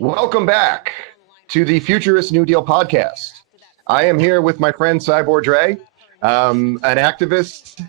Welcome back to the Futurist New Deal podcast. I am here with my friend Cybor Dre, an activist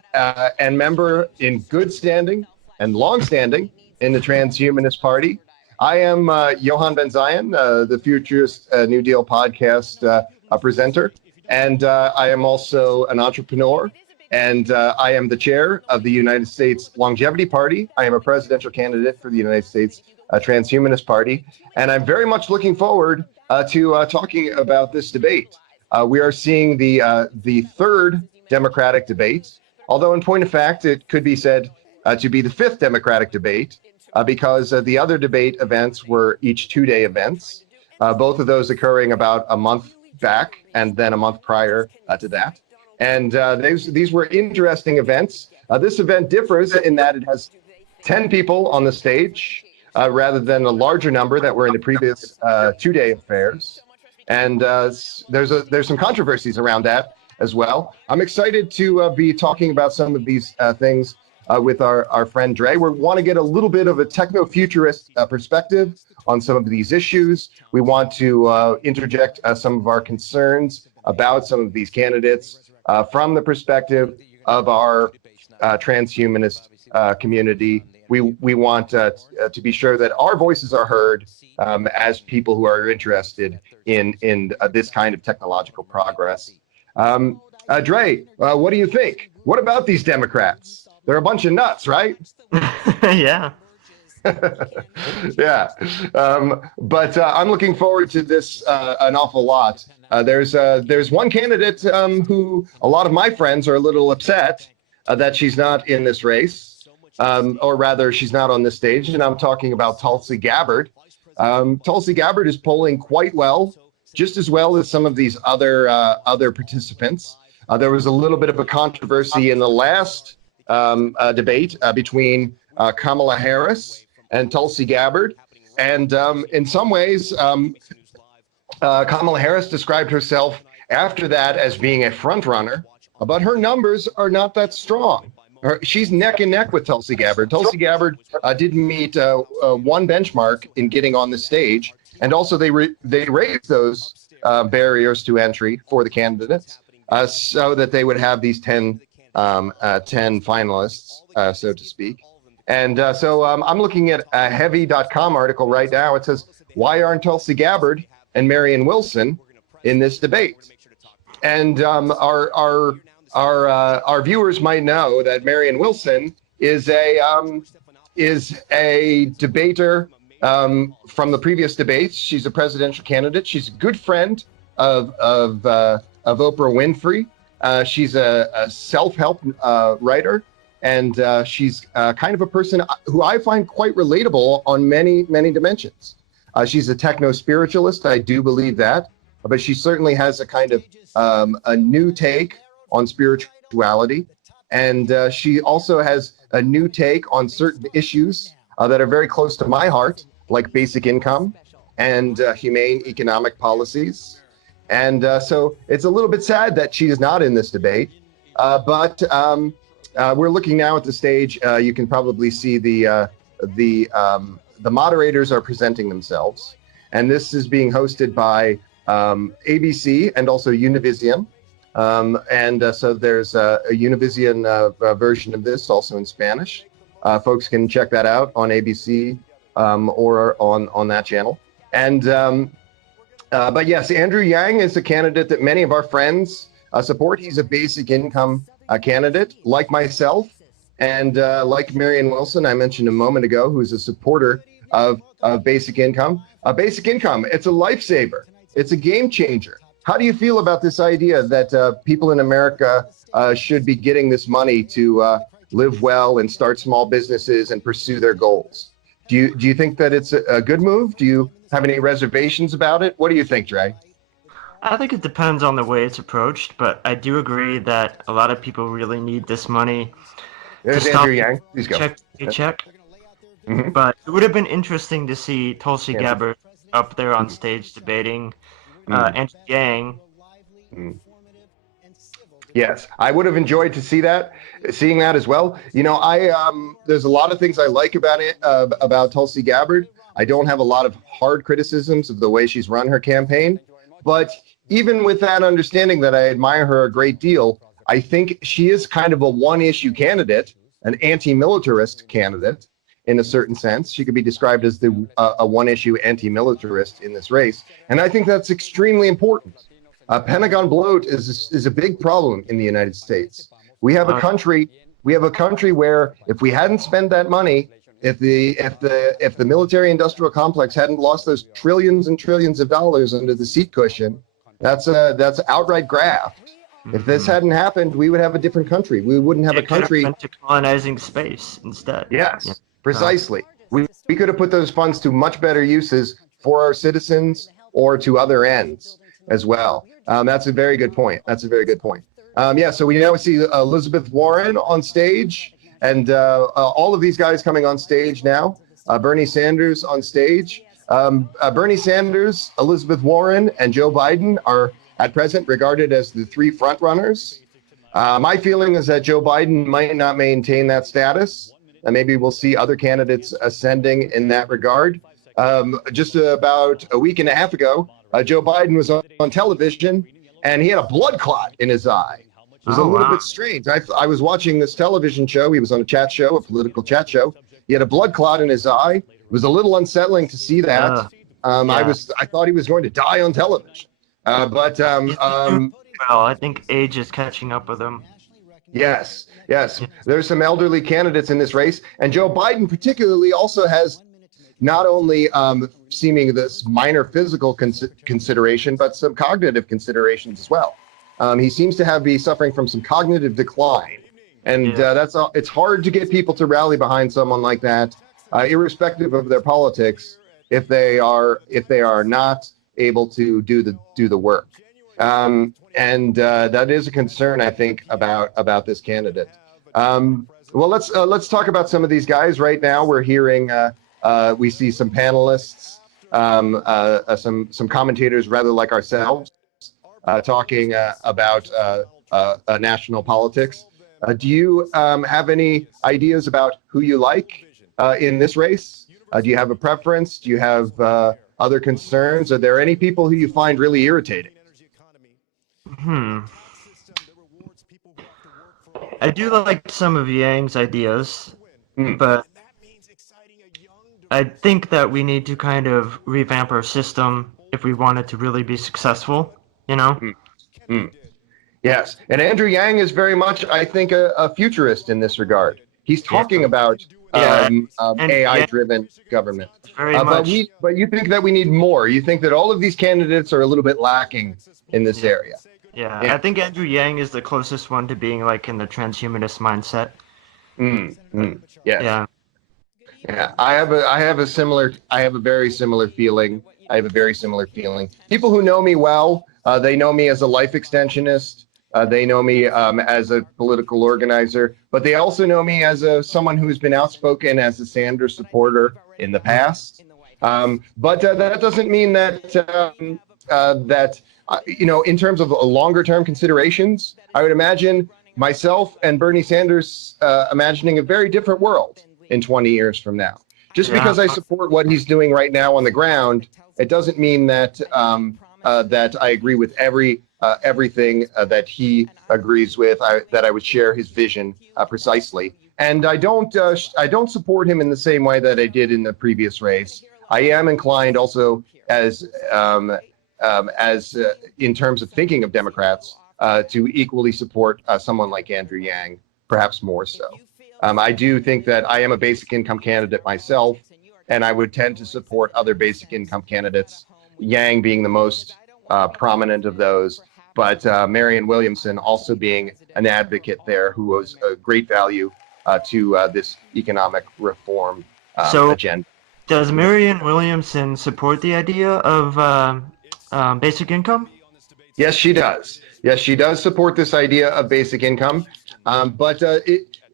and member in good standing and long standing in the Transhumanist Party. I am Johann Ben Zion, the Futurist New Deal podcast presenter, and I am also an entrepreneur, and I am the chair of the United States Longevity Party. I am a presidential candidate for the United States Transhumanist Party, and I'm very much looking forward to talking about this debate. We are seeing the third Democratic debate, although in point of fact, it could be said to be the fifth Democratic debate because the other debate events were each two-day events, both of those occurring about a month back and then a month prior to that. And these were interesting events. This event differs in that it has 10 people on the stage, rather than a larger number that were in the previous two-day affairs. And there's some controversies around that as well. I'm excited to be talking about some of these things with our friend Dre. We want to get a little bit of a techno-futurist perspective on some of these issues. We want to interject some of our concerns about some of these candidates from the perspective of our transhumanist community. We want to be sure that our voices are heard as people who are interested in this kind of technological progress. Dre, what do you think? What about these Democrats? They're a bunch of nuts, right? Yeah. Yeah. But I'm looking forward to this an awful lot. There's one candidate who a lot of my friends are a little upset that she's not in this race. Or rather, she's not on this stage, and I'm talking about Tulsi Gabbard. Tulsi Gabbard is polling quite well, just as well as some of these other participants. There was a little bit of a controversy in the last debate between Kamala Harris and Tulsi Gabbard, and in some ways, Kamala Harris described herself after that as being a front runner, but her numbers are not that strong. She's neck and neck with Tulsi Gabbard. Tulsi Gabbard didn't meet one benchmark in getting on the stage, and also they raised those barriers to entry for the candidates so that they would have these 10 finalists, so to speak. And so I'm looking at a heavy.com article right now. It says, "Why aren't Tulsi Gabbard and Marianne Wilson in this debate?" And our viewers might know that Marianne Wilson is a debater from the previous debates. She's a presidential candidate. She's a good friend of Oprah Winfrey. She's a self-help writer, and she's kind of a person who I find quite relatable on many dimensions. She's a techno-spiritualist. I do believe that, but she certainly has a kind of a new take on spirituality, and she also has a new take on certain issues that are very close to my heart, like basic income and humane economic policies. And so it's a little bit sad that she is not in this debate, but we're looking now at the stage. You can probably see the moderators are presenting themselves, and this is being hosted by ABC and also Univision. So there's a Univision version of this also in Spanish. Folks can check that out on ABC or on that channel. And but yes, Andrew Yang is a candidate that many of our friends support. He's a basic income candidate, like myself, and like Marianne Wilson, I mentioned a moment ago, who's a supporter of basic income. Basic income, it's a lifesaver. It's a game changer. How do you feel about this idea that people in America should be getting this money to live well and start small businesses and pursue their goals? Do you think that it's a good move? Do you have any reservations about it? What do you think, Dre? I think it depends on the way it's approached, but I do agree that a lot of people really need this money. There's Andrew Yang. Please go. Check. Mm-hmm. But it would have been interesting to see Tulsi Gabbard up there on stage debating Andrew Yang. Yes, I would have enjoyed to seeing that as well. You know, there's a lot of things I like about it, about Tulsi Gabbard. I don't have a lot of hard criticisms of the way she's run her campaign. But even with that understanding that I admire her a great deal, I think she is kind of a one-issue candidate, an anti-militarist candidate in a certain sense. She could be described as a one-issue anti-militarist in this race. And I think that's extremely important. Pentagon bloat is a big problem in the United States. We have a country where if we hadn't spent that money, if the military-industrial complex hadn't lost those trillions and trillions of dollars under the seat cushion, that's outright graft. If this hadn't happened, we would have a different country. We wouldn't have a country. Went to colonizing space instead. Yes, precisely. We could have put those funds to much better uses for our citizens or to other ends as well. That's a very good point. So we now see Elizabeth Warren on stage, and all of these guys coming on stage now. Bernie Sanders on stage. Bernie Sanders, Elizabeth Warren, and Joe Biden are at present regarded as the three frontrunners. My feeling is that Joe Biden might not maintain that status, and maybe we'll see other candidates ascending in that regard. Just about a week and a half ago, Joe Biden was on television, and he had a blood clot in his eye. It was a little bit strange. I was watching this television show. He was on a chat show, a political chat show. He had a blood clot in his eye. It was a little unsettling to see that. I thought he was going to die on television. Well, I think age is catching up with him. Yes. There's some elderly candidates in this race, and Joe Biden particularly also has not only seeming this minor physical consideration, but some cognitive considerations as well. He seems to be suffering from some cognitive decline, and it's hard to get people to rally behind someone like that, irrespective of their politics, if they are not able to do the work. That is a concern, I think, about this candidate. Well, let's talk about some of these guys right now. We're hearing we see some panelists, some commentators rather like ourselves, talking about national politics. Do you have any ideas about who you like in this race? Do you have a preference? Do you have other concerns? Are there any people who you find really irritating? I do like some of Yang's ideas, but I think that we need to kind of revamp our system if we want it to really be successful, you know? Yes, and Andrew Yang is very much, I think, a futurist in this regard. He's talking about AI-driven government. Very much. But you think that we need more. You think that all of these candidates are a little bit lacking in this area. Yeah, I think Andrew Yang is the closest one to being like in the transhumanist mindset. Yes. Yeah. I have a very similar feeling. People who know me well, they know me as a life extensionist. They know me as a political organizer, but they also know me as someone who's been outspoken as a Sanders supporter in the past. But that doesn't mean that in terms of longer term considerations, I would imagine myself and Bernie Sanders imagining a very different world in 20 years from now. Just because I support what he's doing right now on the ground, it doesn't mean that that I agree with everything that he agrees with. That I would share his vision precisely, and I don't support him in the same way that I did in the previous race. I am inclined also as in terms of thinking of Democrats to equally support someone like Andrew Yang, perhaps more so. I do think that I am a basic income candidate myself, and I would tend to support other basic income candidates, Yang being the most prominent of those, but Marianne Williamson also being an advocate there who was a great value to this economic reform agenda. Does Marianne Williamson support the idea of basic income? Yes, she does. Yes, she does support this idea of basic income. But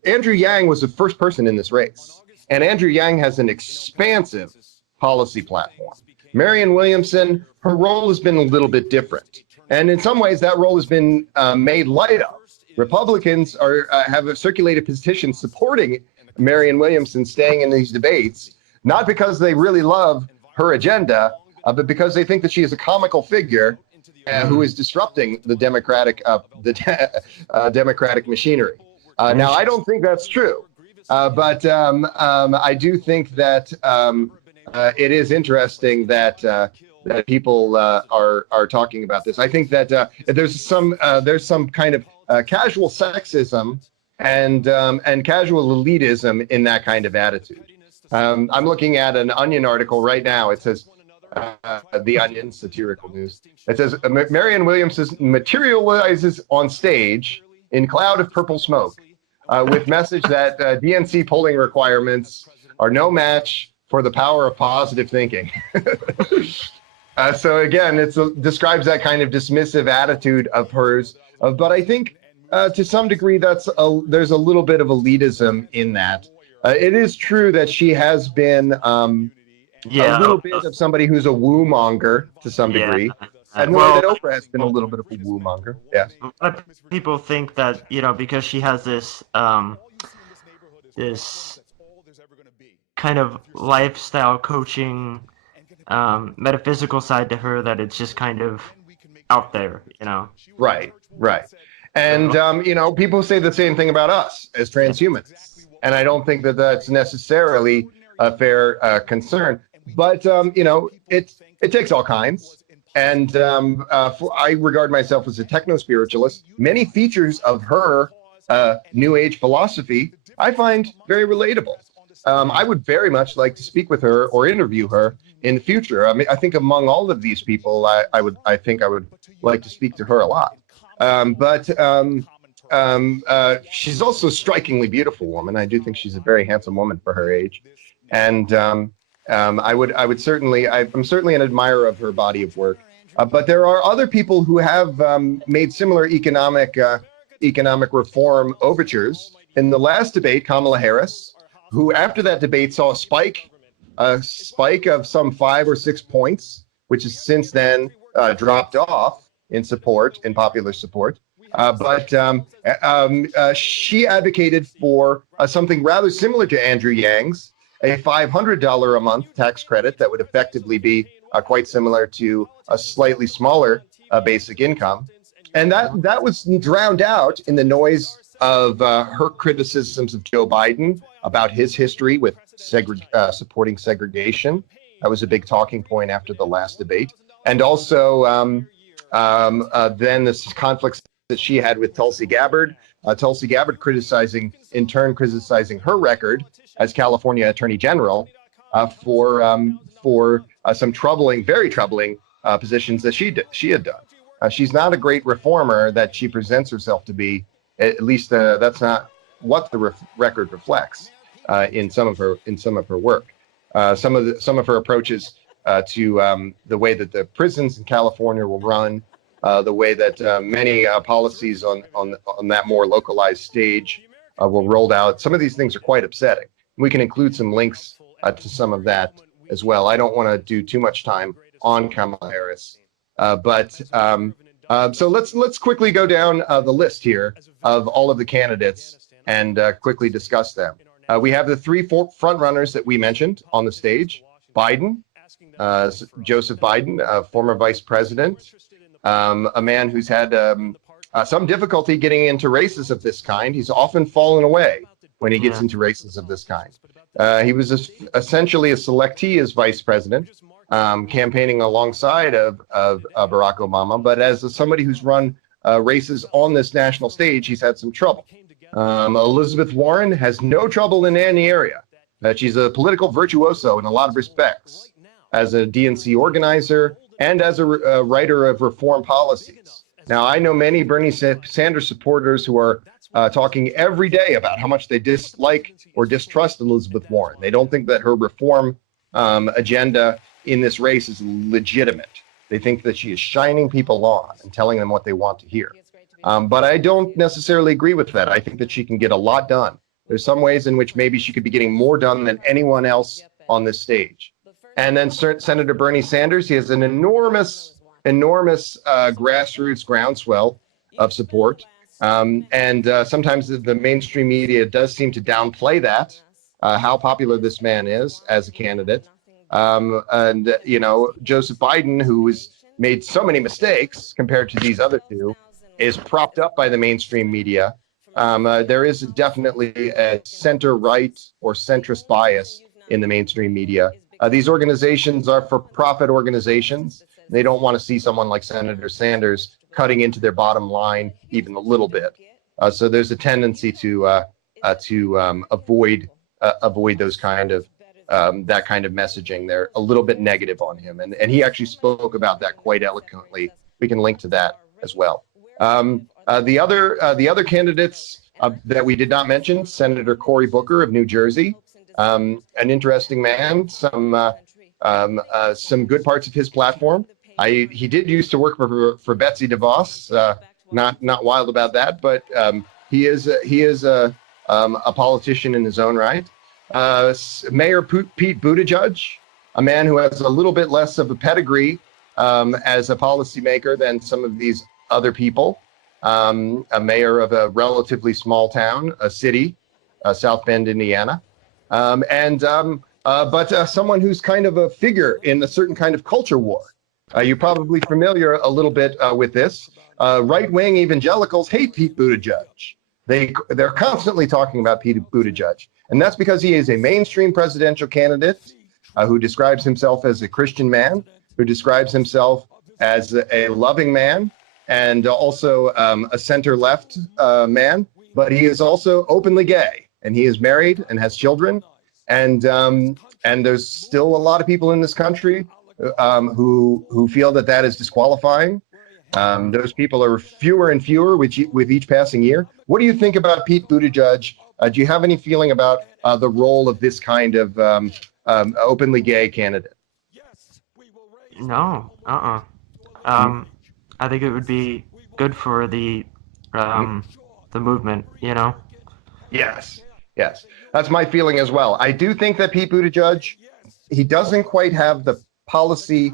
Andrew Yang was the first person in this race. And Andrew Yang has an expansive policy platform. Marianne Williamson, her role has been a little bit different. And in some ways, that role has been made light of. Republicans have circulated petitions supporting Marianne Williamson staying in these debates, not because they really love her agenda, but because they think that she is a comical figure who is disrupting the democratic machinery. Now, I don't think that's true, but I do think that it is interesting that that people are talking about this. I think that there's some kind of casual sexism and casual elitism in that kind of attitude. I'm looking at an Onion article right now. It says, The Onion, satirical news. It says, Marianne Williamson materializes on stage in cloud of purple smoke with message that DNC polling requirements are no match for the power of positive thinking. So again, it describes that kind of dismissive attitude of hers. But I think to some degree, there's a little bit of elitism in that. It is true that she has been a little bit of somebody who's a woo-monger to some degree. And the way that Oprah has been a little bit of a woo-monger. Yeah. A lot of people think that, because she has this this kind of lifestyle coaching metaphysical side to her, that it's just kind of out there, Right. And people say the same thing about us as transhumanists, and I don't think that that's necessarily a fair concern. But it takes all kinds, and I regard myself as a techno-spiritualist. Many features of her New Age philosophy I find very relatable. I would very much like to speak with her or interview her in the future. I mean, I think among all of these people, I would like to speak to her a lot. But she's also a strikingly beautiful woman. I do think she's a very handsome woman for her age, and I'm certainly an admirer of her body of work. But there are other people who have made similar economic reform overtures. In the last debate, Kamala Harris, who after that debate saw a spike of some 5 or 6 points, which has since then dropped off in popular support. But she advocated for something rather similar to Andrew Yang's, a $500 a month tax credit that would effectively be quite similar to a slightly smaller basic income. And that was drowned out in the noise of her criticisms of Joe Biden about his history with supporting segregation. That was a big talking point after the last debate. And also then this conflicts that she had with Tulsi Gabbard. Tulsi Gabbard criticizing her record as California Attorney General for some very troubling positions that she had done. She's not a great reformer that she presents herself to be. At least that's not what the record reflects in some of her work. Some of her approaches to the way that the prisons in California will run, the way that many policies on that more localized stage were rolled out. Some of these things are quite upsetting. We can include some links to some of that as well. I don't want to do too much time on Kamala Harris, so let's quickly go down the list here of all of the candidates and quickly discuss them. We have the 3 front runners that we mentioned on the stage. Biden, Joseph Biden, former vice president, a man who's had some difficulty getting into races of this kind. He's often fallen away when he gets into races of this kind. He was essentially a selectee as vice president, campaigning alongside of Barack Obama. But as somebody who's run races on this national stage, he's had some trouble. Elizabeth Warren has no trouble in any area. She's a political virtuoso in a lot of respects, as a DNC organizer and as a writer of reform policies. Now, I know many Bernie Sanders supporters who are talking every day about how much they dislike or distrust Elizabeth Warren. They don't think that her reform agenda in this race is legitimate. They think that she is shining people on and telling them what they want to hear. But I don't necessarily agree with that. I think that she can get a lot done. There's some ways in which maybe she could be getting more done than anyone else on this stage. And then Senator Bernie Sanders, he has an enormous grassroots groundswell of support. And sometimes the mainstream media does seem to downplay that. how popular this man is as a candidate. And, you know, Joseph Biden, who has made so many mistakes compared to these other two, is propped up by the mainstream media. There is definitely a center-right or centrist bias in the mainstream media. These organizations are for-profit organizations. They don't want to see someone like Senator Sanders cutting into their bottom line even a little bit. So there's a tendency to avoid those kind of that kind of messaging. They're a little bit negative on him, and he actually spoke about that quite eloquently. We can link to that as well. The other candidates that we did not mention, Senator Cory Booker of New Jersey, an interesting man. Some good parts of his platform. He did used to work for Betsy DeVos. Not wild about that, but he is a politician in his own right. Mayor Pete Buttigieg, a man who has a little bit less of a pedigree as a policymaker than some of these other people. A mayor of a relatively small town, a city, South Bend, Indiana, but someone who's kind of a figure in a certain kind of culture war. You're probably familiar a little bit with this. Right-wing evangelicals hate Pete Buttigieg. They're constantly talking about Pete Buttigieg, and that's because he is a mainstream presidential candidate who describes himself as a Christian man, who describes himself as a loving man, and also a center-left man. But he is also openly gay, and he is married and has children, and there's still a lot of people in this country who feel that is disqualifying. Those people are fewer and fewer with each passing year. What do you think about Pete Buttigieg? Do you have any feeling about the role of this kind of openly gay candidate? No. I think it would be good for the movement, you know? Yes. That's my feeling as well. I do think that Pete Buttigieg, he doesn't quite have the policy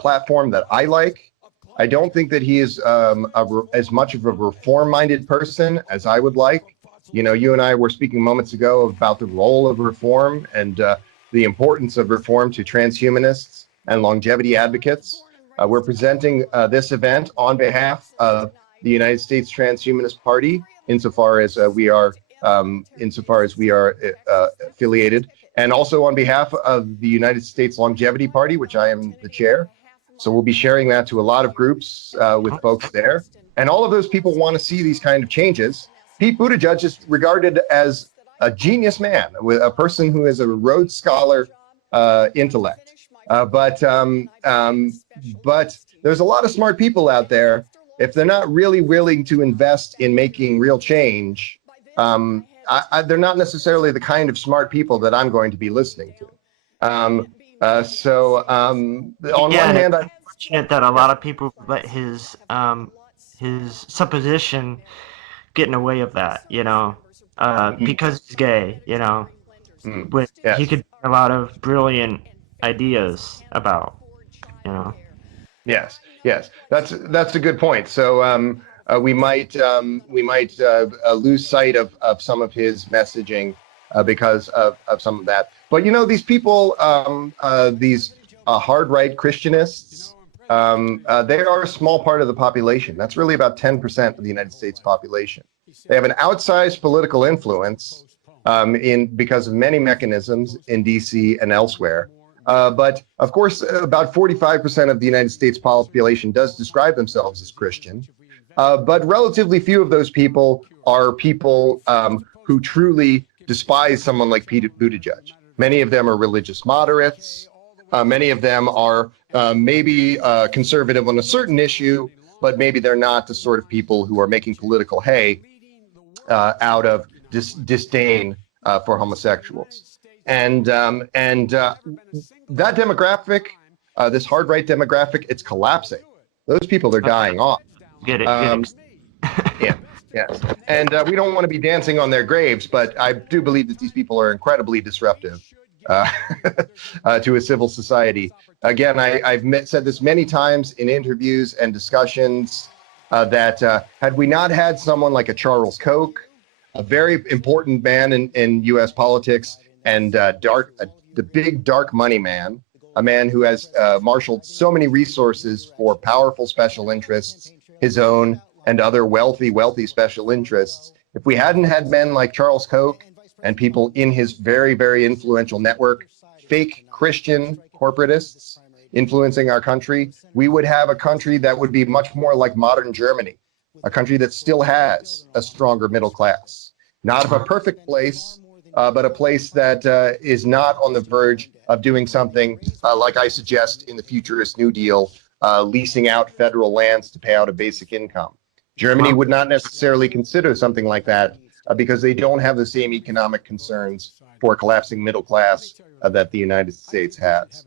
platform that I like. I don't think that he is as much of a reform-minded person as I would like. You know, you and I were speaking moments ago about the role of reform and the importance of reform to transhumanists and longevity advocates. We're presenting this event on behalf of the United States Transhumanist Party, insofar as we are affiliated, and also on behalf of the United States Longevity Party, which I am the chair. So we'll be sharing that to a lot of groups with folks there. And all of those people want to see these kind of changes. Pete Buttigieg is regarded as a genius man, a person who is a Rhodes Scholar intellect. But there's a lot of smart people out there. If they're not really willing to invest in making real change, they're not necessarily the kind of smart people that I'm going to be listening to. On one hand, I'm fortunate that a lot of people let his supposition get in the way of that, you know, because he's gay, you know, he could bring a lot of brilliant ideas about, you know. Yes, that's a good point. So we might lose sight of some of his messaging because of some of that. But you know, these people, these hard right Christianists, they are a small part of the population. That's really about 10% of the United States population. They have an outsized political influence because of many mechanisms in DC and elsewhere. But of course, about 45% of the United States population does describe themselves as Christian. But relatively few of those people are people who truly despise someone like Pete Buttigieg. Many of them are religious moderates. Many of them are maybe conservative on a certain issue, but maybe they're not the sort of people who are making political hay out of disdain for homosexuals. And that demographic, this hard right demographic, it's collapsing. Those people are dying off. Get it. Yes. And we don't want to be dancing on their graves, but I do believe that these people are incredibly disruptive to a civil society. Again, I've said this many times in interviews and discussions that had we not had someone like a Charles Koch, a very important man in U.S. politics, and the big dark money man, a man who has marshaled so many resources for powerful special interests, his own and other wealthy special interests. If we hadn't had men like Charles Koch and people in his very, very influential network, fake Christian corporatists influencing our country, we would have a country that would be much more like modern Germany, a country that still has a stronger middle class. Not a perfect place, but a place that is not on the verge of doing something like I suggest in the Futurist New Deal, leasing out federal lands to pay out a basic income. Germany would not necessarily consider something like that because they don't have the same economic concerns for a collapsing middle class that the United States has.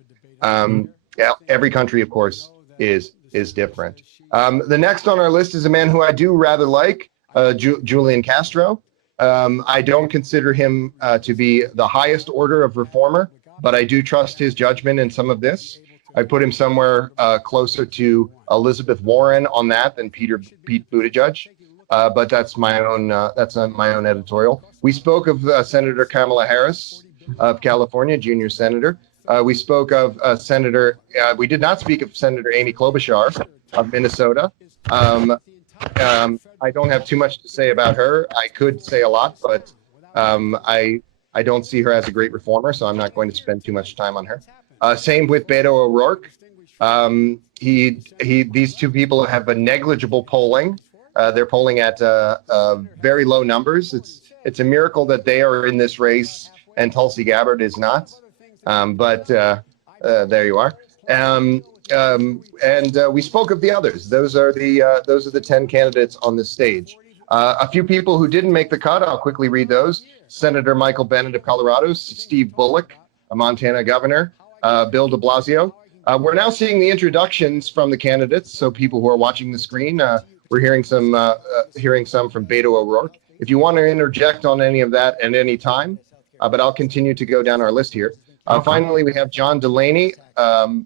Yeah, every country, of course, is different. The next on our list is a man who I do rather like, Julian Castro. I don't consider him to be the highest order of reformer, but I do trust his judgment in some of this. I put him somewhere closer to Elizabeth Warren on that than Pete Buttigieg, but that's my own editorial. We spoke of Senator Kamala Harris of California, junior senator. We spoke of we did not speak of Senator Amy Klobuchar of Minnesota. I don't have too much to say about her. I could say a lot, but I don't see her as a great reformer, so I'm not going to spend too much time on her. Same with Beto O'Rourke. These two people have a negligible polling. They're polling at very low numbers. It's a miracle that they are in this race and Tulsi Gabbard is not. But there you are. And we spoke of the others. Those are the 10 candidates on this stage. A few people who didn't make the cut, I'll quickly read those. Senator Michael Bennet of Colorado, Steve Bullock, a Montana governor, Bill de Blasio. We're now seeing the introductions from the candidates. So people who are watching the screen, we're hearing some from Beto O'Rourke. If you want to interject on any of that at any time, but I'll continue to go down our list here. Finally, we have John Delaney.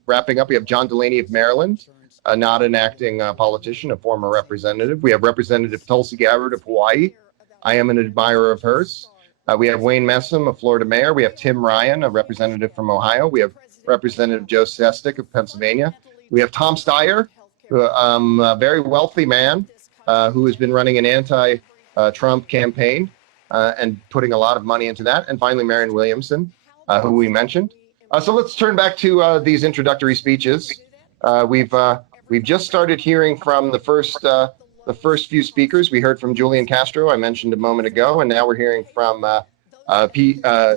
Wrapping up, we have John Delaney of Maryland, not an acting politician, a former representative. We have Representative Tulsi Gabbard of Hawaii. I am an admirer of hers. We have Wayne Messam, a Florida mayor. We have Tim Ryan, a representative from Ohio. We have Representative Joe Sestak of Pennsylvania. We have Tom Steyer, a very wealthy man who has been running an anti-Trump campaign and putting a lot of money into that. And finally, Marianne Williamson, who we mentioned. So let's turn back to these introductory speeches. We've just started hearing from the first few speakers. We heard from Julian Castro, I mentioned a moment ago, and now we're hearing from Beto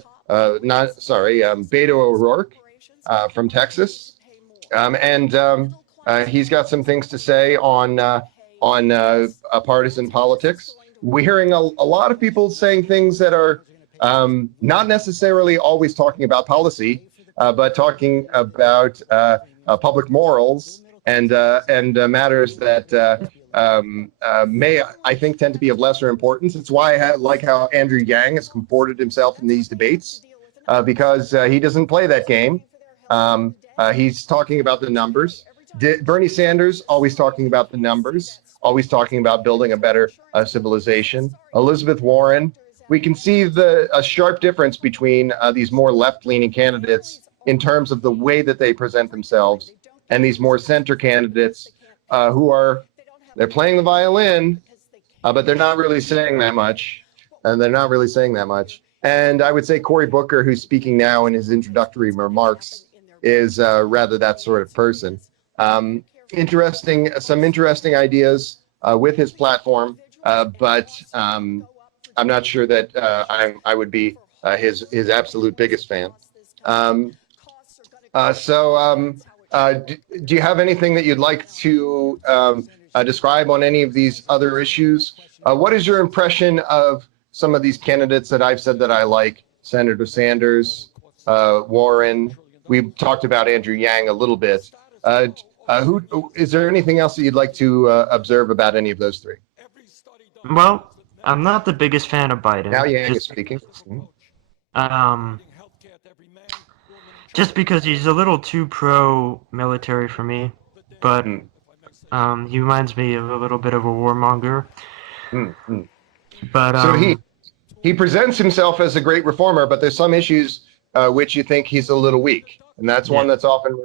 O'Rourke from Texas, and he's got some things to say on partisan politics. We're hearing a lot of people saying things that are not necessarily always talking about policy, but talking about public morals and matters that may, I think, tend to be of lesser importance. It's why I like how Andrew Yang has comported himself in these debates, because he doesn't play that game. He's talking about the numbers. Bernie Sanders, always talking about the numbers, always talking about building a better civilization. Elizabeth Warren, we can see a sharp difference between these more left-leaning candidates in terms of the way that they present themselves and these more center candidates they're playing the violin, but they're not really saying that much. And I would say Cory Booker, who's speaking now in his introductory remarks, is rather that sort of person. Some interesting ideas with his platform, but I'm not sure that I would be his absolute biggest fan. Do you have anything that you'd like to describe on any of these other issues? What is your impression of some of these candidates that I've said that I like? Senator Sanders, Warren. We talked about Andrew Yang a little bit. Is there anything else that you'd like to observe about any of those three? Well, I'm not the biggest fan of Biden. Now Yang is speaking. Just because he's a little too pro-military for me, but he reminds me of a little bit of a warmonger. But he presents himself as a great reformer, but there's some issues which you think he's a little weak. And that's one that's often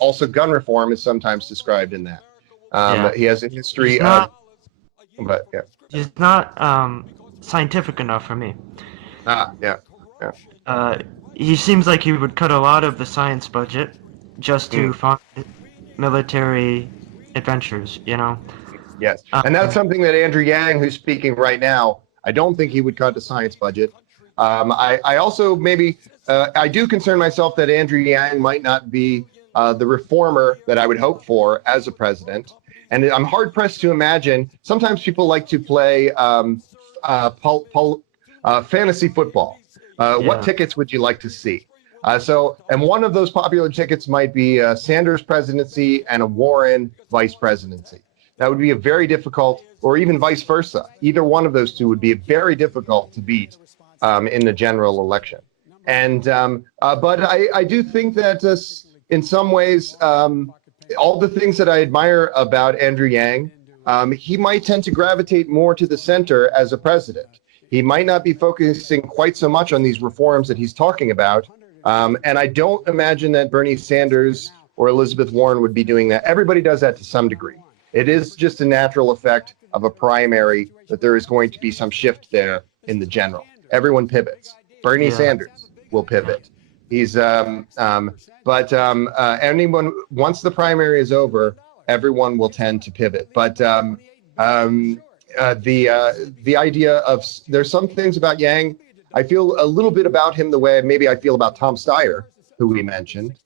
also gun reform is sometimes described in that. He has a history but yeah. He's not scientific enough for me. Yeah. He seems like he would cut a lot of the science budget just to fund military adventures, you know? Yes. And that's something that Andrew Yang, who's speaking right now, I don't think he would cut the science budget. I also I do concern myself that Andrew Yang might not be the reformer that I would hope for as a president. And I'm hard pressed to imagine. Sometimes people like to play fantasy football. What tickets would you like to see? And one of those popular tickets might be a Sanders presidency and a Warren vice presidency. That would be a very difficult, or even vice versa. Either one of those two would be very difficult to beat in the general election. And but I do think that in some ways, all the things that I admire about Andrew Yang, he might tend to gravitate more to the center as a president. He might not be focusing quite so much on these reforms that he's talking about. And I don't imagine that Bernie Sanders or Elizabeth Warren would be doing that. Everybody does that to some degree. It is just a natural effect of a primary that there is going to be some shift there in the general. Everyone pivots. Bernie Sanders will pivot. He's anyone, once the primary is over, everyone will tend to pivot. But the idea of, there's some things about Yang, I feel a little bit about him the way maybe I feel about Tom Steyer, who we mentioned.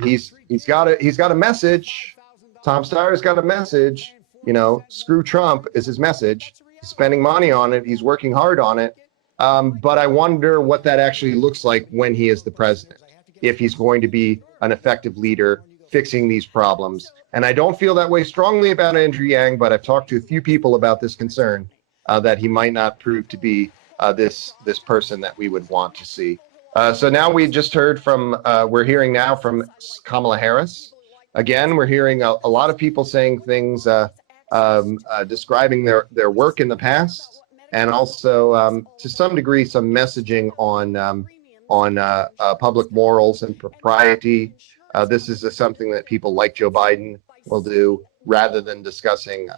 He's got a message. Tom Steyer's got a message. You know, screw Trump is his message. He's spending money on it. He's working hard on it. But I wonder what that actually looks like when he is the president, if he's going to be an effective leader fixing these problems. And I don't feel that way strongly about Andrew Yang, but I've talked to a few people about this concern that he might not prove to be this person that we would want to see. So now we just heard we're hearing now from Kamala Harris. Again, we're hearing a lot of people saying things, describing their work in the past, and also to some degree some messaging on public morals and propriety. This is something that people like Joe Biden will do rather than discussing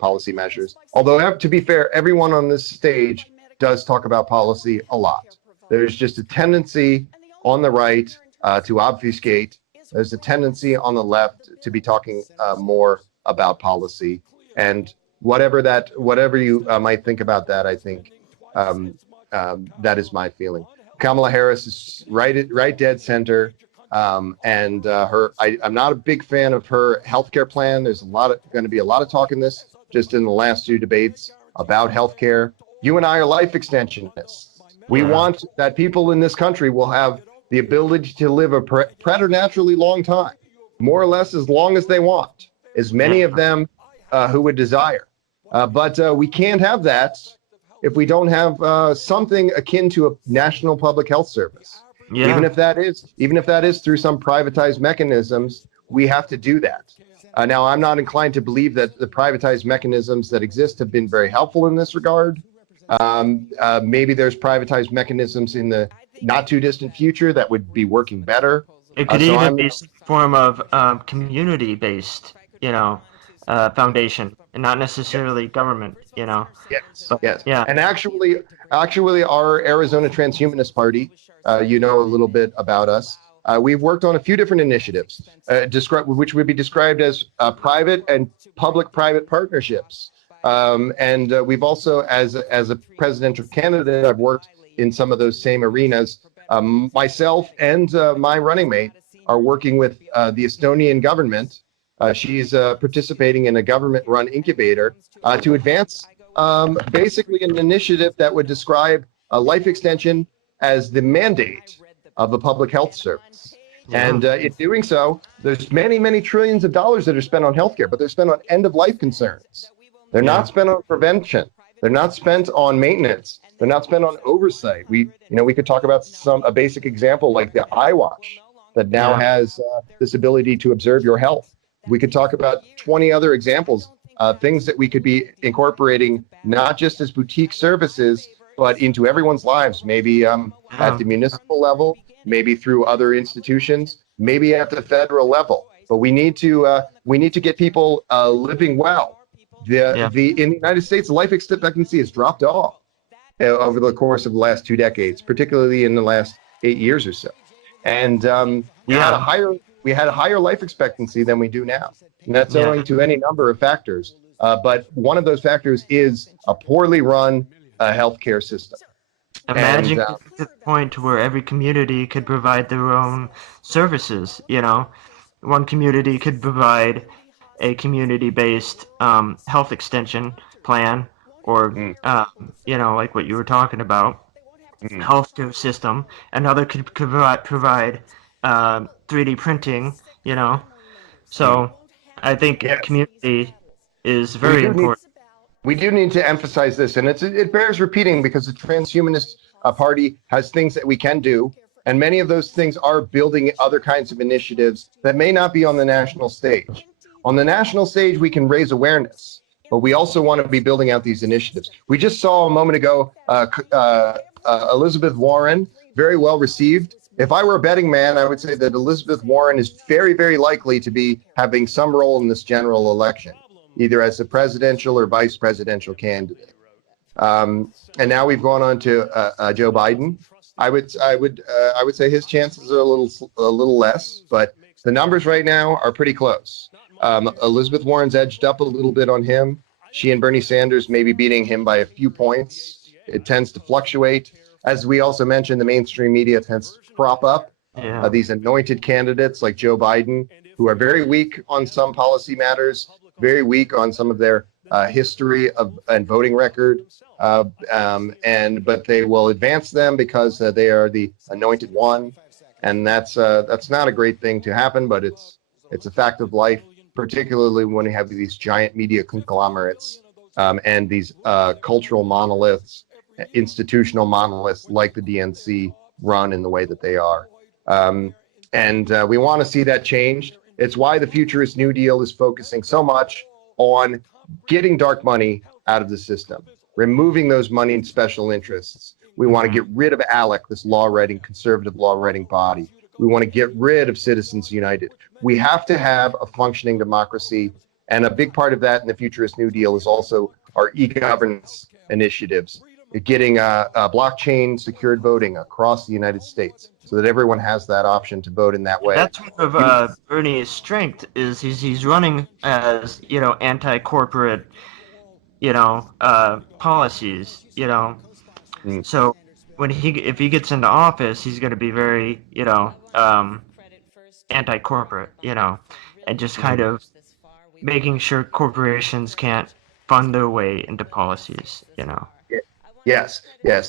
policy measures. Although, to be fair, everyone on this stage does talk about policy a lot. There's just a tendency on the right to obfuscate. There's a tendency on the left to be talking more about policy. And whatever you might think about that, I think that is my feeling. Kamala Harris is right dead center. I'm not a big fan of her healthcare plan. There's going to be a lot of talk in this, just in the last two debates about healthcare. You and I are life extensionists. We want that people in this country will have the ability to live a preternaturally long time, more or less as long as they want, as many of them who would desire. But we can't have that if we don't have something akin to a national public health service. Yeah. Even if that is through some privatized mechanisms, we have to do that. Now, I'm not inclined to believe that the privatized mechanisms that exist have been very helpful in this regard. Maybe there's privatized mechanisms in the not too distant future that would be working better. It could even be some form of community-based, foundation, and not necessarily government, Yes, But, yes. Yeah. And actually, our Arizona Transhumanist Party, a little bit about us. We've worked on a few different initiatives, which would be described as private and public-private partnerships. And we've also, as a presidential candidate, I've worked in some of those same arenas. Myself and my running mate are working with the Estonian government. She's participating in a government-run incubator to advance basically an initiative that would describe life extension as the mandate of a public health service. Yeah. And in doing so, there's many, many trillions of dollars that are spent on healthcare, but they're spent on end-of-life concerns. They're not spent on prevention. They're not spent on maintenance. They're not spent on oversight. We could talk about a basic example like the iWatch that now has this ability to observe your health. We could talk about 20 other examples things that we could be incorporating, not just as boutique services, but into everyone's lives, maybe at the municipal level, maybe through other institutions, maybe at the federal level. But we need to get people living well. In the United States, life expectancy has dropped off over the course of the last 2 decades, particularly in the last 8 years or so. And we had a higher life expectancy than we do now, and that's owing to any number of factors. But one of those factors is a poorly run healthcare system. Imagine to the point where every community could provide their own services. One community could provide a community-based health extension plan, or like what you were talking about, healthcare system. Another could provide 3D printing. So I think community is very important. We do need to emphasize this, and it bears repeating, because the Transhumanist Party has things that we can do, and many of those things are building other kinds of initiatives that may not be on the national stage. On the national stage, we can raise awareness, but we also want to be building out these initiatives. We just saw a moment ago Elizabeth Warren, very well received. If I were a betting man, I would say that Elizabeth Warren is very, very likely to be having some role in this general election, either as a presidential or vice presidential candidate. And now we've gone on to Joe Biden. I would say his chances are a little less, but the numbers right now are pretty close. Elizabeth Warren's edged up a little bit on him. She and Bernie Sanders may be beating him by a few points. It tends to fluctuate. As we also mentioned, the mainstream media tends to prop up these anointed candidates like Joe Biden, who are very weak on some policy matters, very weak on some of their history and voting record, but they will advance them because they are the anointed one, and that's not a great thing to happen, but it's a fact of life, particularly when you have these giant media conglomerates and these cultural monoliths, institutional monoliths like the DNC run in the way that they are. And we want to see that changed. It's why the Futurist New Deal is focusing so much on getting dark money out of the system, removing those money and special interests. We want to get rid of ALEC, this conservative law writing body. We want to get rid of Citizens United. We have to have a functioning democracy. And a big part of that in the Futurist New Deal is also our e-governance initiatives, getting blockchain secured voting across the United States so that everyone has that option to vote in that way. That's one of Bernie's strength is he's running as, anti-corporate, policies, So if he gets into office, he's going to be very, anti-corporate, and just kind of making sure corporations can't fund their way into policies, Yes.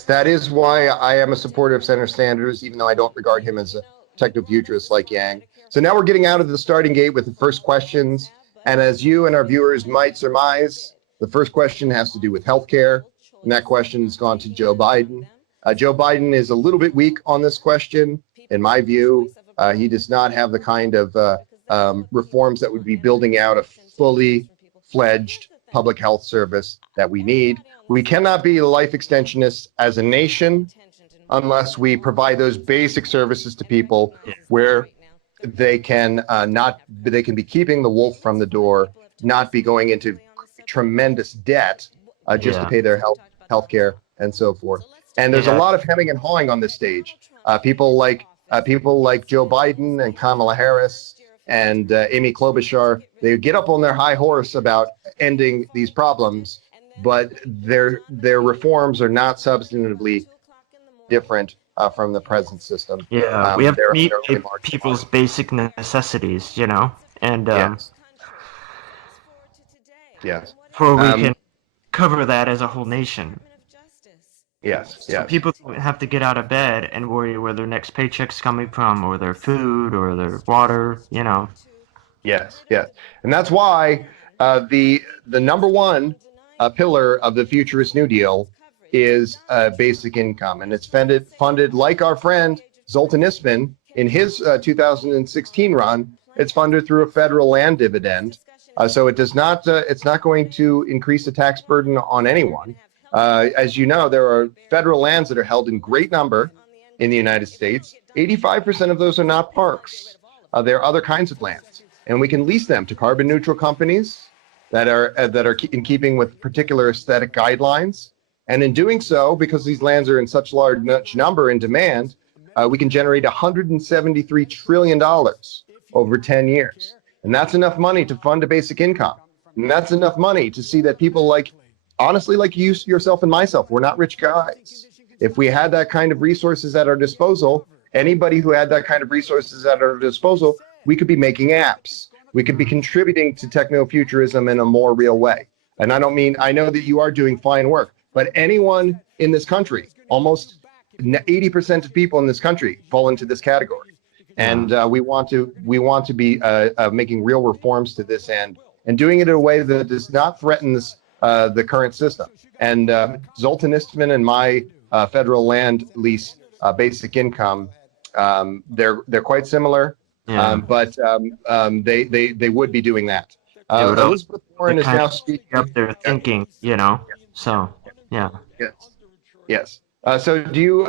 That is why I am a supporter of Senator Sanders, even though I don't regard him as a techno-futurist like Yang. So now we're getting out of the starting gate with the first questions. And as you and our viewers might surmise, the first question has to do with healthcare. And that question has gone to Joe Biden. Joe Biden is a little bit weak on this question, in my view. He does not have the kind of reforms that would be building out a fully fledged public health service that we need. We cannot be life extensionists as a nation unless we provide those basic services to people where they can be keeping the wolf from the door, not be going into tremendous debt just to pay their health care and so forth. And there's a lot of hemming and hawing on this stage. People like Joe Biden and Kamala Harris and Amy Klobuchar, they get up on their high horse about ending these problems, but their reforms are not substantively different from the present system. We have to meet people's basic necessities, and yes. Before we can cover that as a whole nation. Yes. So people don't have to get out of bed and worry where their next paycheck's coming from, or their food, or their water, Yes. And that's why the number one pillar of the Futurist New Deal is basic income. And it's funded like our friend Zoltan Isman in his 2016 run. It's funded through a federal land dividend. So it's not going to increase the tax burden on anyone. As you know, there are federal lands that are held in great number in the United States. 85% of those are not parks. There are other kinds of lands, and we can lease them to carbon neutral companies that are in keeping with particular aesthetic guidelines. And in doing so, because these lands are in such large number and demand, we can generate $173 trillion over 10 years. And that's enough money to fund a basic income. And that's enough money to see that people honestly, like you, yourself, and myself, we're not rich guys. If we had that kind of resources at our disposal, anybody who had that kind of resources at our disposal, we could be making apps. We could be contributing to techno-futurism in a more real way. And I know that you are doing fine work, but anyone in this country, almost 80% of people in this country fall into this category. And we want to be making real reforms to this end and doing it in a way that does not threaten the current system. And Zoltan Istvan and my federal land lease basic income, they're quite similar, but they would be doing that. Elizabeth Warren is now speaking up their thinking, So yeah. Yes. So do you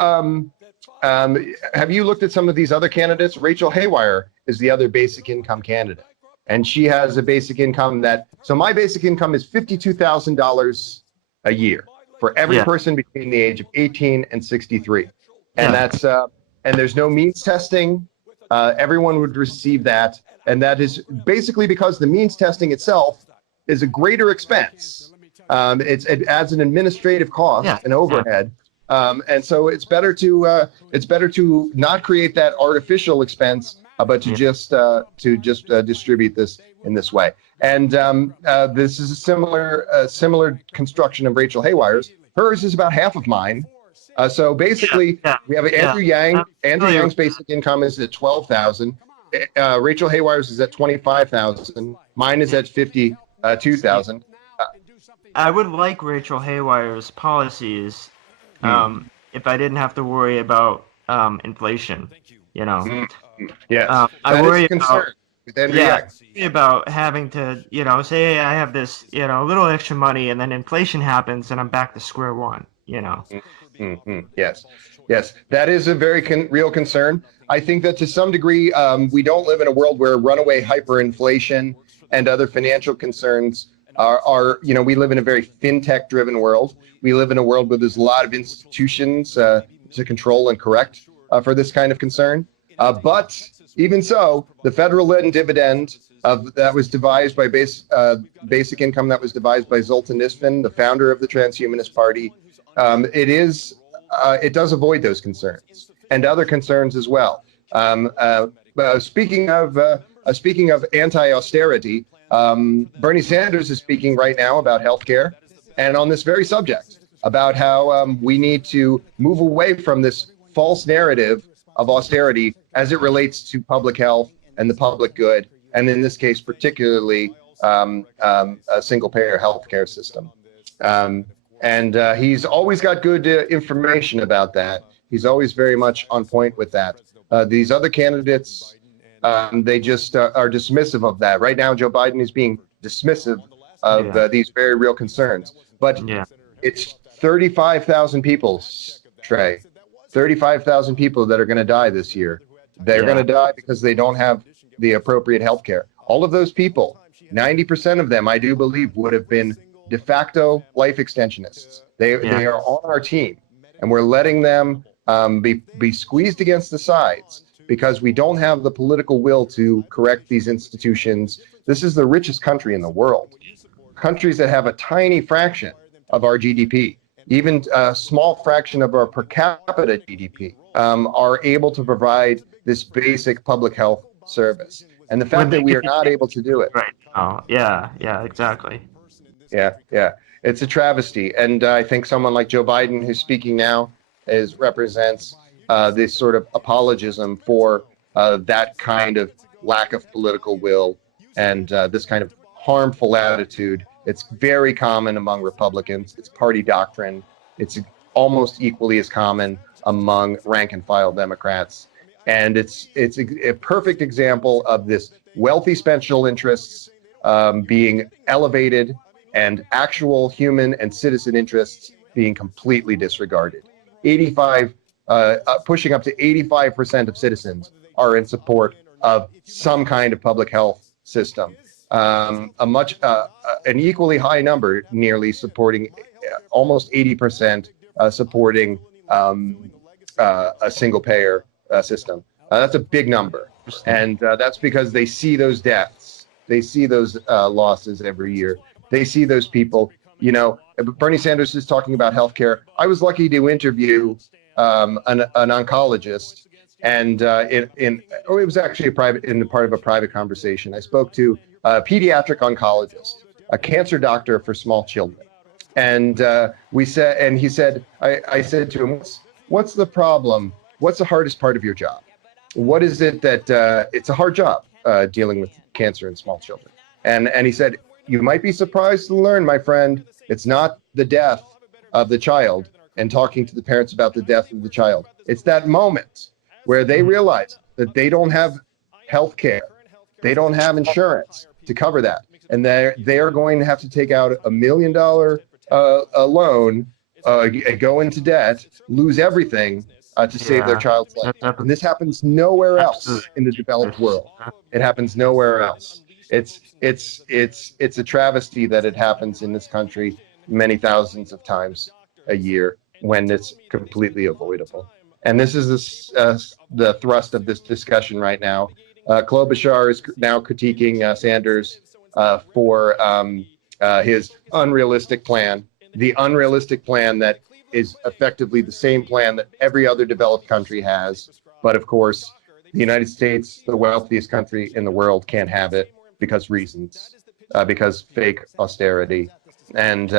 have you looked at some of these other candidates? Rachel Haywire is the other basic income candidate, and she has a basic income so my basic income is $52,000 a year for every person between the age of 18 and 63, and that's and there's no means testing. Everyone would receive that, and that is basically because the means testing itself is a greater expense. It adds an administrative cost and overhead. And so it's better to not create that artificial expense, but to just distribute this in this way. And this is a similar construction of Rachel Haywire's. Hers is about half of mine. So basically, we have Andrew Yang. Andrew Yang's basic income is at $12,000. Rachel Haywire's is at $25,000. Mine is at $52,000. I would like Rachel Haywire's policies. If I didn't have to worry about inflation, Yes, I worry about having to, say, hey, I have this, little extra money, and then inflation happens, and I'm back to square one. Yes, that is a very real concern. I think that to some degree, we don't live in a world where runaway hyperinflation and other financial concerns we live in a very fintech-driven world. We live in a world where there's a lot of institutions to control and correct for this kind of concern. But even so, the federal lend dividend that was devised by basic income that was devised by Zoltan Istvan, the founder of the Transhumanist Party, it does avoid those concerns and other concerns as well. Speaking of anti-austerity, Bernie Sanders is speaking right now about healthcare, and on this very subject, about how we need to move away from this false narrative of austerity as it relates to public health and the public good, and in this case, particularly a single-payer healthcare system. And he's always got good information about that. He's always very much on point with that. These other candidates, they just are dismissive of that. Right now, Joe Biden is being dismissive of these very real concerns. But it's 35,000 people, Trey. 35,000 people that are going to die this year. They're going to die because they don't have the appropriate health care. All of those people, 90% of them, I do believe, would have been de facto life extensionists. They are on our team, and we're letting them be squeezed against the sides because we don't have the political will to correct these institutions. This is the richest country in the world. Countries that have a tiny fraction of our GDP, even a small fraction of our per capita GDP, are able to provide this basic public health service. And the fact that we are not able to do it. Right. Oh, yeah, exactly. Yeah. It's a travesty. And I think someone like Joe Biden, who's speaking now, represents this sort of apologism for that kind of lack of political will and this kind of harmful attitude. It's very common among Republicans. It's party doctrine. It's almost equally as common among rank and file Democrats. And it's a perfect example of this wealthy special interests being elevated and actual human and citizen interests being completely disregarded. 85, pushing up to 85% of citizens are in support of some kind of public health system. An equally high number, nearly supporting, almost 80% supporting a single payer system. That's a big number, and that's because they see those deaths, they see those losses every year, they see those people. You know, Bernie Sanders is talking about healthcare. I was lucky to interview an oncologist, and it was actually part of a private conversation. I spoke to a pediatric oncologist, a cancer doctor for small children, and he said, I said to him, what's the problem? What's the hardest part of your job? What is it that it's a hard job dealing with cancer in small children? And he said, you might be surprised to learn, my friend, it's not the death of the child and talking to the parents about the death of the child. It's that moment where they realize that they don't have health care, they don't have insurance to cover that, and they're going to have to take out $1 million loan, go into debt, lose everything to save their child's life. And this happens nowhere else in the developed world. It happens nowhere else. It's a travesty that it happens in this country many thousands of times a year when it's completely avoidable. And this is the thrust of this discussion right now. Klobuchar is now critiquing Sanders for his unrealistic plan, the unrealistic plan that is effectively the same plan that every other developed country has. But of course, the United States, the wealthiest country in the world, can't have it because reasons, because fake austerity. And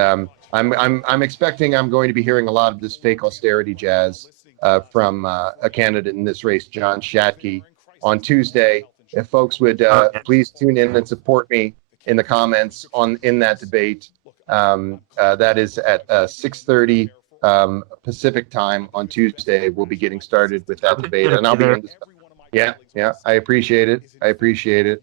I'm expecting I'm going to be hearing a lot of this fake austerity jazz from a candidate in this race, John Shatke, on Tuesday. If folks would please tune in and support me in the comments in that debate. That is at 6:30 Pacific time on Tuesday. We'll be getting started with that debate, and I'll be in this. Yeah, I appreciate it.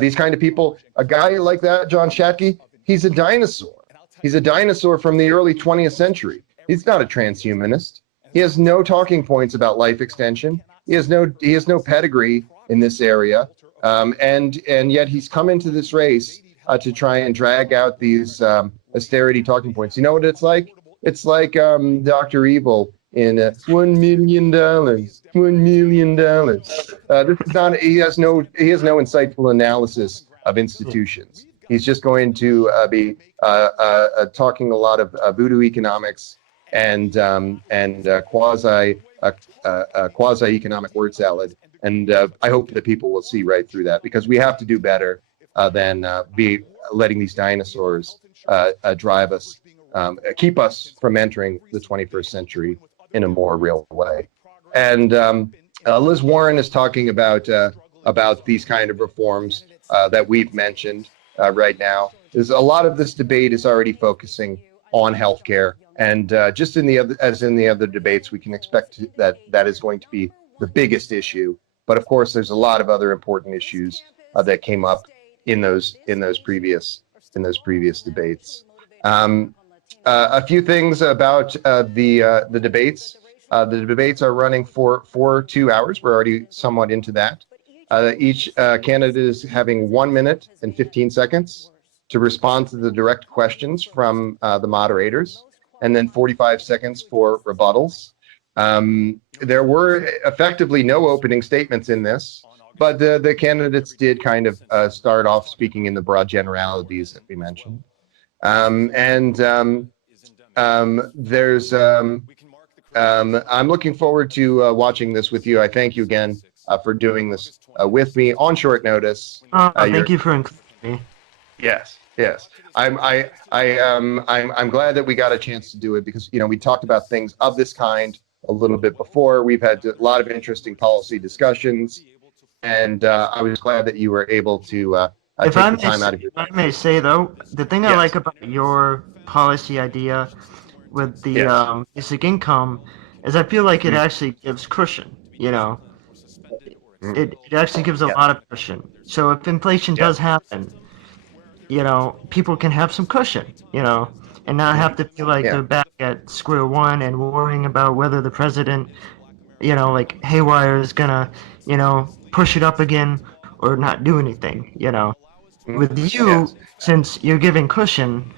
These kind of people, a guy like that, John Shatke, he's a dinosaur. He's a dinosaur from the early 20th century. He's not a transhumanist. He has no talking points about life extension. He has no pedigree in this area, and yet he's come into this race to try and drag out these austerity talking points. You know what it's like? It's like Dr. Evil in $1 million. $1 million. This is not. He has no insightful analysis of institutions. He's just going to be talking a lot of voodoo economics and quasi economic word salad. And I hope that people will see right through that, because we have to do better than be letting these dinosaurs drive us, keep us from entering the 21st century in a more real way. And Liz Warren is talking about these kind of reforms that we've mentioned right now. There's a lot of this debate is already focusing on healthcare, and just in the other debates, we can expect that is going to be the biggest issue. But of course, there's a lot of other important issues that came up in those previous debates. A few things about the debates. The debates are running for 2 hours. We're already somewhat into that. Each candidate is having 1 minute and 15 seconds to respond to the direct questions from the moderators, and then 45 seconds for rebuttals. There were effectively no opening statements in this, but the candidates did kind of start off speaking in the broad generalities that we mentioned. I'm looking forward to watching this with you. I thank you again for doing this with me on short notice. Thank you for including me. Yes. I'm glad that we got a chance to do it, because we talked about things of this kind a little bit before. We've had a lot of interesting policy discussions, and I was glad that you were able to take the time out of your time. If I may say, though, the thing I like about your policy idea with the basic income is I feel like it actually gives cushion. It actually gives a lot of cushion. So if inflation does happen, people can have some cushion, and not have to feel like Yeah. they're back at square one and worrying about whether the president, like haywire is gonna, push it up again or not do anything. With you, Yes. since you're giving cushion,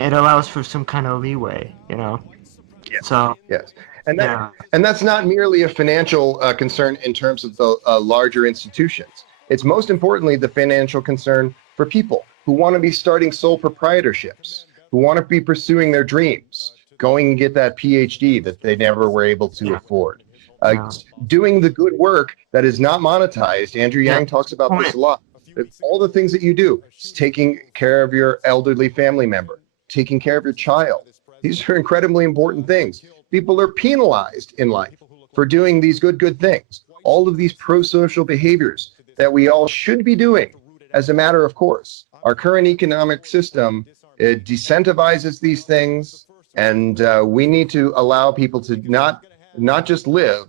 it allows for some kind of leeway. Yes. So, Yes. And that yeah, and that's not merely a financial concern in terms of the larger institutions. It's most importantly the financial concern for people who want to be starting sole proprietorships, who want to be pursuing their dreams, going and get that PhD that they never were able to yeah, afford, yeah, doing the good work that is not monetized. Andrew yeah. Yang talks about this Point. a lot. All the things that you do, taking care of your elderly family member, taking care of your child. These are incredibly important things. People are penalized in life for doing these good things. All of these pro-social behaviors that we all should be doing as a matter of course. Our current economic system, it decentivizes these things, and we need to allow people to not just live,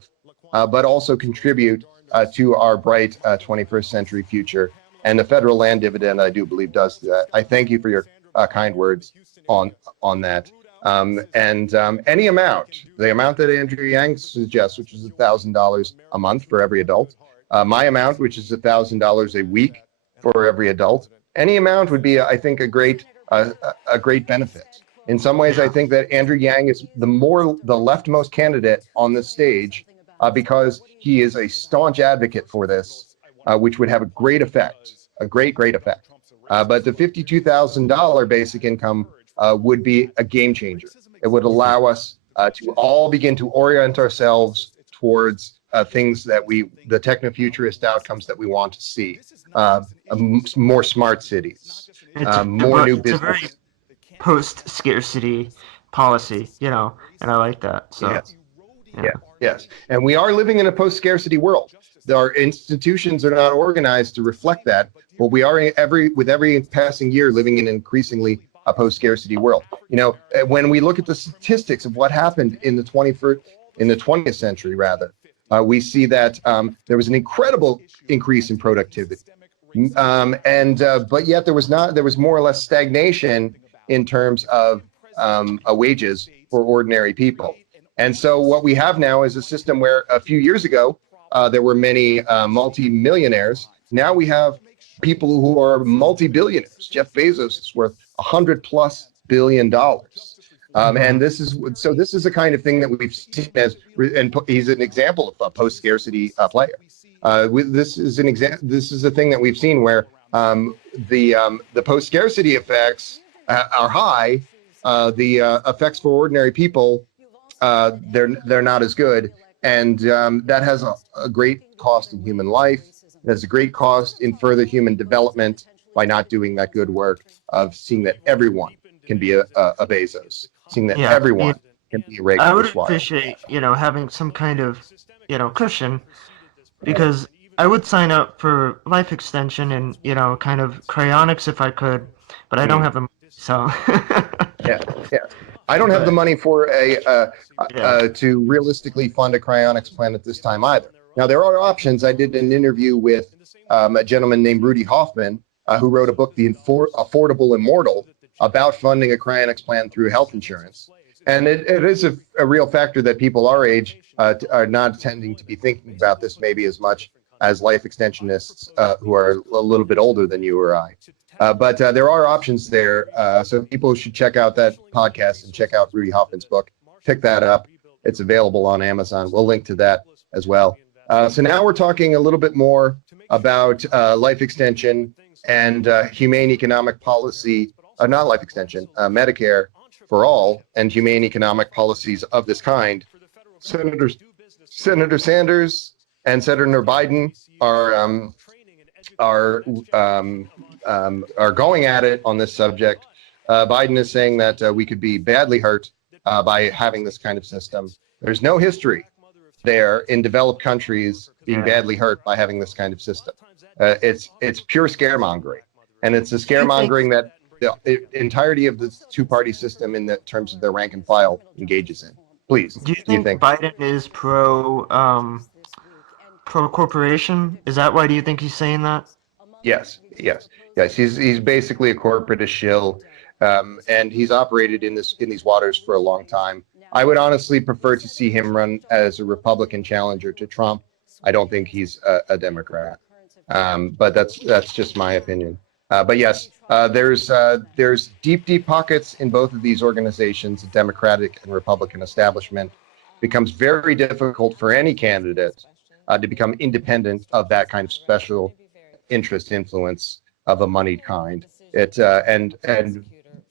but also contribute to our bright 21st century future. And the federal land dividend, I do believe, does that. I thank you for your kind words on that. And any amount, the amount that Andrew Yang suggests, which is $1,000 a month for every adult, my amount, which is $1,000 a week for every adult, any amount would be, I think, a great benefit. In some ways, I Yeah, think that Andrew Yang is the leftmost candidate on the stage because he is a staunch advocate for this, which would have a great effect, a great effect. But the $52,000 basic income would be a game changer. It would allow us to all begin to orient ourselves towards things that the techno-futurist outcomes that we want to see. More smart cities, more new it's a very business. post-scarcity policy, and I like that. So, Yes, yeah, yes, yes. And we are living in a post-scarcity world. Our institutions are not organized to reflect that, but we are with every passing year living in an increasingly a post-scarcity world. When we look at the statistics of what happened in the 20th century, rather, we see that there was an incredible increase in productivity, and but yet there was more or less stagnation in terms of wages for ordinary people. And so what we have now is a system where a few years ago there were many multi-millionaires. Now we have people who are multi-billionaires. Jeff Bezos is worth $100+ billion. hmm And this is the kind of thing that we've seen and he's an example of a post-scarcity player. This is an example. This is a thing that we've seen where the post-scarcity effects are high. The effects for ordinary people, they're not as good, and that has a great cost in human life. It has a great cost in further human development by not doing that good work of seeing that everyone can be a Bezos, seeing that yeah. I mean, everyone can be a Ray I would Kurzweil. appreciate, having some kind of, cushion because I would sign up for life extension and, kind of cryonics if I could, but I don't Mm. have the money, so. Yeah, yeah. I don't have the But money for yeah, to realistically fund a cryonics plan at this time either. Now there are options. I did an interview with a gentleman named Rudy Hoffman, who wrote a book, The Affordable Immortal, about funding a cryonics plan through health insurance. And it is a real factor that people our age are not tending to be thinking about this maybe as much as life extensionists who are a little bit older than you or I. But there are options there. So people should check out that podcast and check out Rudy Hoffman's book. Pick that up. It's available on Amazon. We'll link to that as well. So now we're talking a little bit more about life extension and humane economic policy, not life extension, Medicare for all and humane economic policies of this kind. Senator Sanders and Senator Biden are are going at it on this subject. Biden is saying that we could be badly hurt by having this kind of system. There's no history there in developed countries being yeah. badly hurt by having this kind of system. It's pure scaremongering, and it's a Do you think scaremongering that the entirety of the two-party system, in the terms of their rank and file, engages in. Please, do you do you think think? Biden is pro corporation? Is that why do you think he's saying that? Yes, yes, yes. He's basically a corporatist shill, and he's operated in these waters for a long time. I would honestly prefer to see him run as a Republican challenger to Trump. I don't think he's a Democrat, but that's just my opinion. But yes, there's deep pockets in both of these organizations. The Democratic and Republican establishment becomes very difficult for any candidate to become independent of that kind of special interest influence of a moneyed kind. And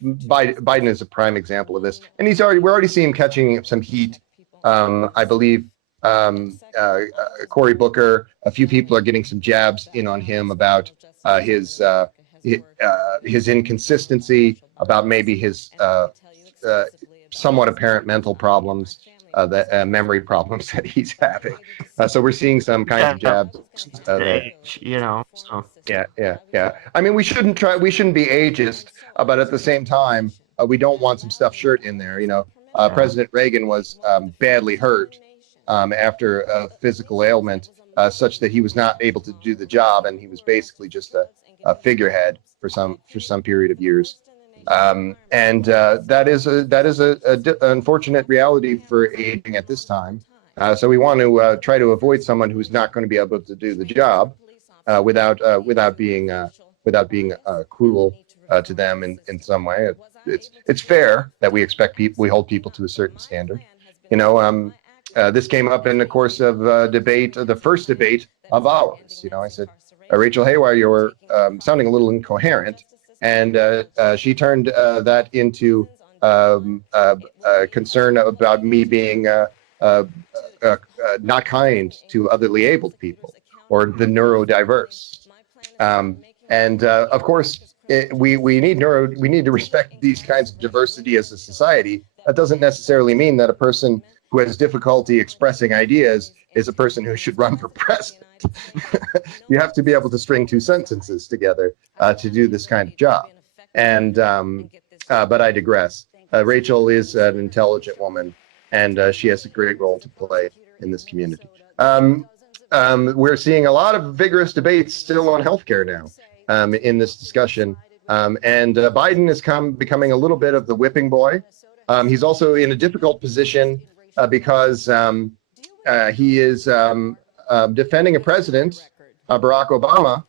Biden is a prime example of this, and we're already seeing him catching some heat. I believe Cory Booker, a few people are getting some jabs in on him about his inconsistency, about maybe his uh, somewhat apparent mental problems, the memory problems that he's having. So we're seeing some kinds of jabs there. Age, you know. So Yeah. I mean, we shouldn't be ageist, but at the same time, we don't want some stuffed shirt in there. President Reagan was badly hurt after a physical ailment, such that he was not able to do the job, and he was basically just a figurehead for some period of years. And that is an unfortunate reality for aging at this time. So we want to try to avoid someone who's not going to be able to do the job without being cruel to them in some way. It's fair that we hold people to a certain standard. This came up in the course of debate, the first debate of ours. I said, Rachel Haywire, you were sounding a little incoherent, and she turned that into concern about me being not kind to otherly abled people or the neurodiverse. And of course, we need to respect these kinds of diversity as a society. That doesn't necessarily mean that a person who has difficulty expressing ideas is a person who should run for president. You have to be able to string two sentences together to do this kind of job. And but I digress. Rachel is an intelligent woman, and she has a great role to play in this community. We're seeing a lot of vigorous debates still on healthcare now in this discussion. And Biden is becoming a little bit of the whipping boy. He's also in a difficult position because he is defending a president, Barack Obama,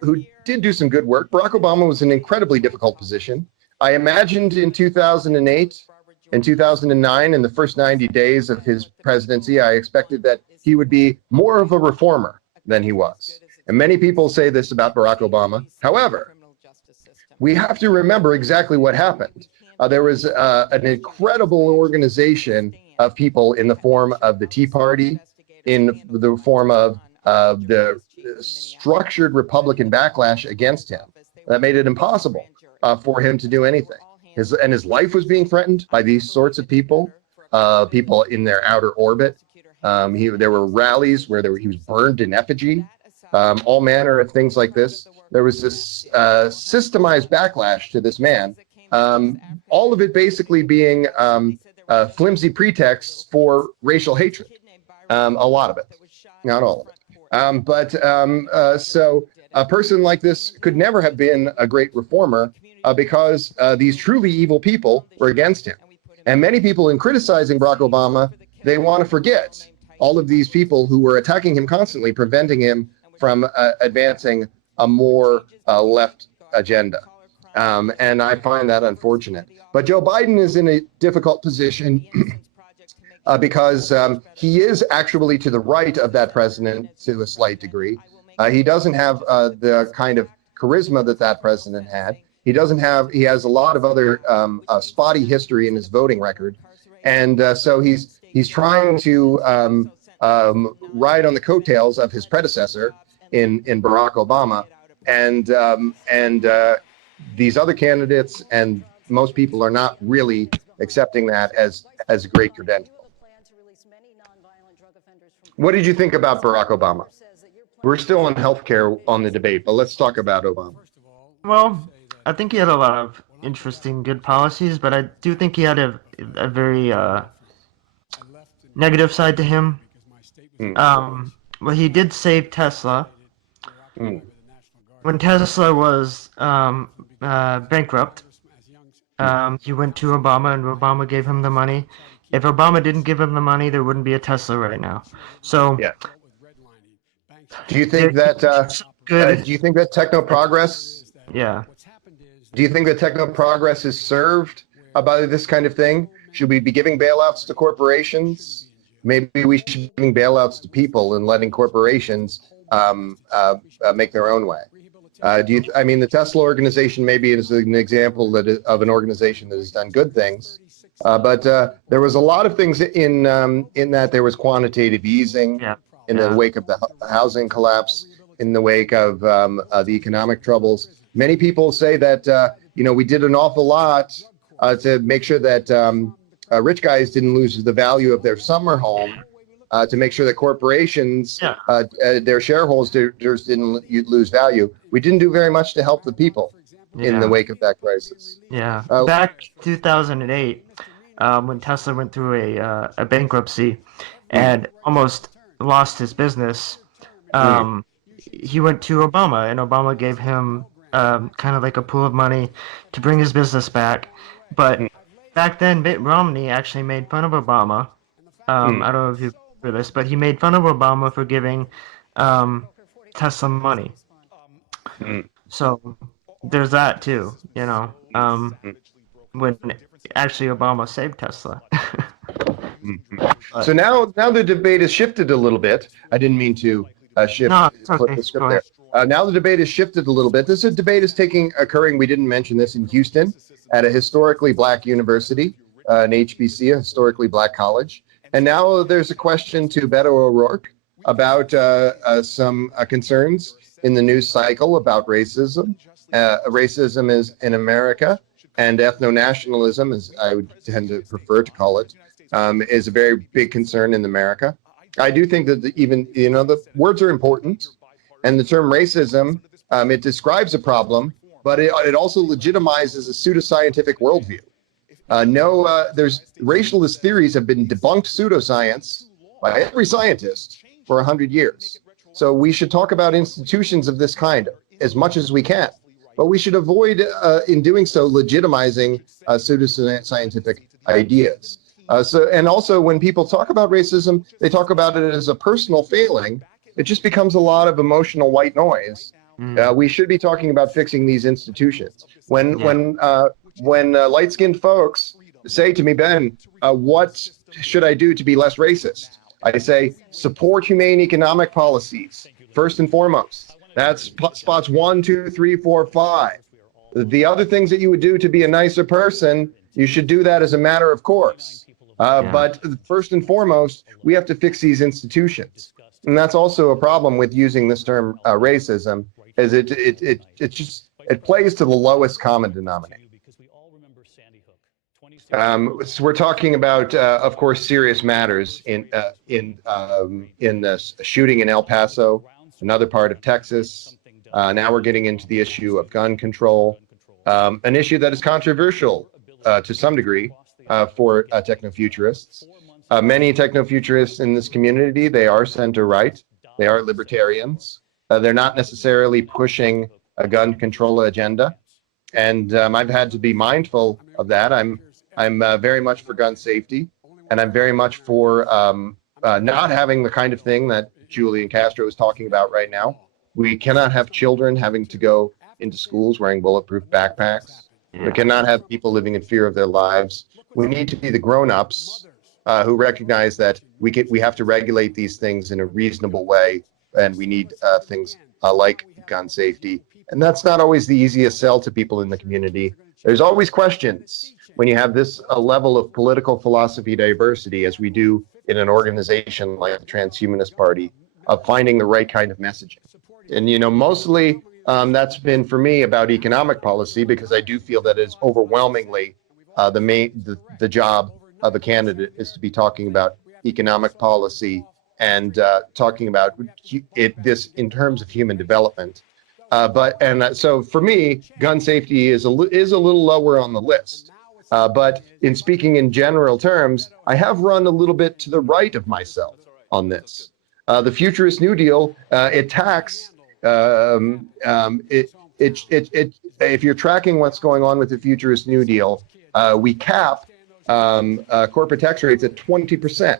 who did do some good work. Barack Obama was in an incredibly difficult position. I imagined in 2008 and 2009, in the first 90 days of his presidency, I expected that he would be more of a reformer than he was. And many people say this about Barack Obama. However, we have to remember exactly what happened. There was an incredible organization of people in the form of the Tea Party, in the form of the structured Republican backlash against him that made it impossible for him to do anything. His life was being threatened by these sorts of people, people in their outer orbit. There were rallies where he was burned in effigy, all manner of things like this. There was this systemized backlash to this man, all of it basically being flimsy pretexts for racial hatred. A lot of it, not all of it. So a person like this could never have been a great reformer because these truly evil people were against him. And many people, in criticizing Barack Obama, they want to forget all of these people who were attacking him constantly, preventing him from advancing a more left agenda. And I find that unfortunate. But Joe Biden is in a difficult position because he is actually to the right of that president to a slight degree. He doesn't have the kind of charisma that president had. He has a lot of other spotty history in his voting record. And so he's trying to ride on the coattails of his predecessor in Barack Obama. And these other candidates and most people are not really accepting that as a great credential. What did you think about Barack Obama? We're still on healthcare on the debate, but let's talk about Obama. Well, I think he had a lot of interesting, good policies, but I do think he had a very negative side to Well, he did save Tesla. when Tesla was bankrupt, he went to Obama, and Obama gave him the money. If Obama didn't give him the money, there wouldn't be a Tesla right now. So, Yeah. Do you there, think that good. do you think that technoprogress Yeah. do you think that technoprogress is served by this kind of thing? Should we be giving bailouts to corporations? Maybe we should be giving bailouts to people and letting corporations make their own way. I mean, the Tesla organization maybe is an example of an organization that has done good things, but there was a lot of things in that there was quantitative easing Yeah. in the wake of the housing collapse, in the wake of the economic troubles. Many people say that we did an awful lot to make sure that rich guys didn't lose the value of their summer home, to make sure that corporations, their shareholders didn't lose value. We didn't do very much to help the people in the wake of that crisis. Yeah. Back 2008, when Tesla went through a bankruptcy and almost lost his business, he went to Obama, and Obama gave him kind of like a pool of money to bring his business back. But back then, Mitt Romney actually made fun of Obama. I don't know if you for this, but he made fun of Obama for giving Tesla money. So there's that too, when actually Obama saved Tesla. So now the debate has shifted a little bit. I didn't mean to flip the script there. Now the debate has shifted a little bit. This debate is occurring. We didn't mention this in Houston at a historically black university, an HBC, a historically black college. And now there's a question to Beto O'Rourke about some concerns in the news cycle about racism. Racism is in America, and ethno-nationalism, as I would tend to prefer to call it, is a very big concern in America. I do think that the words are important, and the term racism, it describes a problem, but it also legitimizes a pseudoscientific worldview. There's racialist theories have been debunked pseudoscience by every scientist for 100 years. So we should talk about institutions of this kind as much as we can, but we should avoid, in doing so, legitimizing pseudoscientific ideas. And also, when people talk about racism, they talk about it as a personal failing. It just becomes a lot of emotional white noise. We should be talking about fixing these institutions. When light-skinned folks say to me, Ben, what should I do to be less racist? I say, support humane economic policies, first and foremost. That's spots 1, 2, 3, 4, 5. The other things that you would do to be a nicer person, you should do that as a matter of course. But first and foremost, we have to fix these institutions. And that's also a problem with using this term racism, is it plays to the lowest common denominator. So we're talking about, of course, serious matters in this shooting in El Paso, another part of Texas. Now we're getting into the issue of gun control, an issue that is controversial to some degree for technofuturists. Many technofuturists in this community, they are center-right, they are libertarians. They're not necessarily pushing a gun control agenda, and I've had to be mindful of that. I'm very much for gun safety, and I'm very much for not having the kind of thing that Julian Castro is talking about right now. We cannot have children having to go into schools wearing bulletproof backpacks. We cannot have people living in fear of their lives. We need to be the grown-ups who recognize that we have to regulate these things in a reasonable way, and we need things like gun safety. And that's not always the easiest sell to people in the community. There's always questions when you have this level of political philosophy diversity, as we do in an organization like the Transhumanist Party, of finding the right kind of messaging. And, mostly that's been for me about economic policy, because I do feel that it's overwhelmingly the job of a candidate is to be talking about economic policy and talking about this in terms of human development. So for me, gun safety is a little lower on the list. But in speaking in general terms, I have run a little bit to the right of myself on this. The Futurist New Deal attacks if you're tracking what's going on with the Futurist New Deal, we cap corporate tax rates at 20%.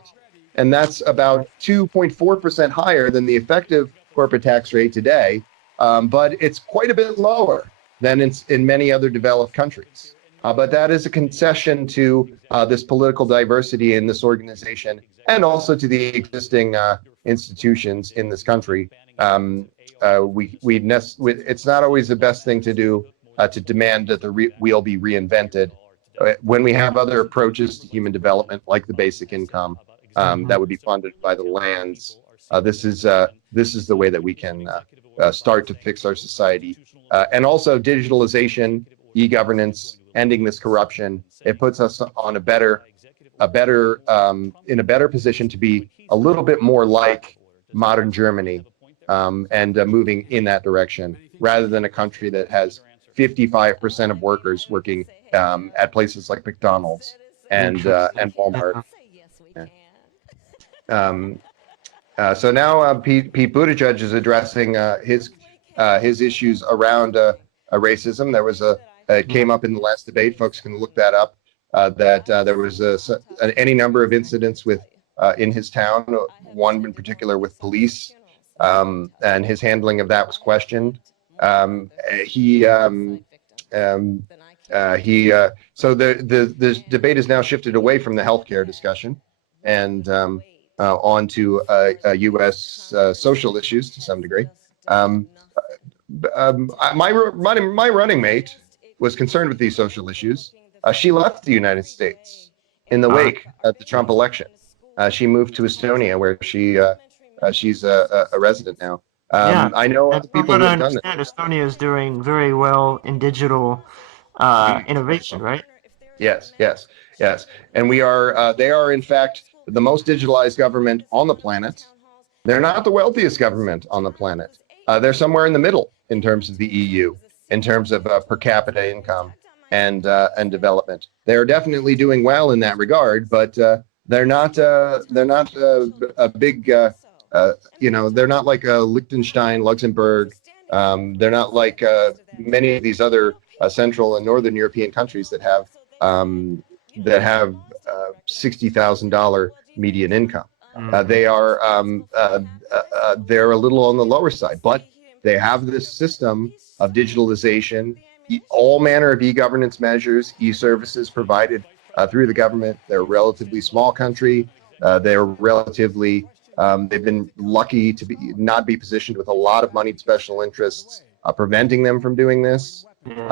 And that's about 2.4% higher than the effective corporate tax rate today. But it's quite a bit lower than in many other developed countries. But that is a concession to this political diversity in this organization and also to the existing institutions in this country. It's not always the best thing to do to demand that the wheel be reinvented when we have other approaches to human development, like the basic income, that would be funded by the lands. This is the way that we can start to fix our society, and also digitalization, e-governance, ending this corruption. It puts us on in a better position to be a little bit more like modern Germany, and moving in that direction, rather than a country that has 55% of workers working at places like McDonald's and Walmart. So now Pete Buttigieg is addressing his issues around racism. There was it came up in the last debate. Folks can look that up. That there was any number of incidents with in his town. One in particular with police, and his handling of that was questioned. So the debate has now shifted away from the healthcare discussion and onto U.S. social issues to some degree. My running mate was concerned with these social issues. She left the United States in the wake of the Trump election. She moved to Estonia, where she's a resident now. I know other people who have done it. Estonia is doing very well in digital innovation, right? Yes. And they are in fact the most digitalized government on the planet. They're not the wealthiest government on the planet. They're somewhere in the middle in terms of the EU, in terms of per capita income and development. They're definitely doing well in that regard, but they're not a big, they're not like Liechtenstein, Luxembourg. They're not like many of these other Central and Northern European countries that have $60,000 median income. They're a little on the lower side, but they have this system of digitalization, all manner of e-governance measures, e-services provided through the government. They're a relatively small country. They're relatively, they've been lucky to not be positioned with a lot of moneyed special interests preventing them from doing this.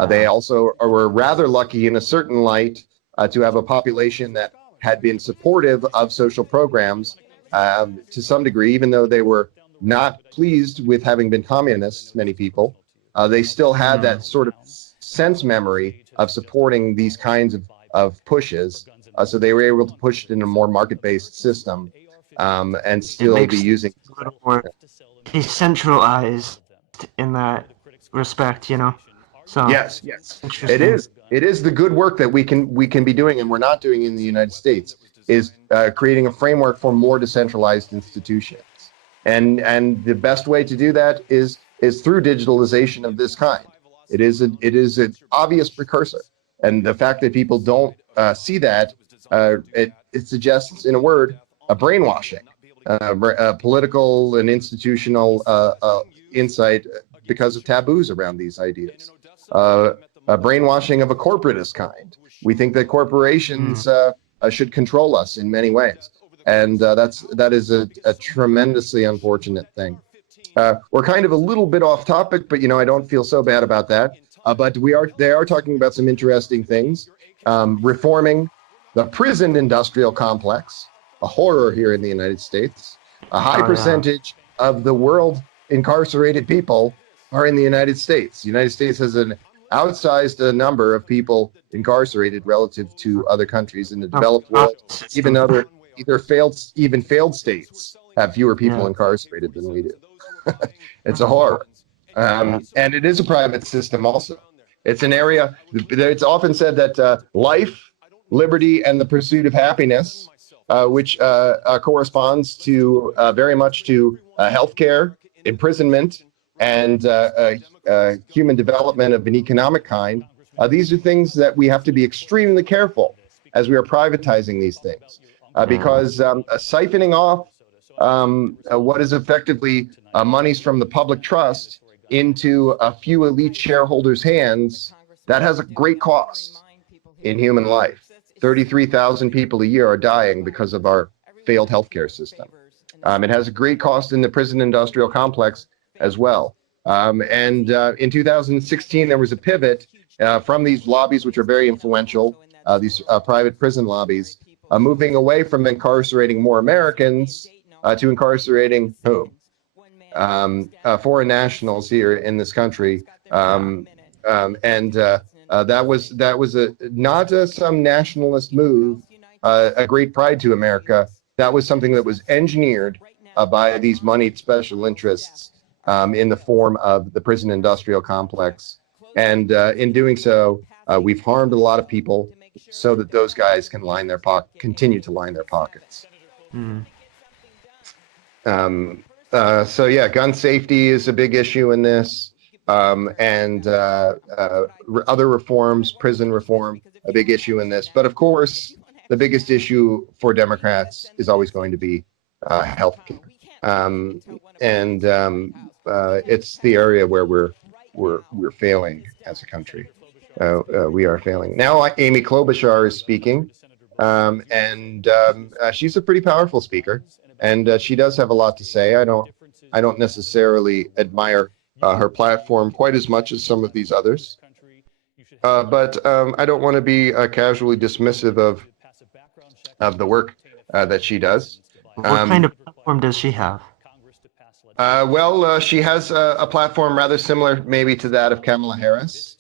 They also were rather lucky in a certain light to have a population that had been supportive of social programs to some degree, even though they were not pleased with having been communists, many people. They still had that sort of sense memory of supporting these kinds of pushes. So they were able to push it in a more market-based system and still be using a little more decentralized in that respect, So yes, it is. It is the good work that we can be doing, and we're not doing in the United States, is creating a framework for more decentralized institutions. And the best way to do that is through digitalization of this kind. It is an obvious precursor, and the fact that people don't see that, it suggests, in a word, a brainwashing, a political and institutional insight because of taboos around these ideas. A brainwashing of a corporatist kind. We think that corporations should control us in many ways, and that is a tremendously unfortunate thing. We're kind of a little bit off topic, but I don't feel so bad about that. But they are talking about some interesting things, reforming the prison industrial complex, a horror here in the United States. A high percentage of the world incarcerated people are in the United States. The United States has an outsized number of people incarcerated relative to other countries in the developed world. Even failed states have fewer people incarcerated than we do. It's a horror. And it is a private system also. It's an area, it's often said that life, liberty, and the pursuit of happiness, which corresponds to very much to healthcare, imprisonment, and human development of an economic kind. These are things that we have to be extremely careful as we are privatizing these things, because siphoning off what is effectively monies from the public trust into a few elite shareholders' hands, that has a great cost in human life. 33,000 people a year are dying because of our failed healthcare system. It has a great cost in the prison industrial complex as well. And in 2016, there was a pivot from these lobbies, which are very influential, these private prison lobbies, moving away from incarcerating more Americans to incarcerating whom? Foreign nationals here in this country. That was not some nationalist move, a great pride to America. That was something that was engineered by these moneyed special interests in the form of the prison industrial complex. And in doing so, we've harmed a lot of people so that those guys can continue to line their pockets. So yeah, gun safety is a big issue in this, and other reforms, prison reform, a big issue in this. But of course, the biggest issue for Democrats is always going to be health care, and it's the area where we're failing as a country. We are failing now. Amy Klobuchar is speaking, and she's a pretty powerful speaker. And she does have a lot to say. I don't necessarily admire her platform quite as much as some of these others. But I don't want to be casually dismissive of the work that she does. What kind of platform does she have? Well, she has a platform rather similar maybe to that of Kamala Harris.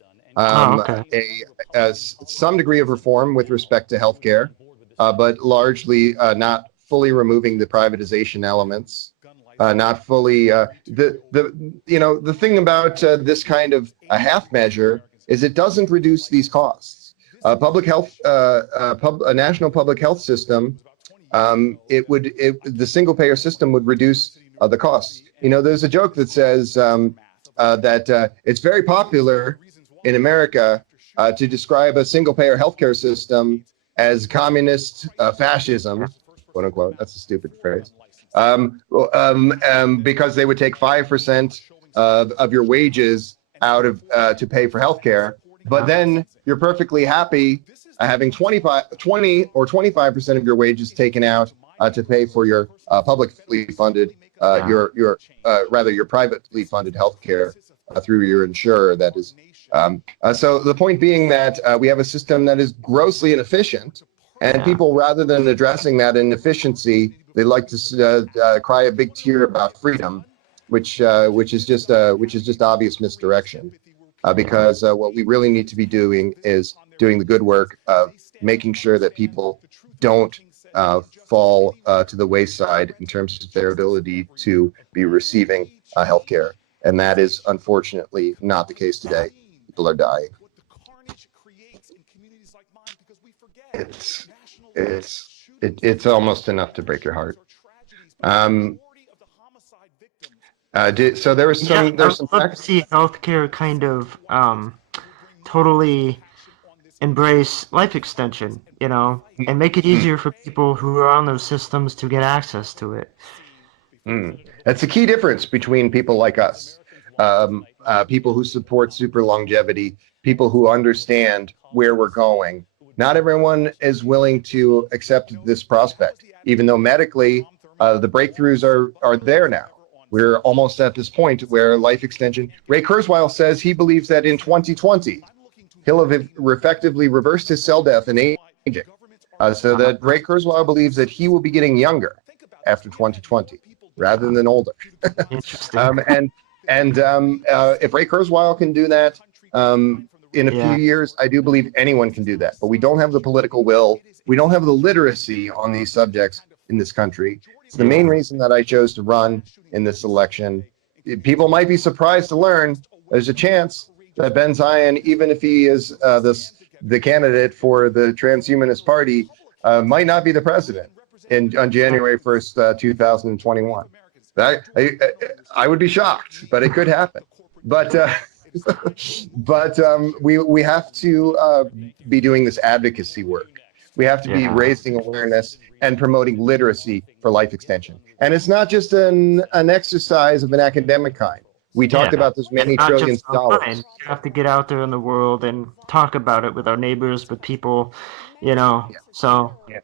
Some degree of reform with respect to healthcare, but largely not fully removing the privatization elements, not fully the thing about this kind of a half measure is it doesn't reduce these costs. Public health, a national public health system, the single payer system would reduce the costs. There's a joke that says that it's very popular in America to describe a single payer healthcare system as communist fascism, quote unquote. That's a stupid phrase. Because they would take 5% of your wages out of to pay for healthcare, but then you're perfectly happy having 20 or 25% of your wages taken out to pay for your publicly funded, your privately funded healthcare through your insurer. That is. So the point being that we have a system that is grossly inefficient. And people, rather than addressing that inefficiency, they like to cry a big tear about freedom, which is just obvious misdirection. Because what we really need to be doing is doing the good work of making sure that people don't fall to the wayside in terms of their ability to be receiving healthcare, and that is unfortunately not the case today. People are dying. It's almost enough to break your heart. So there was some. There's some. I'd love to see healthcare kind of totally embrace life extension, and make it easier for people who are on those systems to get access to it. That's a key difference between people like us, people who support super longevity, people who understand where we're going. Not everyone is willing to accept this prospect, even though medically the breakthroughs are there now. We're almost at this point where life extension. Ray Kurzweil says he believes that in 2020, he'll have effectively reversed his cell death and aging. So that Ray Kurzweil believes that he will be getting younger after 2020 rather than older. Interesting. If Ray Kurzweil can do that, in a few years, I do believe anyone can do that. But we don't have the political will. We don't have the literacy on these subjects in this country. It's the main reason that I chose to run in this election. People might be surprised to learn there's a chance that Ben Zion, even if he is the candidate for the Transhumanist Party, might not be the president on January 1st, 2021. I would be shocked, but it could happen. But we have to be doing this advocacy work. We have to be Yeah. raising awareness and promoting literacy for life extension. And it's not just an exercise of an academic kind. We talked Yeah, about this and many not trillions just of online. dollars. We have to get out there in the world and talk about it with our neighbors, with people, you know. Yeah. So Yes.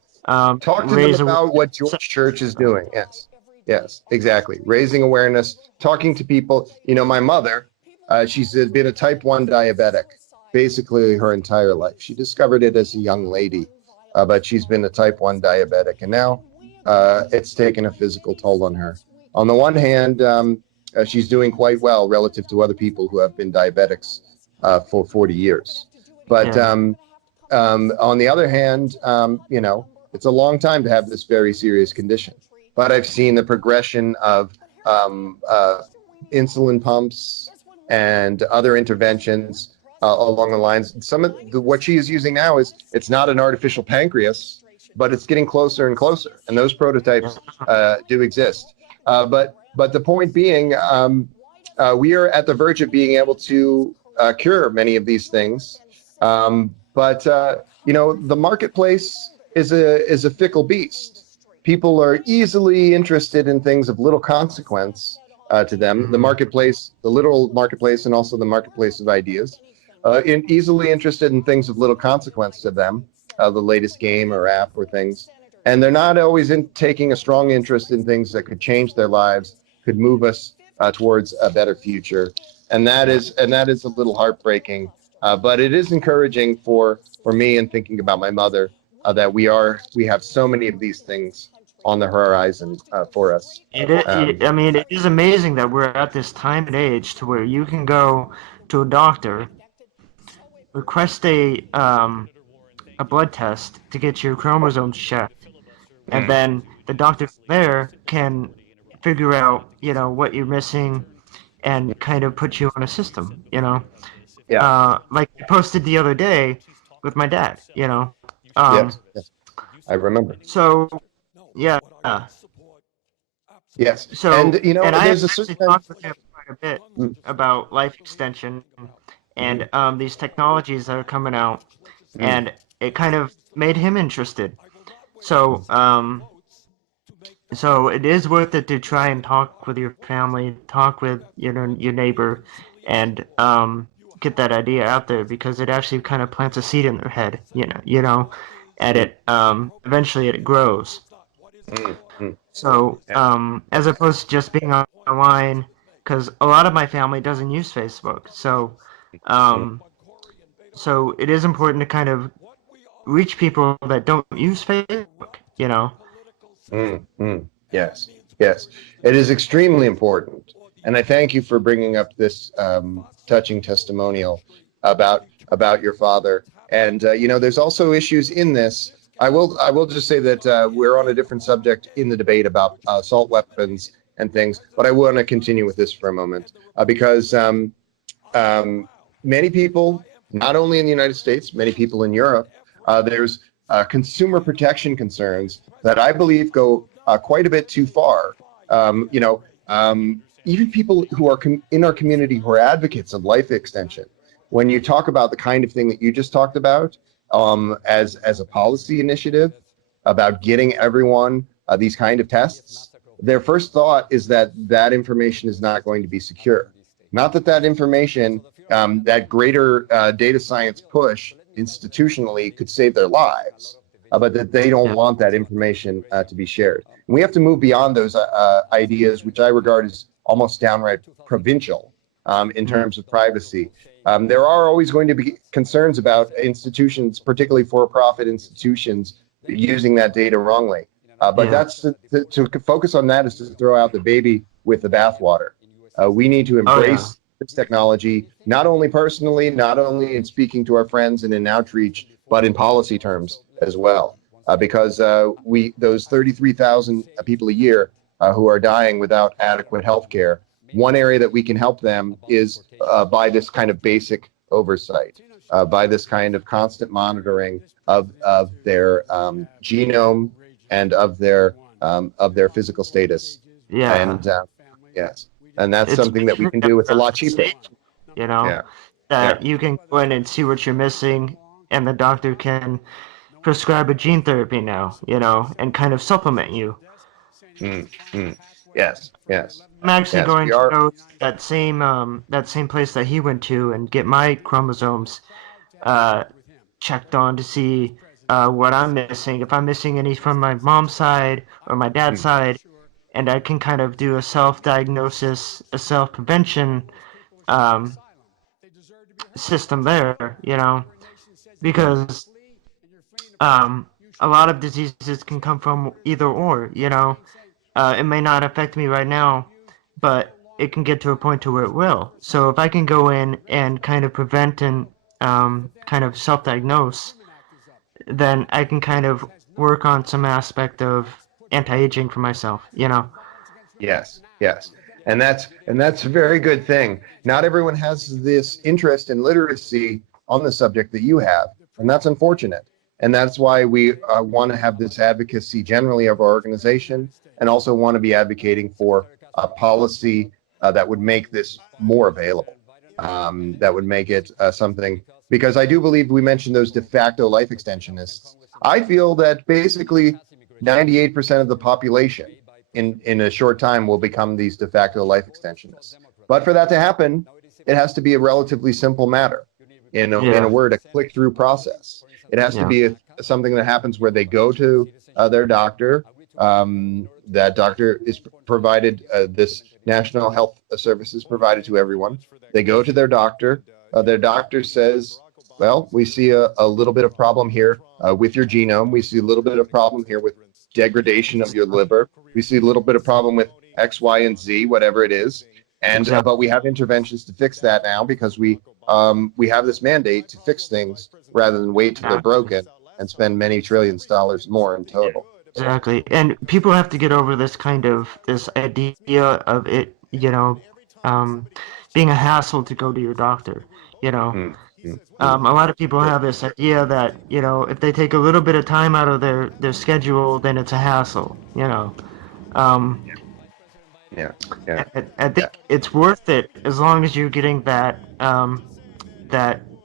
Talk to them raise about what awareness. George Church is doing. Yes. Yes, exactly. Raising awareness, talking to people. You know, my mother, she's been a type 1 diabetic basically her entire life. She discovered it as a young lady, but she's been a type 1 diabetic. And now it's taken a physical toll on her. On the one hand, she's doing quite well relative to other people who have been diabetics for 40 years. But Yeah, on the other hand, you know, it's a long time to have this very serious condition. But I've seen the progression of um, uh, insulin pumps and other interventions along the lines. Some of what she is using now is it's not an artificial pancreas, but it's getting closer and closer. And those yeah, prototypes do exist. But the point being, we are at the verge of being able to cure many of these things. But you know, the marketplace is a fickle beast. People are easily interested in things of little consequence to them. The mhm, marketplace, the literal marketplace, and also the marketplace of ideas, easily interested in things of little consequence to them, the latest game or app or things. And they're not always taking a strong interest in things that could change their lives, could move us towards a better future. yeah. And that is a little heartbreaking, but it is encouraging for me and thinking about my mother that we have so many of these things on the horizon for us. I mean, it is amazing that we're at this time and age to where you can go to a doctor, request a blood test to get your chromosomes checked, and Mm, then the doctor there can figure out, you know, what you're missing and kind of put you on a system, you know. yeah. Like I posted the other day with my dad, you know. Yes. Yes. I remember. So yeah, Yes. so And you know, and I there's a actually certain. talked with him quite a bit Mm, about life extension mm, and these technologies that are coming out, mm, and it kind of made him interested. So so it is worth it to try and talk with your family, talk with your neighbor, and get that idea out there because it actually kind of plants a seed in their head, and mm, it eventually it grows. mm, mm. So Yeah. as opposed to just being online, because a lot of my family doesn't use Facebook, so Mm, um, so it is important to kind of reach people that don't use Facebook, you know. yes. Yes. It is extremely important, and I thank you for bringing up this touching testimonial about your father. And you know, there's also issues in this. I will just say that we're on a different subject in the debate about assault weapons and things, but I want to continue with this for a moment because um, many people, not only in the United States, many people in Europe, there's consumer protection concerns that I believe go quite a bit too far. You know, even people who are in our community who are advocates of life extension, when you talk about the kind of thing that you just talked about as a policy initiative about getting everyone these kind of tests, their first thought is that that information is not going to be secure. Not that that information, that greater data science push institutionally could save their lives, but that they don't Yeah, want that information to be shared. And we have to move beyond those ideas, which I regard as almost downright provincial in mm, terms of privacy. There are always going to be concerns about institutions, particularly for-profit institutions, using that data wrongly. But yeah, that's to focus on that is to throw out the baby with the bathwater. We need to oh yeah, embrace this technology, not only personally, not only in speaking to our friends and in outreach, but in policy terms as well. Because we those 33,000 people a year who are dying without adequate health care, one area that we can help them is by this kind of basic oversight, by this kind of constant monitoring of their genome and of their physical status. Yeah. And yes, and that's It's something that we can do. It's a lot cheaper. you know, Yeah, yeah. that you can go in and see what you're missing, and the doctor can prescribe a gene therapy now, and kind of supplement you. Mm, mm. Yes, yes, I'm actually yes. going We to are. go to that same place that he went to and get my chromosomes uh, checked on to see what I'm missing, if I'm missing any from my mom's side or my dad's Mm, side, and I can kind of do a self-diagnosis, a self-prevention um, system there, because um, a lot of diseases can come from either or. It may not affect me right now, but it can get to a point to where it will. So if I can go in and kind of prevent and kind of self-diagnose, then I can kind of work on some aspect of anti-aging for myself. yes, yes. And that's a very good thing. Not everyone has this interest in literacy on the subject that you have, and that's unfortunate. And that's why we want to have this advocacy generally of our organization, and also want to be advocating for a policy that would make this more available, that would make it something. Because I do believe we mentioned those de facto life extensionists. I feel that basically 98% of the population in a short time will become these de facto life extensionists. But for that to happen, it has to be a relatively simple matter. In a Yeah, word, a click through process. It has to yeah, be something that happens where they go to their doctor. That doctor is provided, this national health service is provided to everyone. They go to their doctor. Their doctor says, well, we see a little bit of problem here with your genome. We see a little bit of problem here with degradation of your liver. We see a little bit of problem with X, Y, and Z, whatever it is. And exactly, but we have interventions to fix that now, because we have this mandate to fix things rather than wait till they're exactly, broken and spend many trillions of dollars more in total. exactly. And people have to get over this idea of it, um, being a hassle to go to your doctor. You know, Mm, mm, mm. a lot of people have this idea that if they take a little bit of time out of their schedule, then it's a hassle. Um, Yeah, yeah, I yeah. think it's worth it as long as you're getting that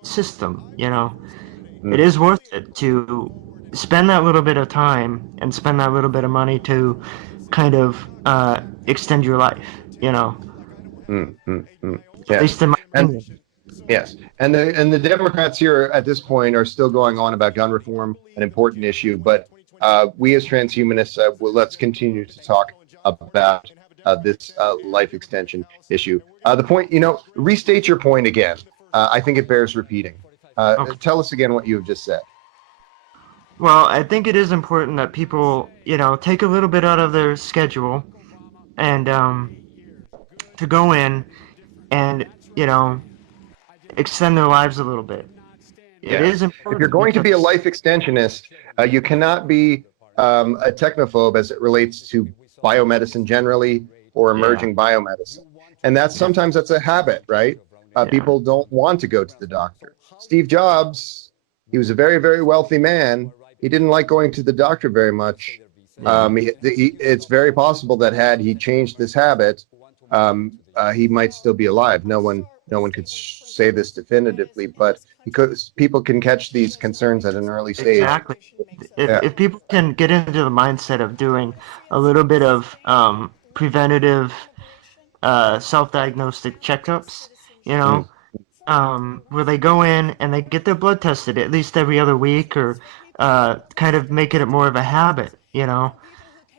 system. It Mm. is worth it to spend that little bit of time and spend that little bit of money to kind of extend your life. You know, Mm, mm, mm. at Yes, least in my and opinion. yes, and the Democrats here at this point are still going on about gun reform, an important issue. But we as transhumanists, let's continue to talk about this life extension issue. The point, restate your point again. I think it bears repeating. Okay. Tell us again what you have just said. Well, I think it is important that people, take a little bit out of their schedule and to go in and, you know, extend their lives a little bit. It Yes. is If you're important going to be a because, life extensionist, you cannot be a technophobe as it relates to biomedicine generally, or yeah, emerging biomedicine. And yeah, that's a habit, right? yeah, People don't want to go to the doctor. Steve Jobs, he was a very, very wealthy man. He didn't like going to the doctor very much. yeah, It's very possible that had he changed this habit, he might still be alive. No one could say this definitively, but because people can catch these concerns at an early stage. exactly. If Yeah. if people can get into the mindset of doing a little bit of preventative self-diagnostic checkups, Mm, where they go in and they get their blood tested at least every other week, or kind of make it more of a habit, mm,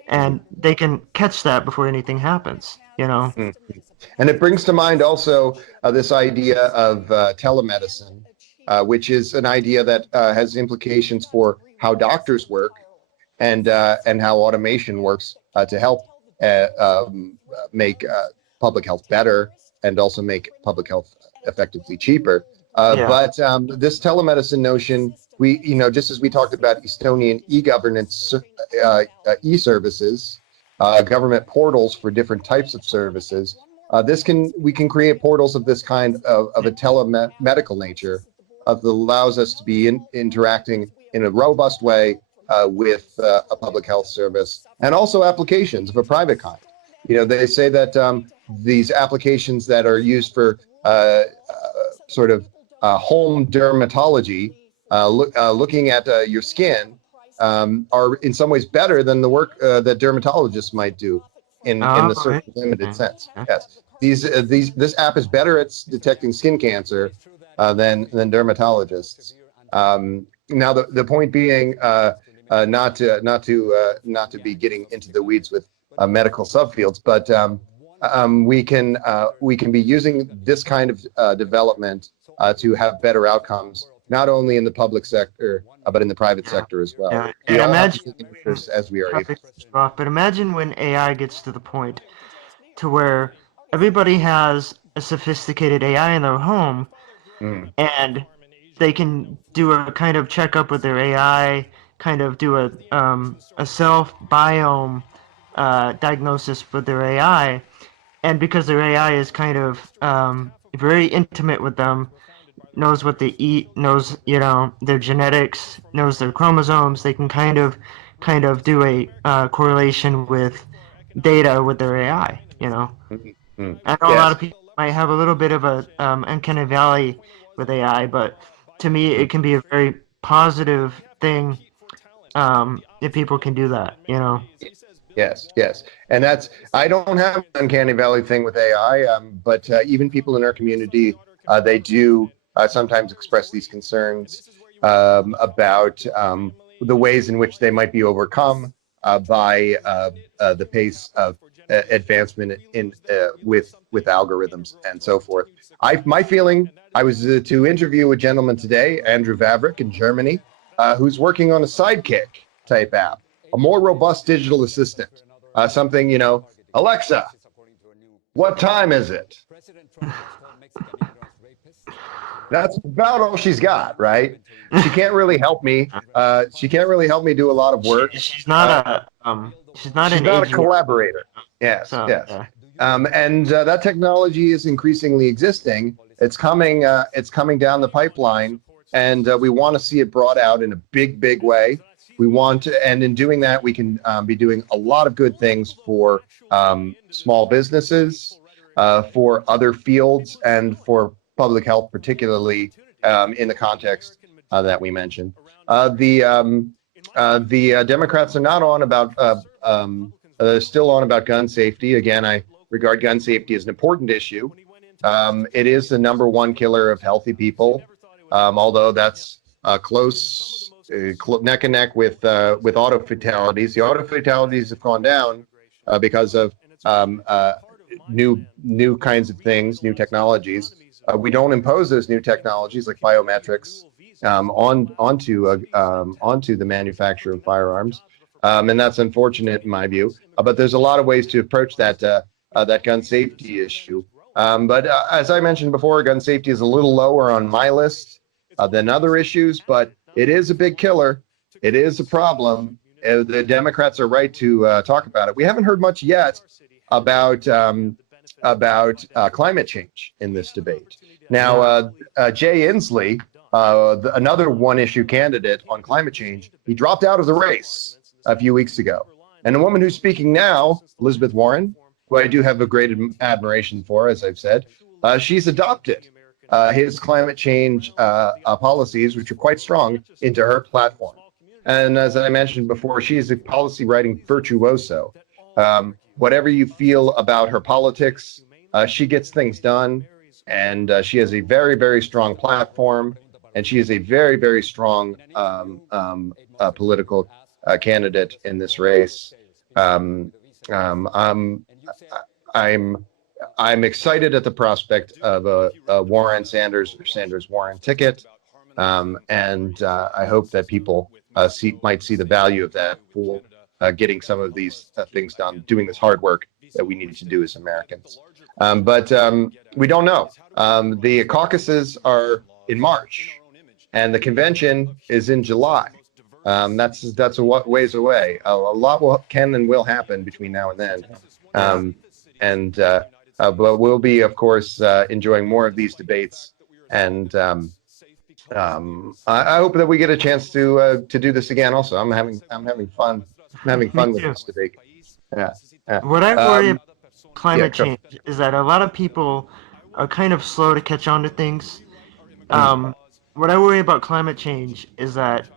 and they can catch that before anything happens. mm. And it brings to mind also this idea of telemedicine, which is an idea that has implications for how doctors work, and how automation works to help make public health better, and also make public health effectively cheaper. Yeah, But this telemedicine notion, just as we talked about Estonian e-governance, e-services, government portals for different types of services. We can create portals of this kind of a telemedical nature that allows us to be interacting in a robust way with a public health service, and also applications of a private kind. They say that these applications that are used for sort of home dermatology, looking at your skin, are in some ways better than the work that dermatologists might do in the Oh, certain limited sense. okay. Yes, this app is better at detecting skin cancer than dermatologists. Now the point being, not to be getting into the weeds with medical subfields, but we can be using this kind of development to have better outcomes, not only in the public sector but in the private Yeah. sector as well. Yeah. We And all have to imagine, take interest as we are able. probably cut you off, but imagine when AI gets to the point to where everybody has a sophisticated AI in their home, Mm, and they can do a kind of checkup with their AI, kind of do a self biome diagnosis with their AI, and because their AI is kind of very intimate with them, knows what they eat, knows their genetics, knows their chromosomes, they can kind of do a correlation with data with their AI. mm, mm. I know a lot Yes. of people might have a little bit of a uncanny valley with AI, but to me, Mm. it can be a very positive thing if people can do that. Yes, yes, and I don't have an uncanny valley thing with AI, but even people in our community, they do sometimes express these concerns about the ways in which they might be overcome by the pace of advancement in with algorithms and so forth. My feeling, I was to interview a gentleman today, Andrew Vavrick in Germany, who's working on a sidekick type app, a more robust digital assistant, something, Alexa, what time is it? That's about all she's got, right? She can't really help me. She can't really help me do a lot of she, work. she's not Uh, she's not she's an not a AGI, collaborator. Yes, so yes. yeah. And that technology is increasingly existing. It's coming. It's coming down the pipeline, and we want to see it brought out in a big, big way. We want to, and in doing that, we can be doing a lot of good things for small businesses, for other fields, and for public health, particularly in the context that we mentioned. The Democrats are not on about still on about gun safety. Again, I regard gun safety as an important issue. It is the number one killer of healthy people, although that's close, neck and neck with auto fatalities. The auto fatalities have gone down because of um, uh, new kinds of things, new technologies. We don't impose those new technologies like biometrics onto the manufacture of firearms, and that's unfortunate in my view. But there's a lot of ways to approach that gun safety issue. But as I mentioned before, gun safety is a little lower on my list than other issues, but it is a big killer. It is a problem. The Democrats are right to talk about it. We haven't heard much yet about climate change in this debate. Now, Yeah. Jay Inslee, another one-issue candidate on climate change, he dropped out of the race a few weeks ago. And the woman who's speaking now, Elizabeth Warren, who I do have a great admiration for, as I've said, she's adopted his climate change policies, which are quite strong, into her platform. And as I mentioned before, she is a policy writing virtuoso. Whatever you feel about her politics, she gets things done, and she has a very, very strong platform, and she is a very, very strong political candidate in this race. Um, um, I'm, I'm, I'm excited at the prospect of a Warren Sanders or Sanders Warren ticket, and I hope that people might see the value of that for getting some of these things done, doing this hard work that we need to do as Americans. But we don't know. The caucuses are in March, and the convention is in July. That's a ways away. A lot can and will happen between now and then, Yeah. and but we'll be, of course, enjoying more of these debates. And I hope that we get a chance to do this again. Also, I'm having fun. I'm having Me fun with too. this debate. Yeah, yeah. What I worry Um, about Yeah. climate change is that a lot of people are kind of slow to catch on to things. Mm, Um, what I worry about climate change is that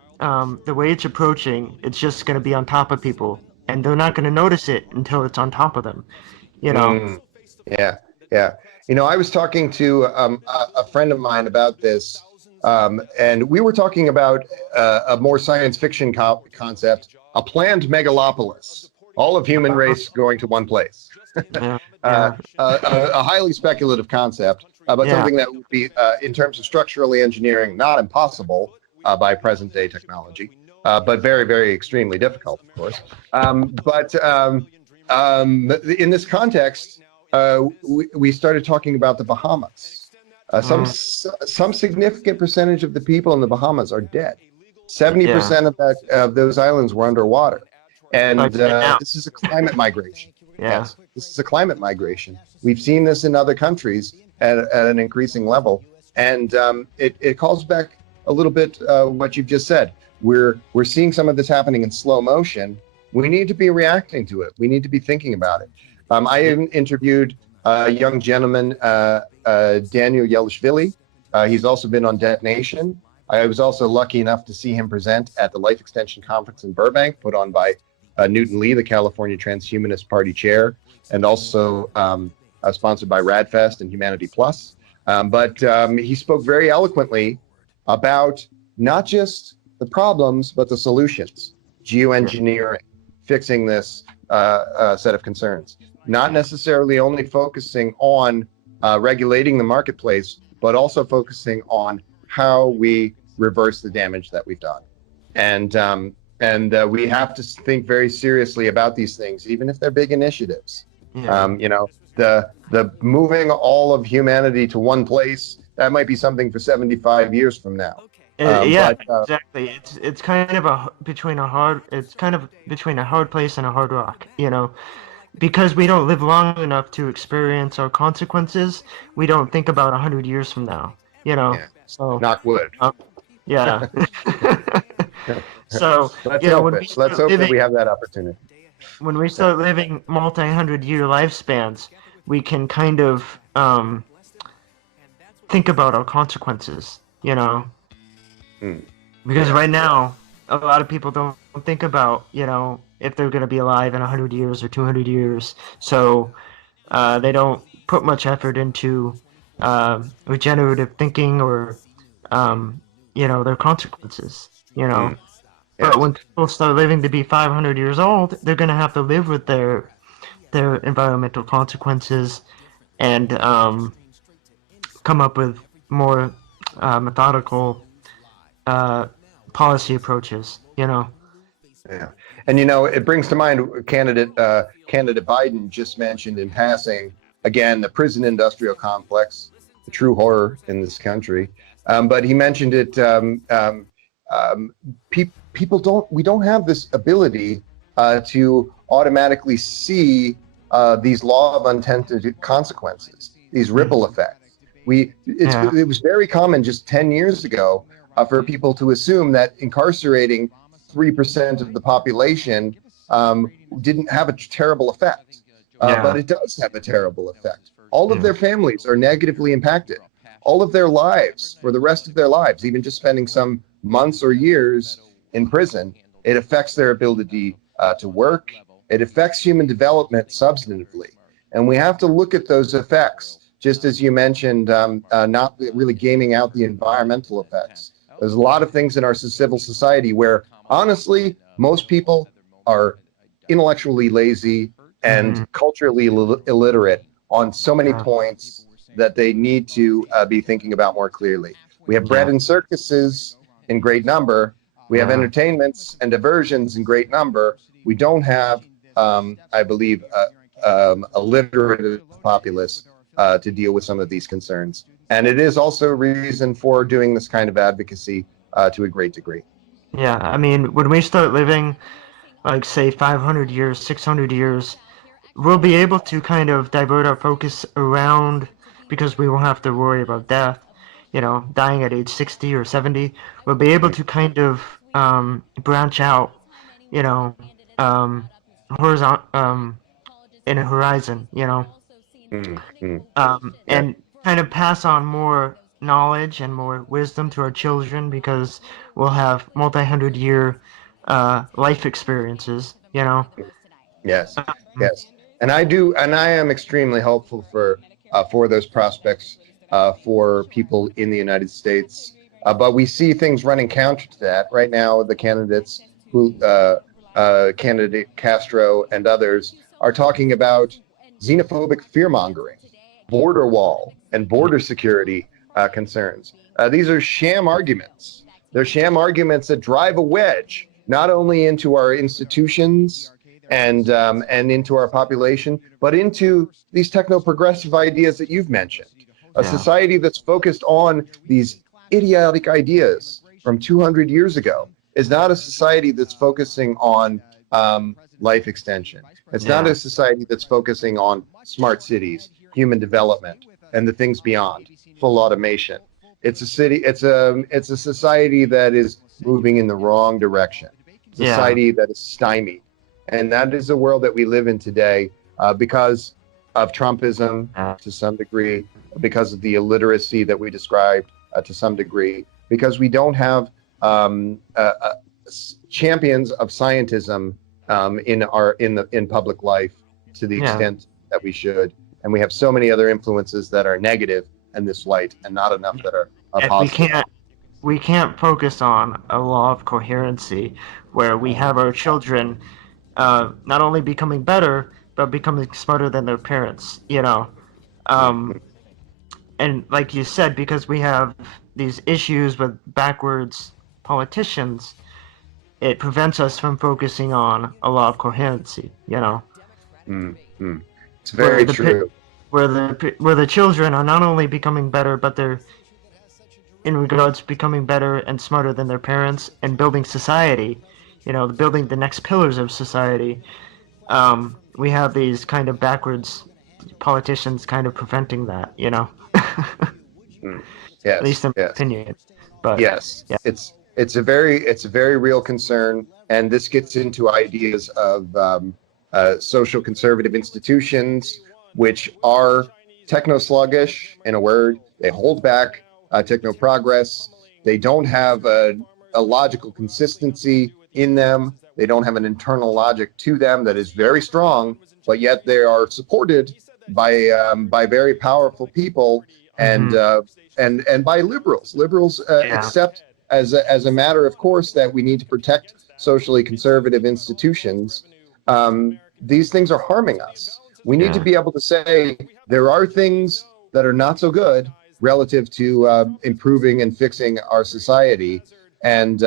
the way it's approaching, it's just going to be on top of people, and they're not going to notice it until it's on top of them. You know? mm, yeah. Yeah. I was talking to a friend of mine about this, and we were talking about a more science fiction concept, a planned megalopolis, all of human race going to one place. Yeah, uh, yeah, a highly speculative concept, but yeah, something that would be, in terms of structurally engineering, not impossible by present day technology, but very, very extremely difficult, of course. In this context, we started talking about the Bahamas. mm, Some significant percentage of the people in the Bahamas are dead. Seventy yeah. percent of those islands were underwater, and Like right now. this is a climate migration. Yeah, Yes, this is a climate migration. We've seen this in other countries at an increasing level, and it calls back a little bit what you've just said. We're seeing some of this happening in slow motion. We need to be reacting to it. We need to be thinking about it. I yeah, interviewed a young gentleman, Daniel Yelishvili. He's also been on Detonation. I was also lucky enough to see him present at the Life Extension Conference in Burbank, put on by Newton Lee, the California Transhumanist Party chair, and also sponsored by RadFest and Humanity Plus. But he spoke very eloquently about not just the problems, but the solutions. yeah, Geoengineering, fixing this set of concerns. Not necessarily only focusing on regulating the marketplace, but also focusing on how we reverse the damage that we've done. And we have to think very seriously about these things, even if they're big initiatives. yeah. The moving all of humanity to one place, that might be something for 75 years from now. Yeah, But exactly. It's kind of it's kind of between a hard place and a hard rock, because we don't live long enough to experience our consequences. We don't think about 100 years from now, yeah, So, knock wood. yeah. So, Let's hope when we it. Let's start hope that living we have that opportunity. multi-hundred-year lifespans, we can kind of think about our consequences. Mm, Because yeah, right now, a lot of people don't think about, if they're going to be alive in 100 years or 200 years. So they don't put much effort into regenerative thinking or, their consequences. mm, But yes, when people start living to be 500 years old, they're going to have to live with their environmental consequences and come up with more methodical uh, policy approaches. yeah. And it brings to mind candidate Biden just mentioned in passing again the prison industrial complex, the true horror in this country. But he mentioned it. People we don't have this ability to automatically see these law of unintended consequences, these ripple effects. Yeah, It was very common just 10 years ago for people to assume that incarcerating 3% of the population didn't have a terrible effect, but yeah, it does have a terrible effect. All of yeah, their families are negatively impacted. All of their lives, for the rest of their lives, even just spending some months or years in prison, it affects their ability to work. It affects human development substantively. And we have to look at those effects, just as you mentioned, not really gaming out the environmental effects. There's a lot of things in our civil society where, honestly, most people are intellectually lazy and hmm culturally illiterate on so many yeah, points that they need to be thinking about more clearly. We have bread yeah, and circuses in great number. We have yeah, entertainments and diversions in great number. We don't have, I believe, a literate populace to deal with some of these concerns. And it is also a reason for doing this kind of advocacy to a great degree. yeah. I mean, when we start living, like, say, 500 years, 600 years, we'll be able to kind of divert our focus around because we won't have to worry about death, dying at age 60 or 70. We'll be able Mm, to kind of branch out, you know, um, horizontal, in a horizon, Mm-hmm. Yeah. and kind of pass on more knowledge and more wisdom to our children because we'll have multi-hundred-year life experiences. Yes, Um, yes, and I am extremely hopeful for those prospects for people in the United States. But we see things running counter to that right now. The candidates candidate Castro and others are talking about xenophobic fear mongering, border wall, and border security concerns. These are sham arguments. They're sham arguments that drive a wedge not only into our institutions and into our population, but into these techno-progressive ideas that you've mentioned. A yeah, society that's focused on these idiotic ideas from 200 years ago is not a society that's focusing on life extension. It's not yeah, a society that's focusing on smart cities, human development, and the things beyond, full automation. It's a society that is moving in the wrong direction. yeah, Society that is stymied, and that is the world that we live in today because of Trumpism yeah, to some degree, because of the illiteracy that we described to some degree, because we don't have champions of scientism in public life to the yeah. extent that we should, and we have so many other influences that are negative in this light, and not enough that are And we positive. can't focus on a law of coherency where we have our children not only becoming better but becoming smarter than their parents. Mm-hmm. Um, and like you said, because we have these issues with backwards politicians, it prevents us from focusing on a law of coherency. Mm-hmm. It's where very the true. where the children are not only becoming better, but they're in regards to becoming better and smarter than their parents and building society, building the next pillars of society. We have these kind of backwards politicians kind of preventing that. At Mm. Yes, least in my yes. opinion. But Yes, yeah, it's a very real concern, and this gets into ideas of social conservative institutions, which are techno sluggish. In a word, they hold back techno progress. They don't have a logical consistency in them. They don't have an internal logic to them that is very strong, but yet they are supported by very powerful people and hmm uh, and by liberals. Liberals yeah, accept as a matter of course that we need to protect socially conservative institutions. These things are harming us. We need to yeah, be able to say there are things that are not so good relative to improving and fixing our society. And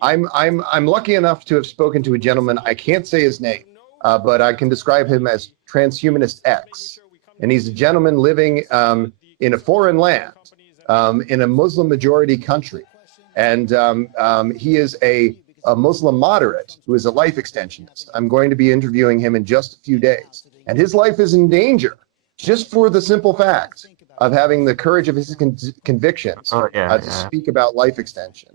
I'm lucky enough to have spoken to a gentleman. I can't say his name, but I can describe him as Transhumanist X, and he's a gentleman living in a foreign land, in a Muslim majority country. And he is a Muslim moderate who is a life extensionist. I'm going to be interviewing him in just a few days. And his life is in danger just for the simple fact of having the courage of his convictions oh yeah, to yeah, speak about life extension.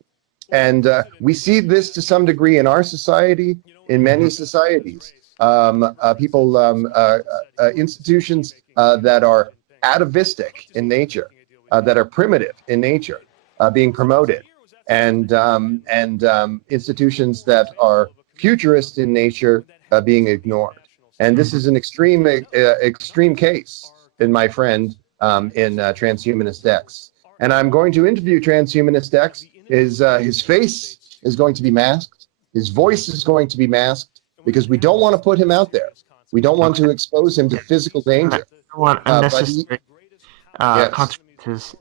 And we see this to some degree in our society, in many hmm societies. Institutions that are atavistic in nature, that are primitive in nature, being promoted, and institutions that are futurist in nature being ignored. And this hmm is an extreme case in my friend in Transhumanist X. And I'm going to interview Transhumanist X. His face is going to be masked. His voice is going to be masked because we don't want to put him out there. We don't want to okay. expose him to Yeah. physical I danger. don't want But he, unnecessary yes, consequences,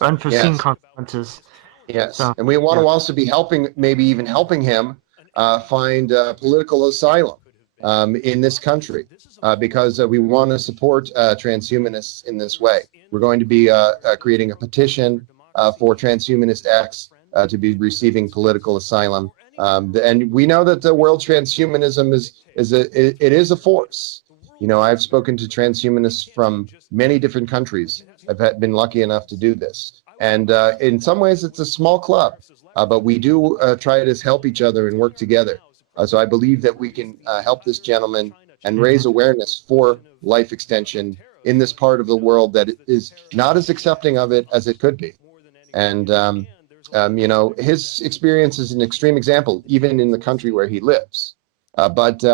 unforeseen yes. consequences. Yes, So and we want yeah, to also be helping, maybe even helping him find political asylum in this country because we want to support transhumanists in this way. We're going to be creating a petition for Transhumanist X to be receiving political asylum, and we know that the world transhumanism it is a force. I've spoken to transhumanists from many different countries. Been lucky enough to do this. And in some ways, it's a small club, but we do try to help each other and work together. So I believe that we can help this gentleman and raise awareness for life extension in this part of the world that is not as accepting of it as it could be. And, his experience is an extreme example, even in the country where he lives. But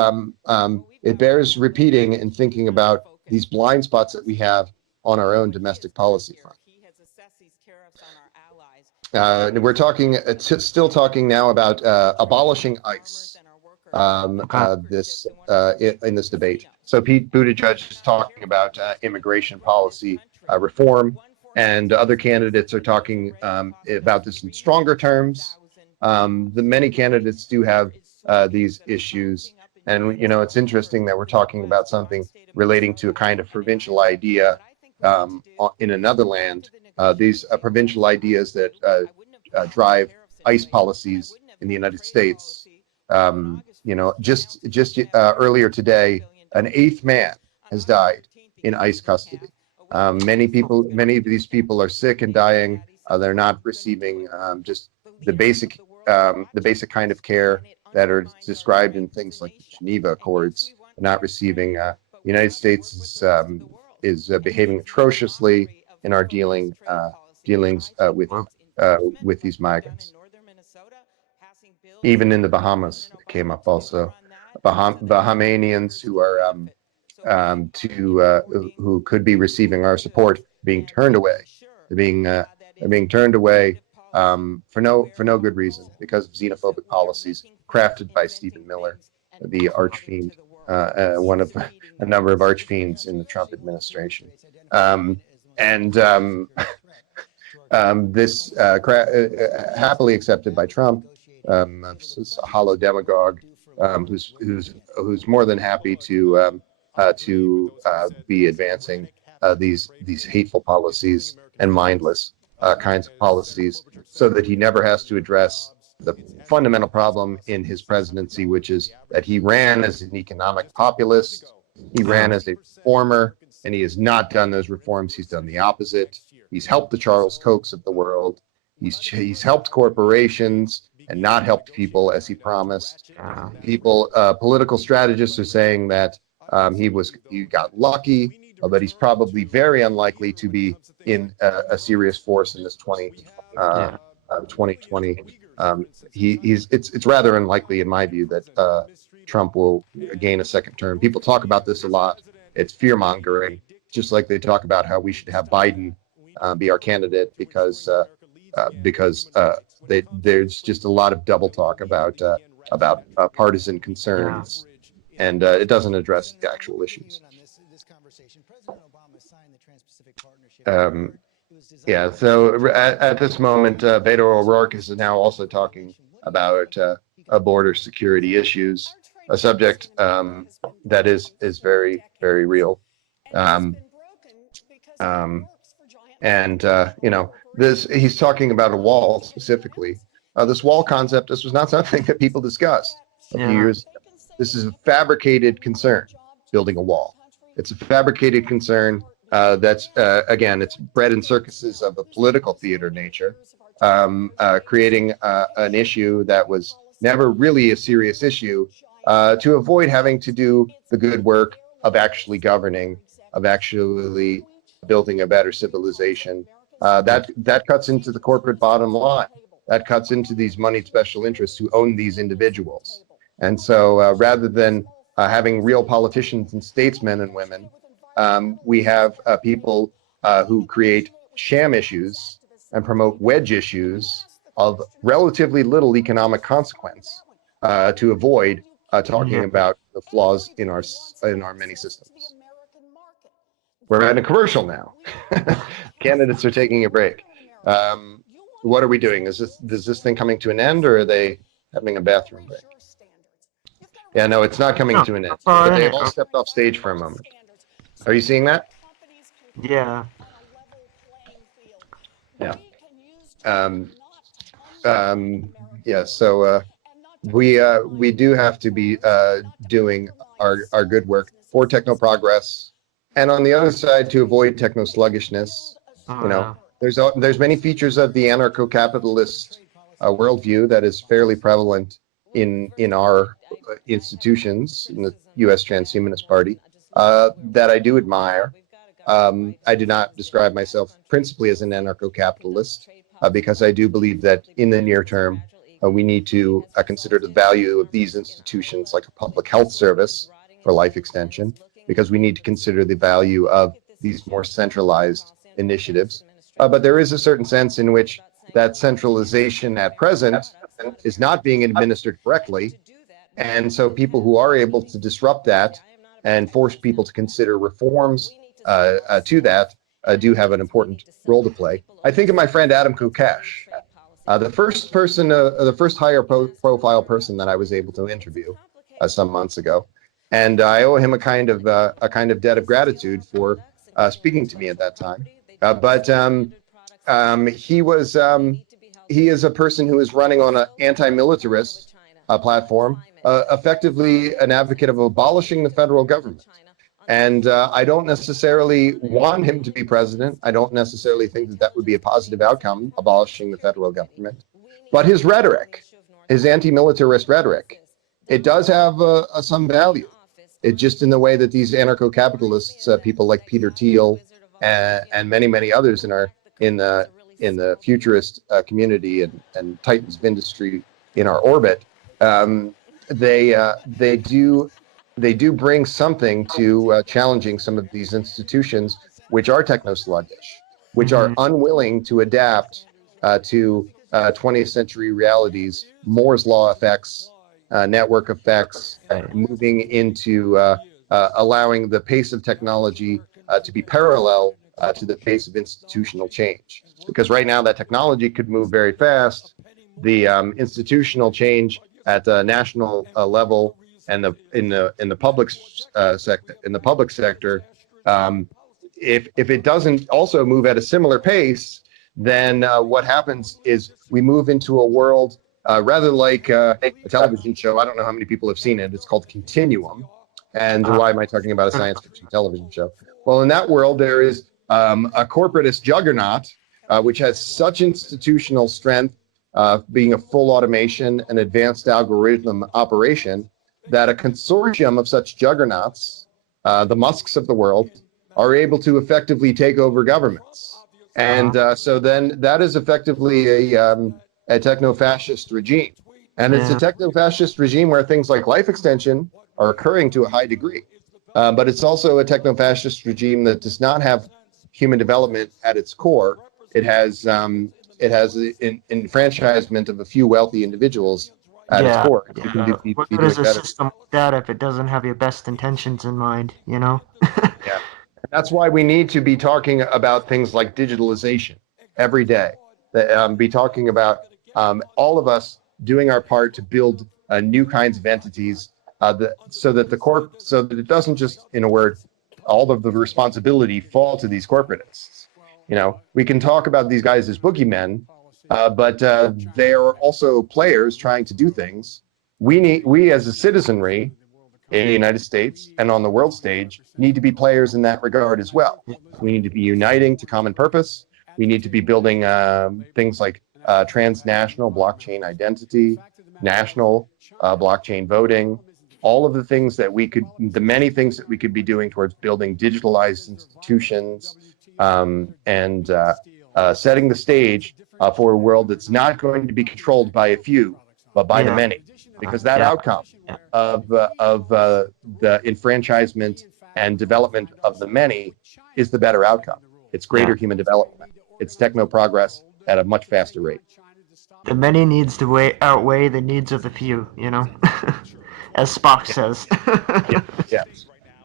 it bears repeating and thinking about these blind spots that we have on our own domestic policy front. We're talking, still talking now about abolishing ICE in this debate. So Pete Buttigieg is talking about immigration policy reform, and other candidates are talking about this in stronger terms. The many candidates do have these issues, and it's interesting that we're talking about something relating to a kind of provincial idea in another land. These provincial ideas that drive ICE policies in the United States. Just earlier today, an eighth man has died in ICE custody. Many of these people are sick and dying. They're not receiving just the basic kind of care that are described in things like the Geneva Accords. They're not receiving. The United States is behaving atrociously in our dealings with these migrants. Even in the Bahamas, it came up also. Bahamians who are who could be receiving our support being turned away. They're being turned away for no good reason, because of xenophobic policies crafted by Stephen Miller, the archfiend, one of a number of archfiends in the Trump administration. This happily accepted by Trump, this hollow demagogue who's more than happy to be advancing these hateful policies and mindless kinds of policies, so that he never has to address the fundamental problem in his presidency, which is that he ran as an economic populist, he ran as a reformer, and he has not done those reforms. He's done the opposite. He's helped the Charles Kochs of the world. He's helped corporations and not helped people, as he promised. Political strategists are saying that he got lucky, but he's probably very unlikely to be in a serious force in this 2020. It's rather unlikely, in my view, that Trump will gain a second term. People talk about this a lot. It's fear mongering, just like they talk about how we should have Biden be our candidate because there's just a lot of double talk about partisan concerns, and it doesn't address the actual issues. So at this moment, Beto O'Rourke is now also talking about border security issues, a subject that is very, very real. He's talking about a wall specifically. This wall concept, this was not something that people discussed a few years ago. This is a fabricated concern, building a wall. It's a fabricated concern that's, again, it's bred in circuses of a political theater nature, creating an issue that was never really a serious issue, to avoid having to do the good work of actually governing, of actually building a better civilization. That cuts into the corporate bottom line. That cuts into these moneyed special interests who own these individuals. And so rather than having real politicians and statesmen and women, we have people who create sham issues and promote wedge issues of relatively little economic consequence to avoid talking about the flaws in our many systems. We're at a commercial now. Candidates are taking a break. What are we doing? Is this thing coming to an end, or are they having a bathroom break? Yeah, no, it's not coming to an end. But they all stepped off stage for a moment. Are you seeing that? Yeah. Yeah. So we do have to be doing our good work for technoprogress, and on the other side, to avoid techno sluggishness. There's many features of the anarcho-capitalist worldview that is fairly prevalent in our institutions in the U.S. Transhumanist Party that I do admire. I do not describe myself principally as an anarcho-capitalist because I do believe that in the near term, we need to consider the value of these institutions like a public health service for life extension, because we need to consider the value of these more centralized initiatives. But there is a certain sense in which that centralization at present is not being administered correctly. And so people who are able to disrupt that and force people to consider reforms to that do have an important role to play. I think of my friend Adam Kukash, the first higher profile person that I was able to interview some months ago, and I owe him a kind of debt of gratitude for speaking to me at that time. He is a person who is running on an anti-militarist platform, effectively an advocate of abolishing the federal government. And I don't necessarily want him to be president. I don't necessarily think that that would be a positive outcome, abolishing the federal government. But his rhetoric, his anti-militarist rhetoric, it does have some value. It just in the way that these anarcho-capitalists, people like Peter Thiel and many, many others in the futurist community and titans of industry in our orbit, they do bring something to challenging some of these institutions, which are techno-sluggish, which are unwilling to adapt to 20th century realities, Moore's law effects, network effects, moving into allowing the pace of technology to be parallel to the pace of institutional change. Because right now that technology could move very fast. The institutional change at the national level and in the public sector, if it doesn't also move at a similar pace, then what happens is we move into a world rather like a television show. I don't know how many people have seen it. It's called Continuum. And why am I talking about a science fiction television show? Well, in that world, there is a corporatist juggernaut, which has such institutional strength, being a full automation and advanced algorithm operation, that a consortium of such juggernauts, the Musks of the world, are able to effectively take over governments. And so then that is effectively a techno-fascist regime. And it's a techno-fascist regime where things like life extension are occurring to a high degree. But it's also a techno-fascist regime that does not have human development at its core. It has an enfranchisement of a few wealthy individuals at its core. What good is a system like that if it doesn't have your best intentions in mind, you know? Yeah. That's why we need to be talking about things like digitalization every day. Be talking about all of us doing our part to build new kinds of entities so that it doesn't just, in a word, all of the responsibility fall to these corporatists. You know, we can talk about these guys as boogeymen, but they are also players trying to do things. We as a citizenry in the United States and on the world stage need to be players in that regard as well. We need to be uniting to common purpose. We need to be building things like transnational blockchain identity, national blockchain voting, all of the things that the many things that we could be doing towards building digitalized institutions and setting the stage for a world that's not going to be controlled by a few, but by the many. Because that outcome of the enfranchisement and development of the many is the better outcome. It's greater human development. It's techno-progress at a much faster rate. The many needs to outweigh the needs of the few, you know? As Spock says.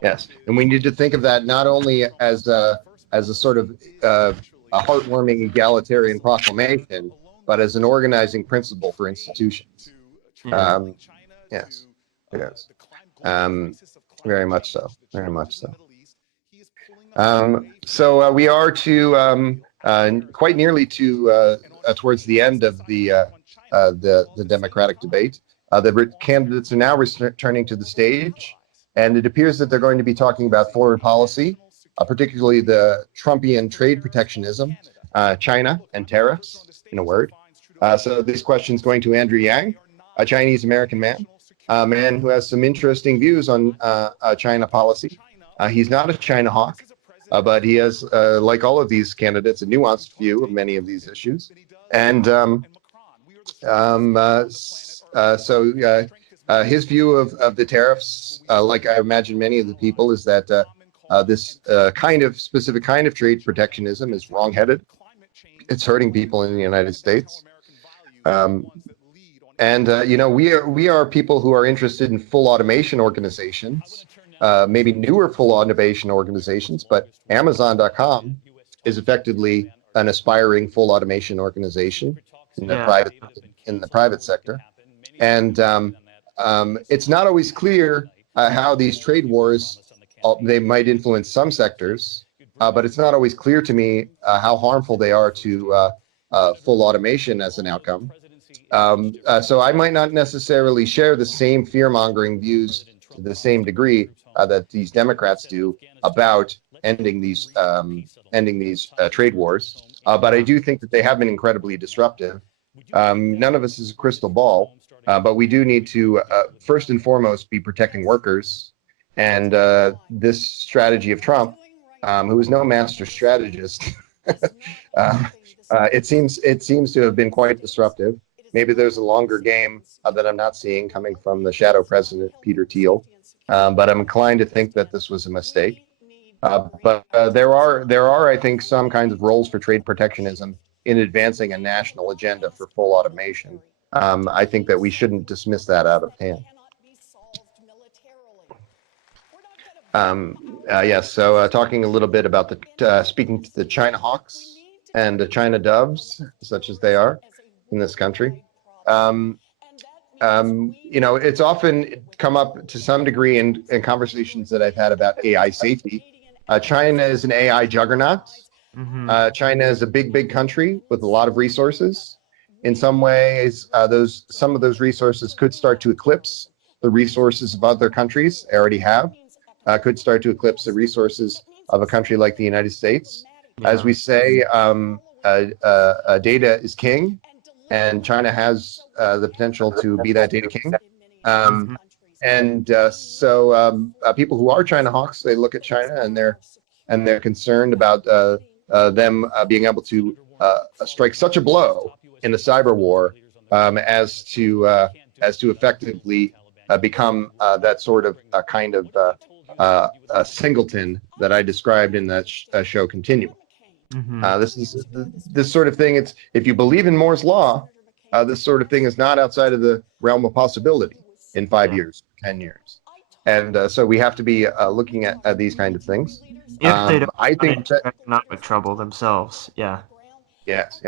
Yes. And we need to think of that not only as a sort of a heartwarming egalitarian proclamation, but as an organizing principle for institutions. Yes. Very much so. Very much so. So we are quite nearly towards the end of the Democratic debate. The candidates are now returning to the stage, and it appears that they're going to be talking about foreign policy, particularly the Trumpian trade protectionism, China and tariffs, in a word. So this question is going to Andrew Yang, a Chinese American man. a man who has some interesting views on China policy. He's not a China hawk, but he has, like all of these candidates, a nuanced view of many of these issues. And his view of the tariffs, like I imagine many of the people, is that this specific kind of trade protectionism is wrongheaded. It's hurting people in the United States. We are people who are interested in full automation organizations, maybe newer full automation organizations, but Amazon.com is effectively an aspiring full automation organization in the Yeah. private sector. And it's not always clear how these trade wars they might influence some sectors, but it's not always clear to me how harmful they are to full automation as an outcome. So I might not necessarily share the same fear-mongering views to the same degree that these Democrats do about ending these trade wars. But I do think that they have been incredibly disruptive. None of us is a crystal ball, but we do need to first and foremost be protecting workers. And this strategy of Trump, who is no master strategist, it seems to have been quite disruptive. Maybe there's a longer game that I'm not seeing coming from the shadow president, Peter Thiel, but I'm inclined to think that this was a mistake. But there are, I think, some kinds of roles for trade protectionism in advancing a national agenda for full automation. I think that we shouldn't dismiss that out of hand. Yes, so talking a little bit about speaking to the China hawks and the China doves, such as they are in this country. It's often come up to some degree in conversations that I've had about AI safety. China is an AI juggernaut. China is a big country with a lot of resources. In some ways, some of those resources could start to eclipse the resources of other countries. They already have. Could start to eclipse the resources of a country like the United States. Yeah. As we say, data is king, and China has the potential to be that data king. So people who are China hawks, they look at China and they're concerned about them being able to strike such a blow in the cyber war as to effectively become that sort of kind of a singleton that I described in that show Continuum. This sort of thing. It's if you believe in Moore's law, this sort of thing is not outside of the realm of possibility in 5 years, 10 years, and so we have to be looking at these kind of things. If they don't I run think into that economic trouble themselves, yeah. yes.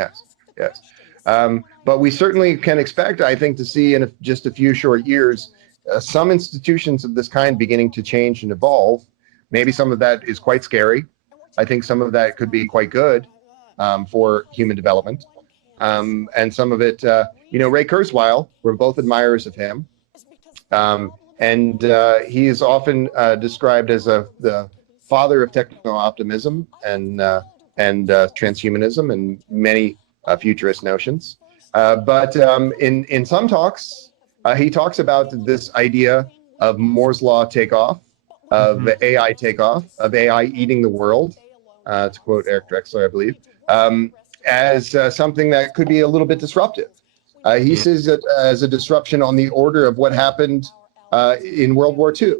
But we certainly can expect, I think, to see in just a few short years some institutions of this kind beginning to change and evolve. Maybe some of that is quite scary. I think some of that could be quite good for human development. And some of it, Ray Kurzweil, we're both admirers of him. And he is often described as the father of techno-optimism and transhumanism and many futurist notions. But in some talks, he talks about this idea of Moore's law takeoff, of AI takeoff, of AI eating the world, to quote Eric Drexler, I believe, as something that could be a little bit disruptive. He sees it as a disruption on the order of what happened in World War II,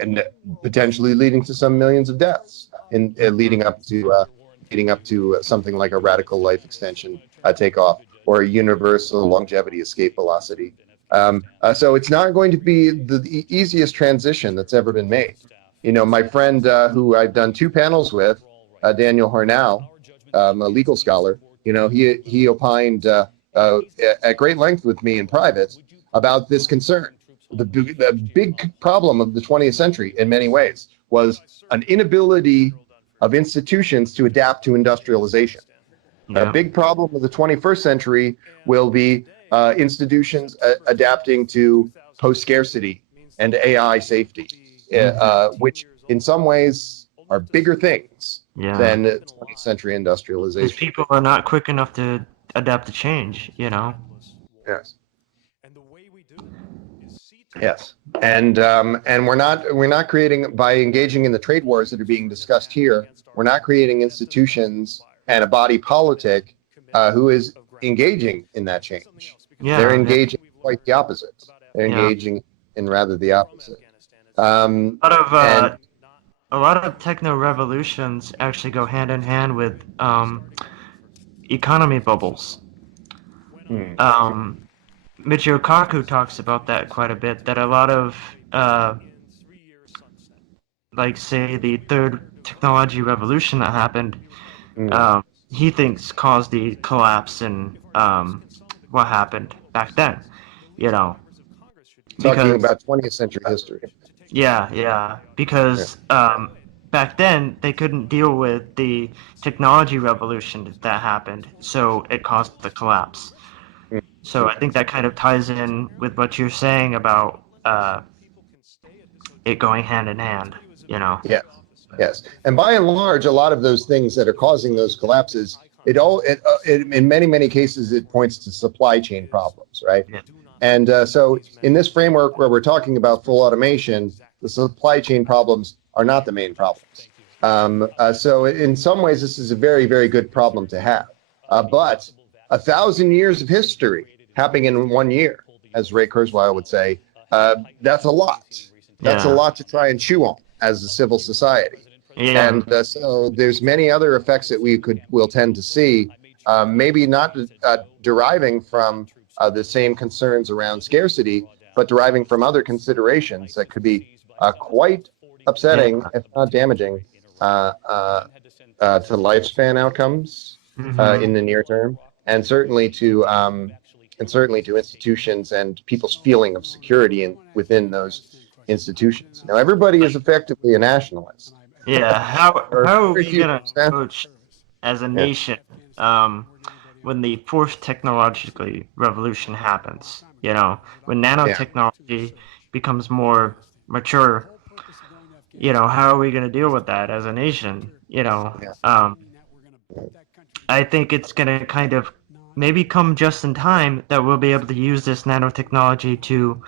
and potentially leading to some millions of deaths, in leading up to something like a radical life extension takeoff or a universal longevity escape velocity. So it's not going to be the easiest transition that's ever been made. My friend who I've done 2 panels with, Daniel Harnau, a legal scholar, he opined at great length with me in private about this concern. The big problem of the 20th century in many ways was an inability of institutions to adapt to industrialization. A big problem of the 21st century will be institutions adapting to post-scarcity and AI safety, which in some ways are bigger things than 20th century industrialization. Because people are not quick enough to adapt to change, Yes. Yes, and we're not creating, by engaging in the trade wars that are being discussed here. We're not creating institutions and a body politic who is engaging in that change. They're Yeah, yeah, engaging quite the opposite. They're yeah. engaging in rather the opposite. A lot of And a lot of techno revolutions actually go hand in hand with economy bubbles. hmm, Um, Michio Kaku talks about that quite a bit. That a lot of like say the third technology revolution that happened, hmm. he thinks caused the collapse in what happened back then. You know, Talking because about 20th century history. yeah, Yeah. because back then they couldn't deal with the technology revolution that happened, so it caused the collapse. Hmm. So I think that kind of ties in with what you're saying about it going hand in hand. You know. Yes, yes. And by and large, a lot of those things that are causing those collapses, in many cases, it points to supply chain problems, right? Yeah. And so, in this framework where we're talking about full automation, the supply chain problems are not the main problems. So, in some ways, this is a very good problem to have. But 1,000 years of history happening in 1 year, as Ray Kurzweil would say, that's a lot. That's a Yeah. lot to try and chew on as a civil society. Yeah. And so there's many other effects that will tend to see, maybe not deriving from the same concerns around scarcity, but deriving from other considerations that could be quite Yeah. upsetting, if not damaging, to lifespan outcomes Hmm. in the near term, and certainly to institutions and people's feeling of security within those institutions. Now, everybody is effectively a nationalist. Yeah. There are How are very we few gonna exceptions. approach as a Yeah, nation when the fourth technological revolution happens? You know, when yeah, nanotechnology becomes more mature. You know, how are we gonna deal with that as a nation? You know, yeah. I think it's gonna kind of maybe come just in time that we'll be able to use this nanotechnology to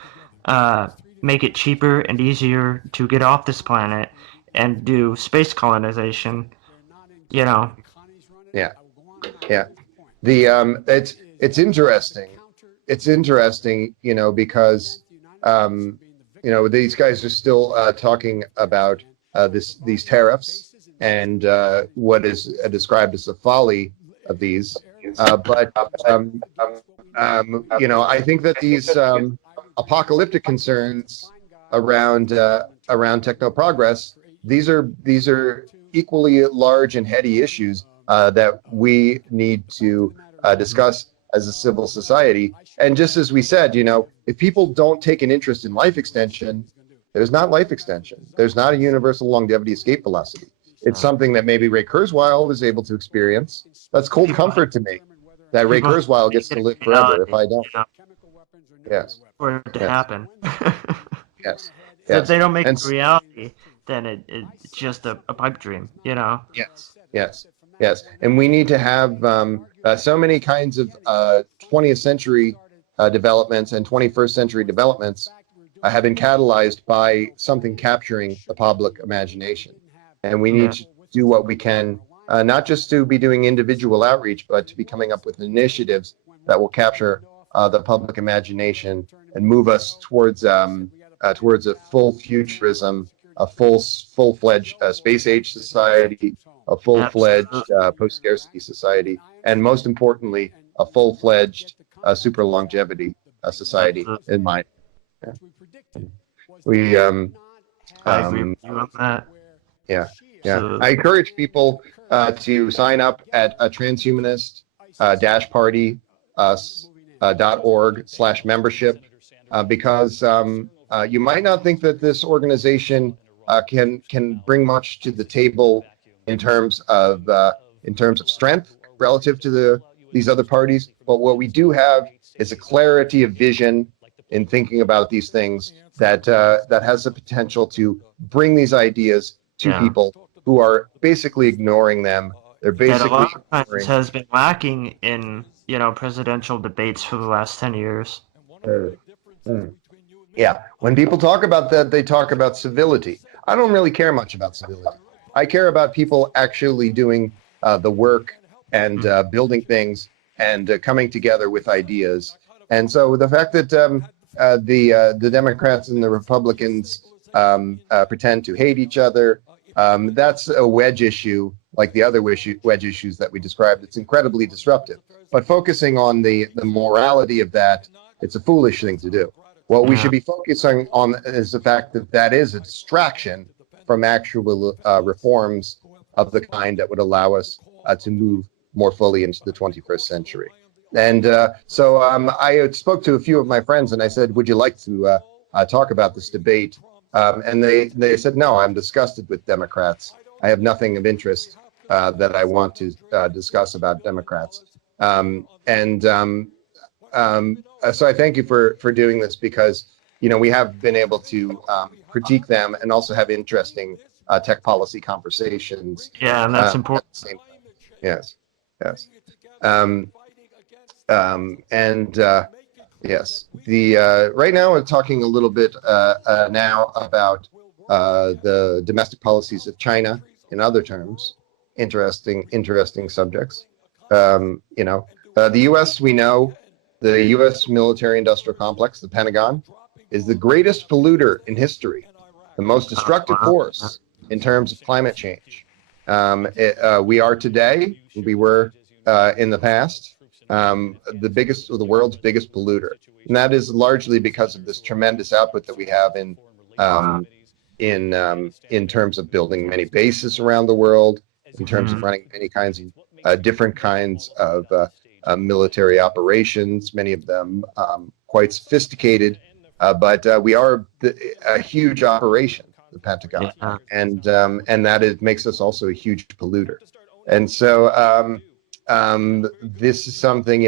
uh, make it cheaper and easier to get off this planet and do space colonization. You know, Yeah, yeah. The it's interesting. It's interesting, because these guys are still talking about these tariffs and what is described as the folly of these. But I think that these apocalyptic concerns around techno progress, these are equally large and heady issues that we need to discuss as a civil society. And just as we said, if people don't take an interest in life extension, there's not life extension. There's not a universal longevity escape velocity. It's something that maybe Ray Kurzweil is able to experience. That's cold people comfort to me that Ray people have Kurzweil to gets make to it live a forever if reality, I don't. you know, Yes, for it to yes, happen. yes, So if yes. they don't make And it a reality, then it's just a pipe dream, you know. yes, yes, yes. And we need to have so many kinds of 20th century developments and 21st century developments have been catalyzed by something capturing the public imagination. And we need Yeah, to do what we can, not just to be doing individual outreach, but to be coming up with initiatives that will capture the public imagination and move us towards a full futurism, a full-fledged space age society, a full-fledged absolutely, post-scarcity society, and most importantly, a full-fledged super longevity society absolutely. in mind. Yeah. We I agree with um, you on that. yeah, yeah. So I encourage people to sign up at a transhumanist party .org/membership because you might not think that this organization can bring much to the table in terms of strength relative to these other parties. But what we do have is a clarity of vision in thinking about these things that has the potential to bring these ideas to yeah, people who are basically ignoring them. They're that a basically lot of times ignoring. has been lacking in presidential debates for the last 10 years. Uh, uh, Yeah, when people talk about that, they talk about civility. I don't really care much about civility. I care about people actually doing the work and building things and coming together with ideas. And so the fact that the Democrats and the Republicans pretend to hate each other, that's a wedge issue, like the other wedge issues that we described. It's incredibly disruptive. But focusing on the morality of that, it's a foolish thing to do. What we Yeah. should be focusing on is the fact that that is a distraction from actual reforms of the kind that would allow us to move more fully into the 21st century. And so I spoke to a few of my friends and I said, would you like to talk about this debate? And they said, no, I'm disgusted with Democrats. I have nothing of interest that I want to discuss about Democrats. And so I thank you for doing this because we have been able to critique them and also have interesting tech policy conversations Yeah, and that's at the important. same time. Yes, yes, and yes. The right now we're talking a little bit now about the domestic policies of China in other terms. Interesting subjects. The U.S. we know the U.S. military-industrial complex, the Pentagon, is the greatest polluter in history, the most destructive Wow. force in terms of climate change. We are today, we were in the past, the world's biggest polluter, and that is largely because of this tremendous output that we have Wow. um, in terms of building many bases around the world, in terms of Mhm. running many kinds of different kinds of military operations, many of them quite sophisticated, but we are a huge operation, the Pentagon, Yeah. and that makes us also a huge polluter. And so this is something,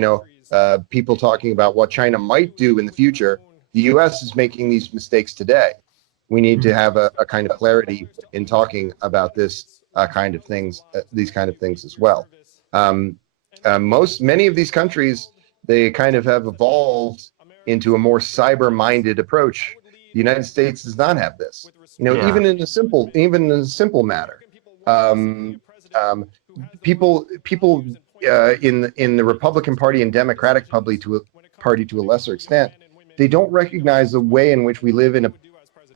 people talking about what China might do in the future. The U.S. is making these mistakes today. We need to have a kind of clarity in talking about this kind of things, these kind of things as well. Um, many of these countries, they kind of have evolved into a more cyber-minded approach. The United States does not have this. Yeah. Even in a simple matter, um, people in the Republican Party and Democratic Party to a lesser extent, they don't recognize the way in which we live in a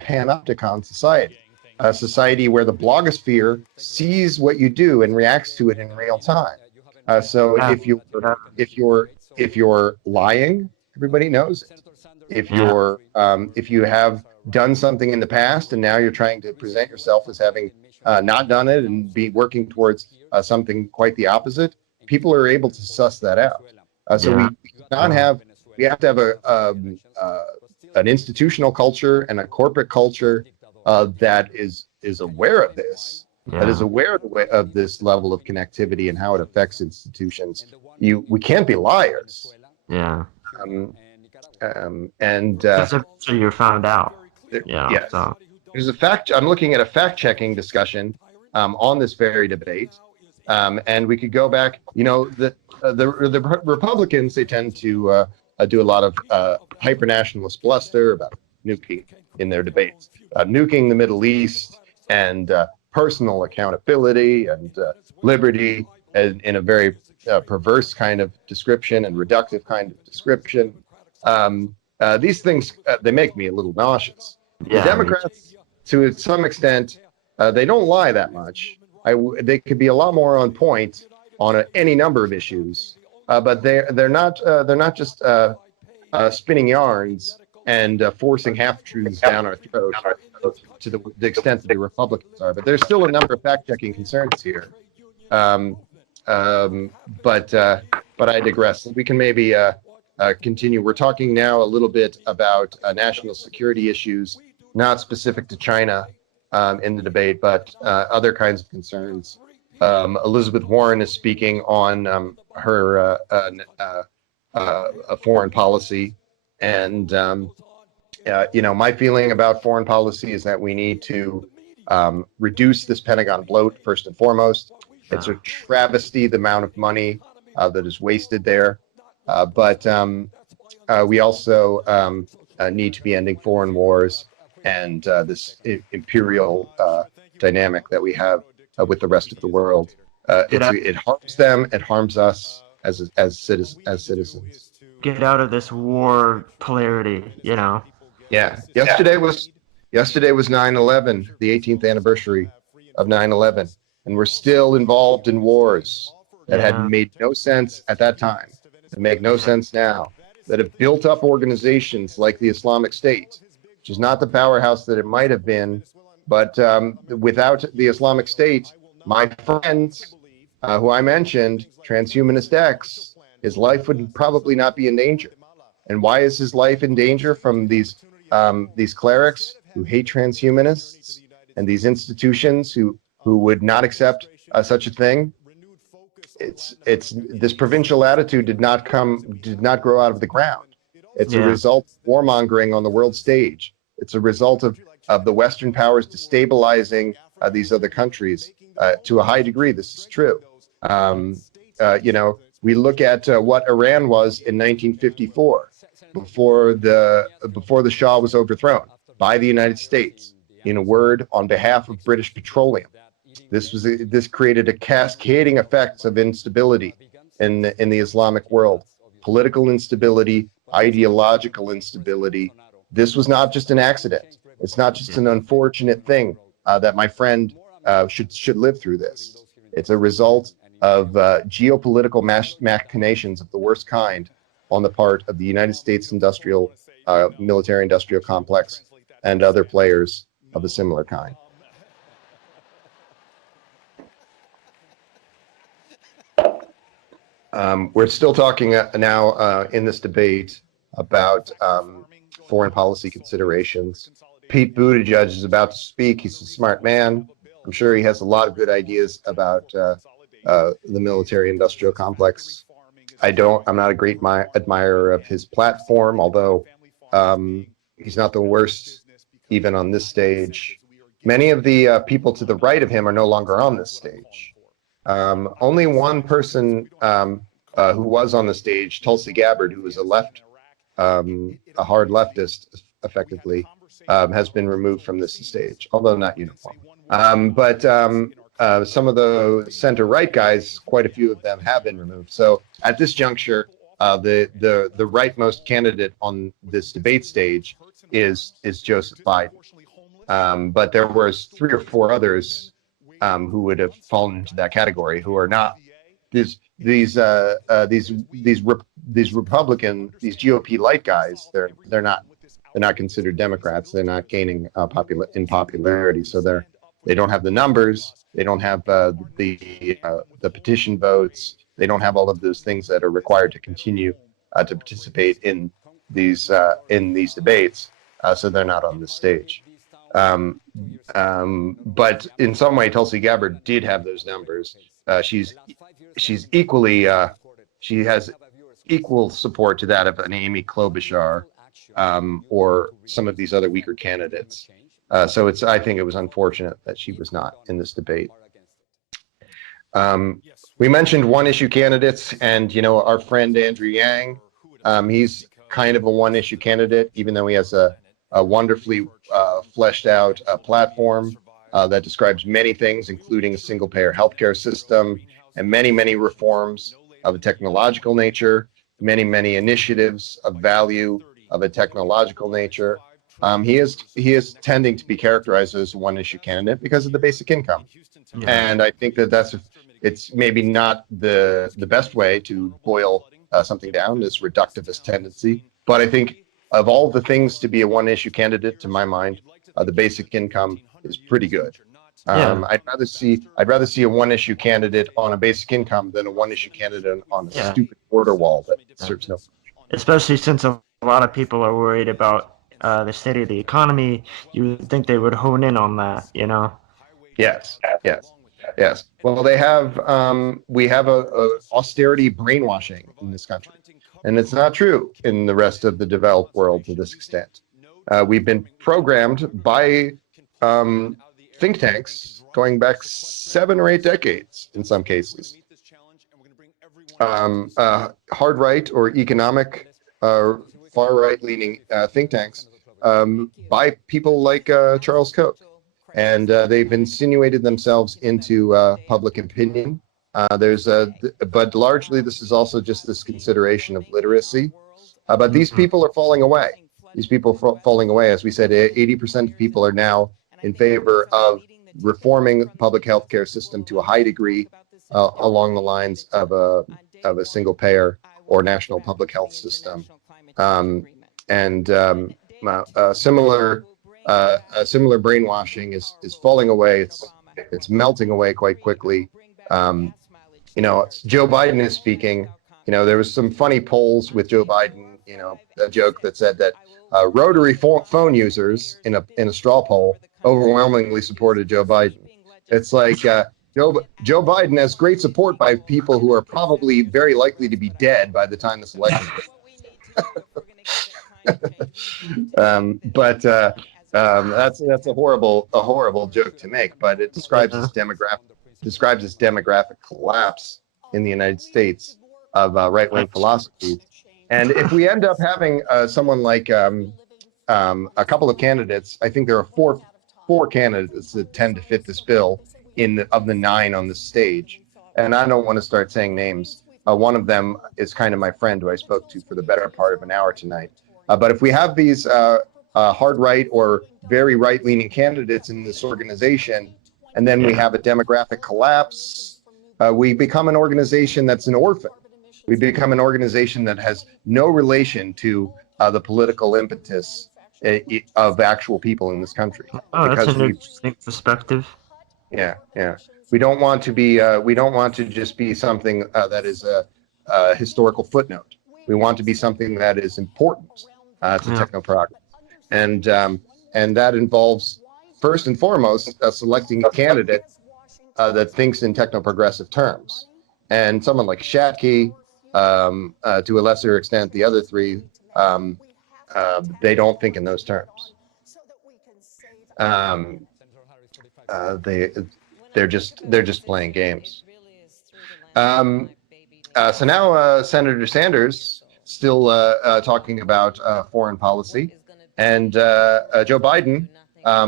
panopticon society, a society where the blogosphere sees what you do and reacts to it in real time. So Yeah. if you're if you're lying, everybody knows it. Yeah. If you have done something in the past and now you're trying to present yourself as having not done it and be working towards something quite the opposite, people are able to suss that out. So Yeah. we have to have an institutional culture and a corporate culture that is aware of this, that is Yeah. aware of this level of connectivity and how it affects institutions. We can't be liars. Yeah. Um, and Because eventually you're found out. Yeah. yes, So. there's a fact. I'm looking at a fact-checking discussion on this very debate, and we could go back. The Republicans, they tend to do a lot of hyper-nationalist bluster about nuking in their debates, nuking the Middle East and personal accountability and liberty in a very perverse kind of description and reductive kind of description. These things, they make me a little nauseous. The Yeah. Me too. Democrats, to some extent, they don't lie that much. They could be a lot more on point on any number of issues, but they're not just spinning yarns and forcing half truths down our throat to the extent that the Republicans are. But there's still a number of fact-checking concerns here. Um, um, but I digress. We can maybe continue. We're talking now a little bit about national security issues, not specific to China in the debate, but other kinds of concerns. Elizabeth Warren is speaking on her foreign policy, and my feeling about foreign policy is that we need to reduce this Pentagon bloat first and foremost. It's a travesty the amount of money that is wasted there, but we also need to be ending foreign wars and this imperial dynamic that we have with the rest of the world. It harms them. It harms us as citizens. Get out of this war polarity, you know. Yeah. Yesterday was 9/11, the 18th anniversary of 9/11, and we're still involved in wars that had Yeah. made no sense at that time, that make no sense now, that have built up organizations like the Islamic State, which is not the powerhouse that it might have been, but without the Islamic State, my friend, who I mentioned, Transhumanist X, his life would probably not be in danger. And why is his life in danger from these clerics who hate transhumanists and these institutions who would not accept such a thing? It's this provincial attitude did not grow out of the ground. It's a result of warmongering on the world stage. It's a result of the Western powers destabilizing these other countries to a high degree. This is true. We look at what Iran was in 1954, before the Shah was overthrown by the United States, in a word, on behalf of British Petroleum. This created a cascading effects of instability in the Islamic world, political instability, ideological instability. This was not just an accident. It's not just an unfortunate thing that my friend should live through this. It's a result of geopolitical machinations of the worst kind on the part of the United States military-industrial complex and other players of a similar kind. We're still talking now in this debate about foreign policy considerations. Pete Buttigieg is about to speak. He's a smart man. I'm sure he has a lot of good ideas about the military-industrial complex. I'm not a great admirer of his platform, although he's not the worst even on this stage. Many of the people to the right of him are no longer on this stage. Only one person who was on the stage, Tulsi Gabbard, who was a hard leftist, effectively, has been removed from this stage, although not uniformly. But some of the center-right guys, quite a few of them have been removed. So at this juncture, the rightmost candidate on this debate stage is Joseph Biden. But there was 3 or 4 others who would have fallen into that category, who are not these Republican, these GOP light guys. They're not considered Democrats. They're not gaining in popularity. So they don't have the numbers. They don't have the petition votes. They don't have all of those things that are required to continue to participate in these debates. So they're not on this stage. But in some way, Tulsi Gabbard did have those numbers. She's equally she has equal support to that of an Amy Klobuchar or some of these other weaker candidates. So I think it was unfortunate that she was not in this debate. We mentioned one-issue candidates, and our friend Andrew Yang. He's kind of a one-issue candidate, even though he has a wonderfully fleshed out platform that describes many things, including a single-payer healthcare system and many reforms of a technological nature, many initiatives of value of a technological nature. He is tending to be characterized as a one-issue candidate because of the basic income, and I think it's maybe not the best way to boil something down, this reductivist tendency, but I think of all the things to be a one-issue candidate, to my mind, the basic income is pretty good. I'd rather see a one-issue candidate on a basic income than a one-issue candidate on a stupid border wall that serves no function. Especially since a lot of people are worried about the state of the economy, you would think they would hone in on that, Yes. Well, we have a austerity brainwashing in this country, and it's not true in the rest of the developed world to this extent. We've been programmed by think tanks going back 7 or 8 decades in some cases. Hard right or economic far right-leaning think tanks by people like Charles Koch. And they've insinuated themselves into public opinion. But largely this is also just this consideration of literacy. But these people are falling away. These people falling away. As we said, 80% of people are now in favor of reforming the public health care system to a high degree along the lines of a single payer or national public health system. Similar brainwashing is falling away. It's melting away quite quickly. Joe Biden is speaking. There was some funny polls with Joe Biden. A joke that said that rotary phone users in a straw poll overwhelmingly supported Joe Biden. It's like Joe Biden has great support by people who are probably very likely to be dead by the time this election. But that's a horrible joke to make. But it describes this demographic collapse in the United States of right-wing philosophies. And if we end up having someone like a couple of candidates, I think there are four candidates that tend to fit this bill of the 9 on the stage. And I don't want to start saying names. One of them is kind of my friend who I spoke to for the better part of an hour tonight. But if we have these hard right or very right-leaning candidates in this organization, and then we have a demographic collapse, we become an organization that's an orphan. We become an organization that has no relation to the political impetus of actual people in this country. Oh, that's an interesting perspective. Yeah. We don't want to be. We don't want to just be something that is a historical footnote. We want to be something that is important to Technoprogressive, and that involves first and foremost selecting a candidate that thinks in Technoprogressive terms, and someone like Shatke. To a lesser extent, the other three, they don't think in those terms. They're just playing games. So now Senator Sanders still talking about foreign policy, and Joe Biden,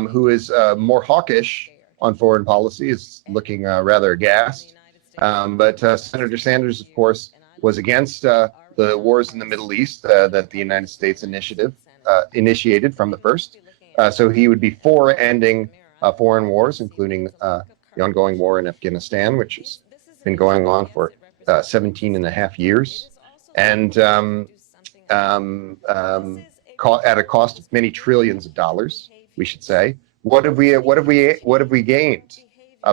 who is more hawkish on foreign policy, is looking rather aghast. But Senator Sanders, of course, was against the wars in the Middle East that the United States initiated from the first. So he would be for ending foreign wars, including the ongoing war in Afghanistan, which has been going on for 17 and a half years, and at a cost of many trillions of dollars, we should say. What have we gained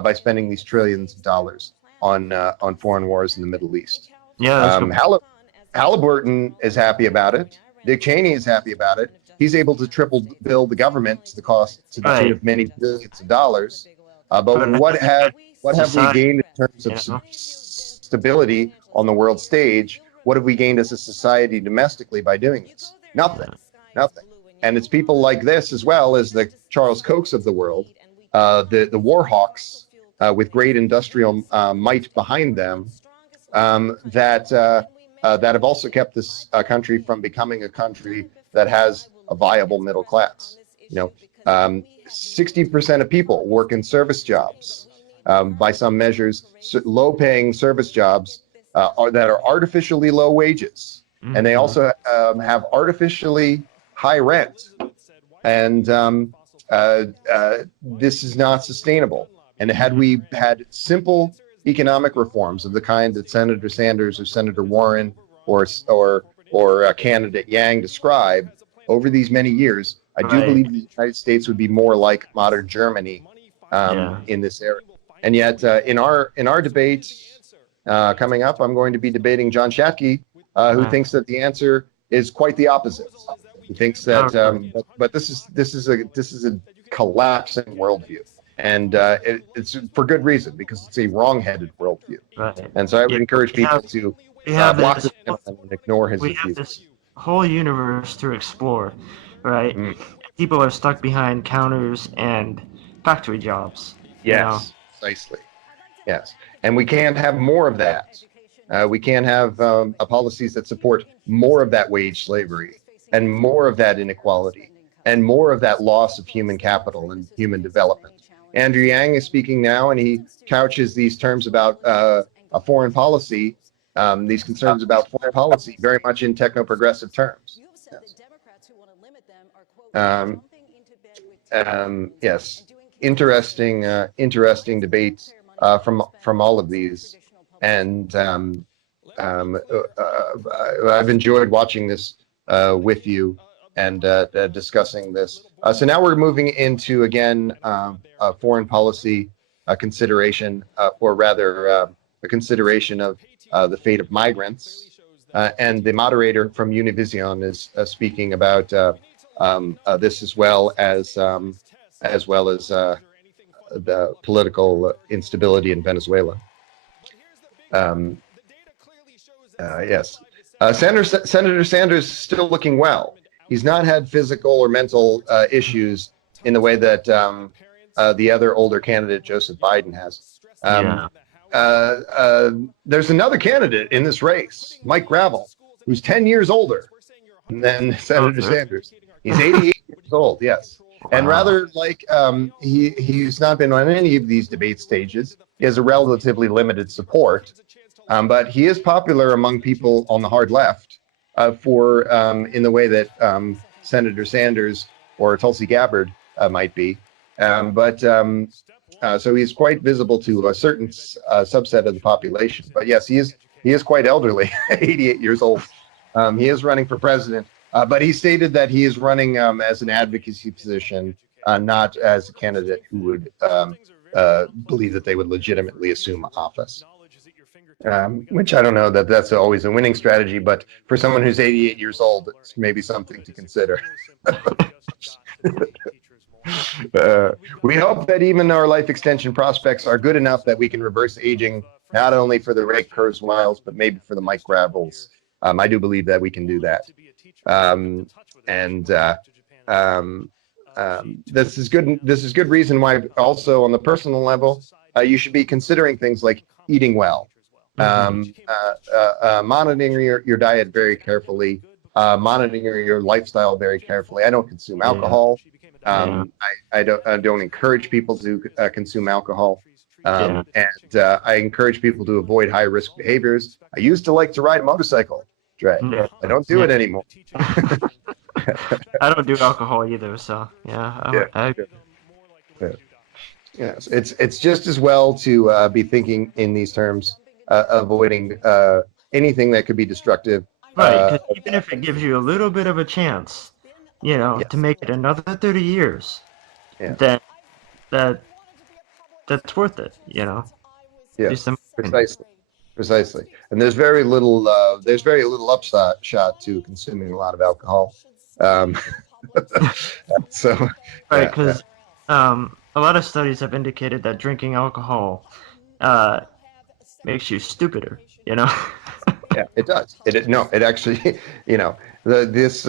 by spending these trillions of dollars on foreign wars in the Middle East? Halliburton is happy about it. Dick Cheney is happy about it. He's able to triple bill the government to the tune of many billions of dollars. But what have we gained in terms of stability on the world stage? What have we gained as a society domestically by doing this? Nothing. And it's people like this, as well as the Charles Kochs of the world, the war hawks with great industrial might behind them, that have also kept this country from becoming a country that has a viable middle class. 60% of people work in service jobs. By some measures, low-paying service jobs that are artificially low wages, and they also have artificially high rent, and this is not sustainable. And had we had simple economic reforms of the kind that Senator Sanders or Senator Warren or candidate Yang described over these many years, I do believe the United States would be more like modern Germany in this area. And yet, in our debate coming up, I'm going to be debating John Shatke, who thinks that the answer is quite the opposite. He thinks that, but this is a collapsing worldview, and it's for good reason, because it's a wrong-headed worldview. Right. And so I would encourage people to block this and ignore his views. We have this whole universe to explore, right? People are stuck behind counters and factory jobs. Yes, precisely. Yes, and we can't have more of that. We can't have policies that support more of that wage slavery. and more of that inequality and more of that loss of human capital and human development. Andrew Yang is speaking now, and he couches these terms about a foreign policy, these concerns about foreign policy, very much in techno-progressive terms. Yes, interesting debates from all of these, and I've enjoyed watching this with you and discussing this. So now we're moving into, again, a foreign policy consideration, or rather a consideration of the fate of migrants. And the moderator from Univision is speaking about this, as well as the political instability in Venezuela. Yes. Senator Sanders is still looking well. He's not had physical or mental issues in the way that the other older candidate, Joseph Biden, has. There's another candidate in this race, Mike Gravel, who's 10 years older than Senator Sanders. He's 88 years old, yes. And rather like he's not been on any of these debate stages. He has a relatively limited support. But he is popular among people on the hard left for in the way that Senator Sanders or Tulsi Gabbard might be. So he's quite visible to a certain subset of the population. But yes, he is quite elderly, 88 years old. He is running for president, but he stated that he is running as an advocacy position, not as a candidate who would believe that they would legitimately assume office. Which I don't know that that's always a winning strategy, but for someone who's 88 years old, it's maybe something to consider. We hope that even our life extension prospects are good enough that we can reverse aging, not only for the Ray Kurzweils, but maybe for the Mike Gravels. I do believe that we can do that. This is good. This is good reason why also on the personal level, you should be considering things like eating well. Monitoring your diet very carefully, monitoring your lifestyle very carefully. I don't consume alcohol. I don't encourage people to consume alcohol. And I encourage people to avoid high risk behaviors. I used to like to ride a motorcycle, Dre. I don't do it anymore. I don't do alcohol either, so I Yes, it's just as well to be thinking in these terms, avoiding anything that could be destructive. Right, because even if it gives you a little bit of a chance, to make it another 30 years, then that's worth it, Yeah, precisely. And there's very little upshot to consuming a lot of alcohol. So right, because a lot of studies have indicated that drinking alcohol makes you stupider, Yeah, it does. It actually, this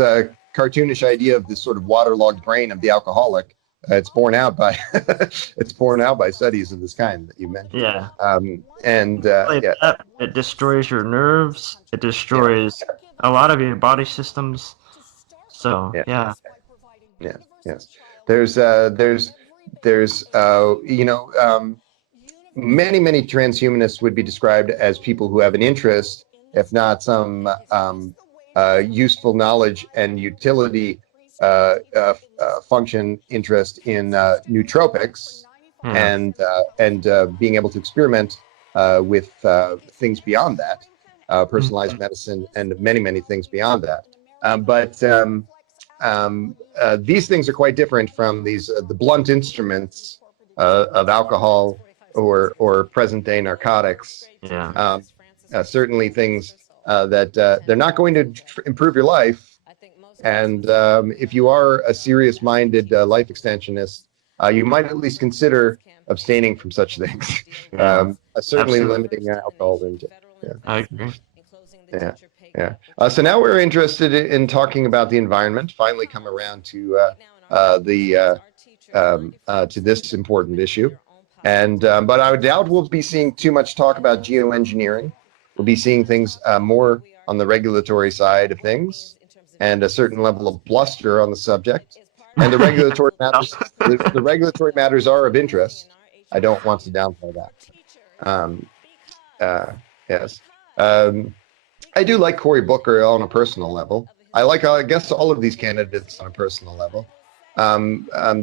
cartoonish idea of this sort of waterlogged brain of the alcoholic, it's borne out by studies of this kind that you mentioned. Yeah. It destroys your nerves. It destroys a lot of your body systems. So yes. There's many transhumanists would be described as people who have an interest, if not some useful knowledge and utility function interest in nootropics and being able to experiment with things beyond that, personalized medicine and many things beyond that. But these things are quite different from the blunt instruments of alcohol or present-day narcotics. Certainly things that they're not going to improve your life. And if you are a serious-minded life extensionist, you might at least consider abstaining from such things. Certainly limiting alcohol intake. I agree. So now we're interested in talking about the environment. Finally, come around to this important issue. But I would doubt we'll be seeing too much talk about geoengineering. We'll be seeing things more on the regulatory side of things. and a certain level of bluster on the subject. And the regulatory matters, the regulatory matters are of interest. I don't want to downplay that. Yes. I do like Cory Booker on a personal level. I like, I guess, all of these candidates on a personal level.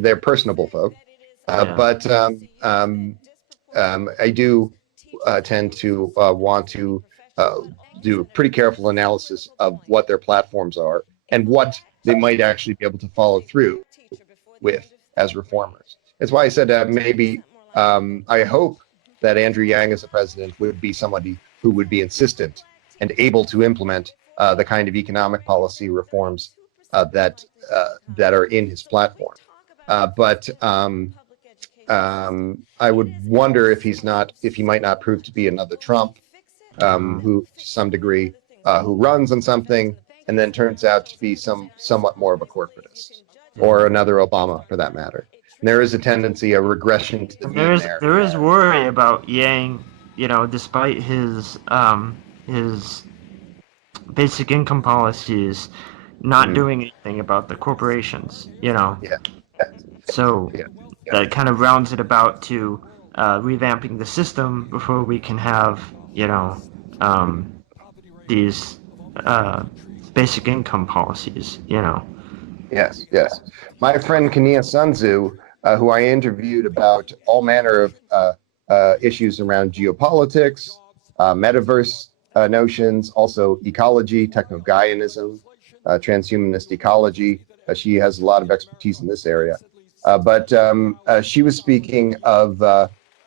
They're personable folk. But I do tend to want to do a pretty careful analysis of what their platforms are and what they might actually be able to follow through with as reformers. That's why I said maybe I hope that Andrew Yang as a president would be somebody who would be insistent and able to implement the kind of economic policy reforms that are in his platform. I would wonder if he might not prove to be another Trump, who to some degree, who runs on something and then turns out to be somewhat more of a corporatist, or another Obama for that matter. And there is a tendency, a regression to the mean there. There is worry about Yang, despite his basic income policies, not doing anything about the corporations, Yeah. So that kind of rounds it about to revamping the system before we can have, these basic income policies, Yes. My friend Kania Sunzu, who I interviewed about all manner of issues around geopolitics, metaverse notions, also ecology, techno-Gaianism, transhumanist ecology. She has a lot of expertise in this area. But she was speaking of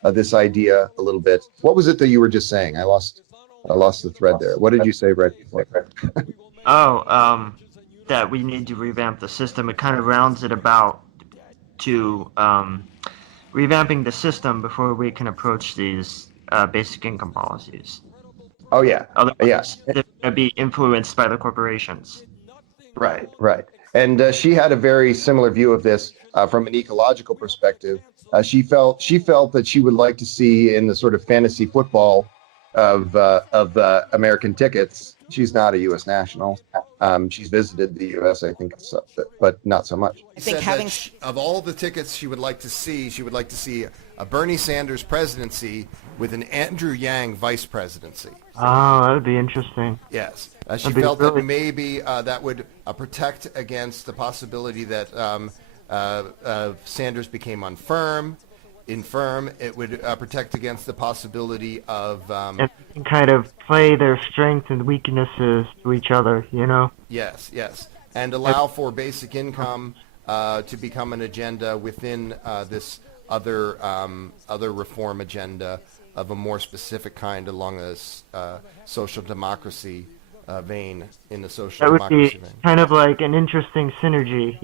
this idea a little bit. What was it that you were just saying? I lost the thread there. What did you say right before? That we need to revamp the system. It kind of rounds it about to revamping the system before we can approach these basic income policies. Oh, yeah. Otherwise, they're going to be influenced by the corporations. Right. And she had a very similar view of this from an ecological perspective. She felt that she would like to see in the sort of fantasy football of American tickets. She's not a U.S. national. She's visited the U.S., I think, but not so much. I think of all the tickets she would like to see a Bernie Sanders presidency with an Andrew Yang vice presidency. Oh, that would be interesting. Yes. She felt that maybe that would protect against the possibility that Sanders became infirm. It would protect against the possibility of and kind of play their strengths and weaknesses to each other, Yes, and allow for basic income to become an agenda within this other reform agenda of a more specific kind along this social democracy vein, in the social democracy vein. That would be kind of like an interesting synergy,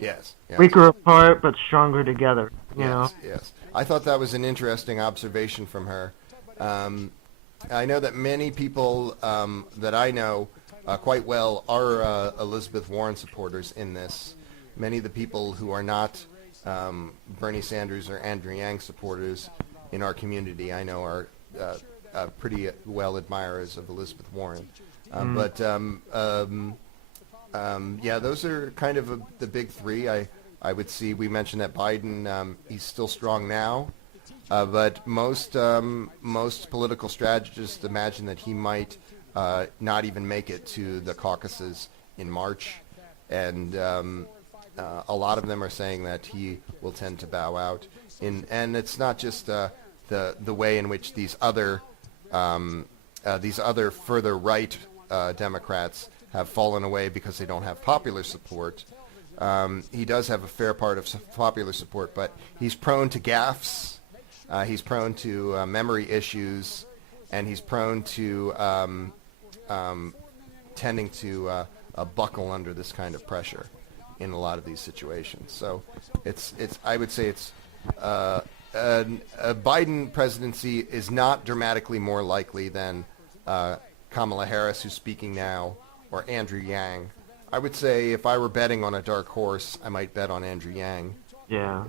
Yes. Weaker apart but stronger together, Yes. I thought that was an interesting observation from her. I know that many people that I know quite well are Elizabeth Warren supporters in this. Many of the people who are not Bernie Sanders or Andrew Yang supporters in our community, I know, are pretty well admirers of Elizabeth Warren. But those are kind of the big three. I would see. We mentioned that Biden, he's still strong now, but most political strategists imagine that he might not even make it to the caucuses in March, and a lot of them are saying that he will tend to bow out. And it's not just the way in which these other further right Democrats have fallen away because they don't have popular support. He does have a fair part of popular support, but he's prone to gaffes. He's prone to memory issues, and he's prone to tending to buckle under this kind of pressure in a lot of these situations. So I would say a Biden presidency is not dramatically more likely than Kamala Harris, who's speaking now, or Andrew Yang. I would say if I were betting on a dark horse, I might bet on Andrew Yang. Yeah.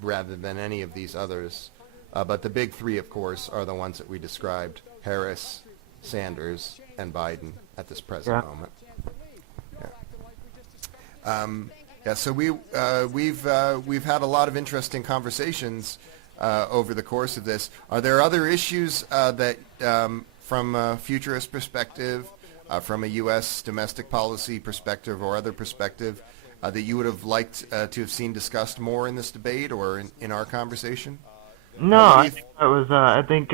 Rather than any of these others. But the big three, of course, are the ones that we described: Harris, Sanders, and Biden. at this present moment. So we've had a lot of interesting conversations over the course of this. Are there other issues that, from a futurist perspective, from a U.S. domestic policy perspective or other perspective, that you would have liked to have seen discussed more in this debate or in our conversation? No, I think that was. I think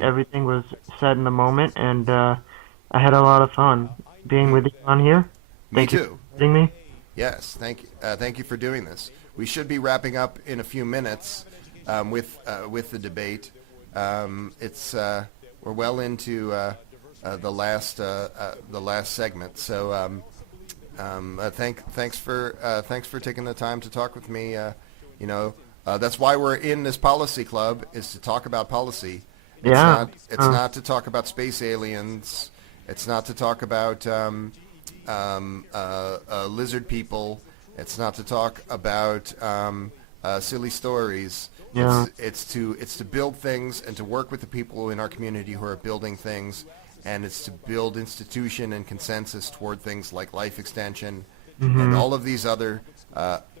everything was said in the moment, and I had a lot of fun being with you on here. Thank you for inviting me. Yes, thank you. Thank you for doing this. We should be wrapping up in a few minutes with the debate. We're well into the last segment. So thanks for taking the time to talk with me. That's why we're in this policy club, is to talk about policy. It's not to talk about space aliens. It's not to talk about lizard people. It's not to talk about silly stories. Yeah. It's to build things and to work with the people in our community who are building things, and it's to build institution and consensus toward things like life extension and all of these other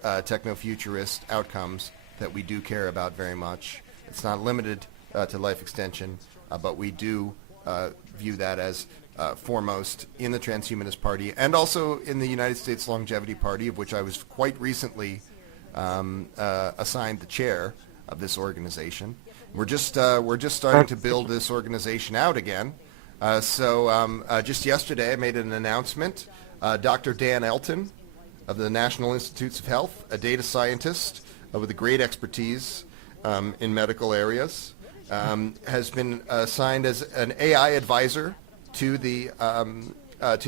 techno-futurist outcomes that we do care about very much. It's not limited to life extension, but we do view that as foremost in the Transhumanist Party and also in the United States Longevity Party, of which I was quite recently assigned the chair of this organization. We're just starting to build this organization out again. So just yesterday I made an announcement. Dr. Dan Elton of the National Institutes of Health, a data scientist with a great expertise in medical areas, has been assigned as an AI advisor to the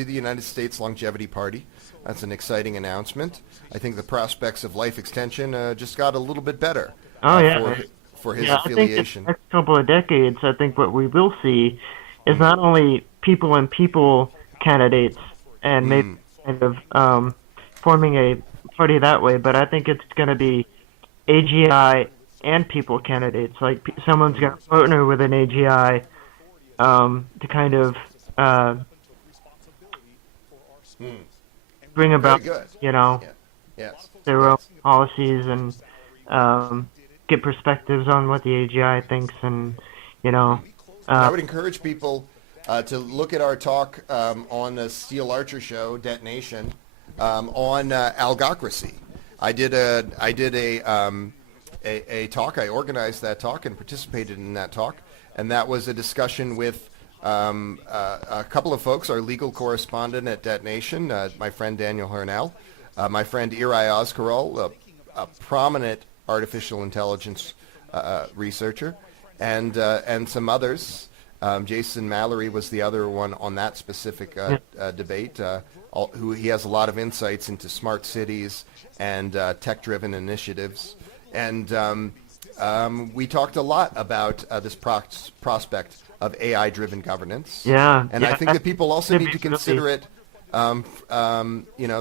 United States Longevity Party. That's an exciting announcement. I think the prospects of life extension just got a little bit better for his affiliation. I think in the next couple of decades, I think what we will see is not only people and people candidates and maybe kind of forming a party that way, but I think it's going to be AGI and people candidates. Like someone's going to partner with an AGI to kind of bring about, their own policies and get perspectives on what the AGI thinks, and I would encourage people to look at our talk on the Steel Archer show, Detonation, on algocracy. I did a talk. I organized that talk and participated in that talk, and that was a discussion with a couple of folks, our legal correspondent at Detonation, my friend Daniel Hernell, my friend Irai Ozkarol, a prominent artificial intelligence researcher, and some others. Jason Mallory was the other one on that specific debate, who he has a lot of insights into smart cities and tech-driven initiatives. And we talked a lot about this prospect of AI-driven governance. And I think that people also need to consider it,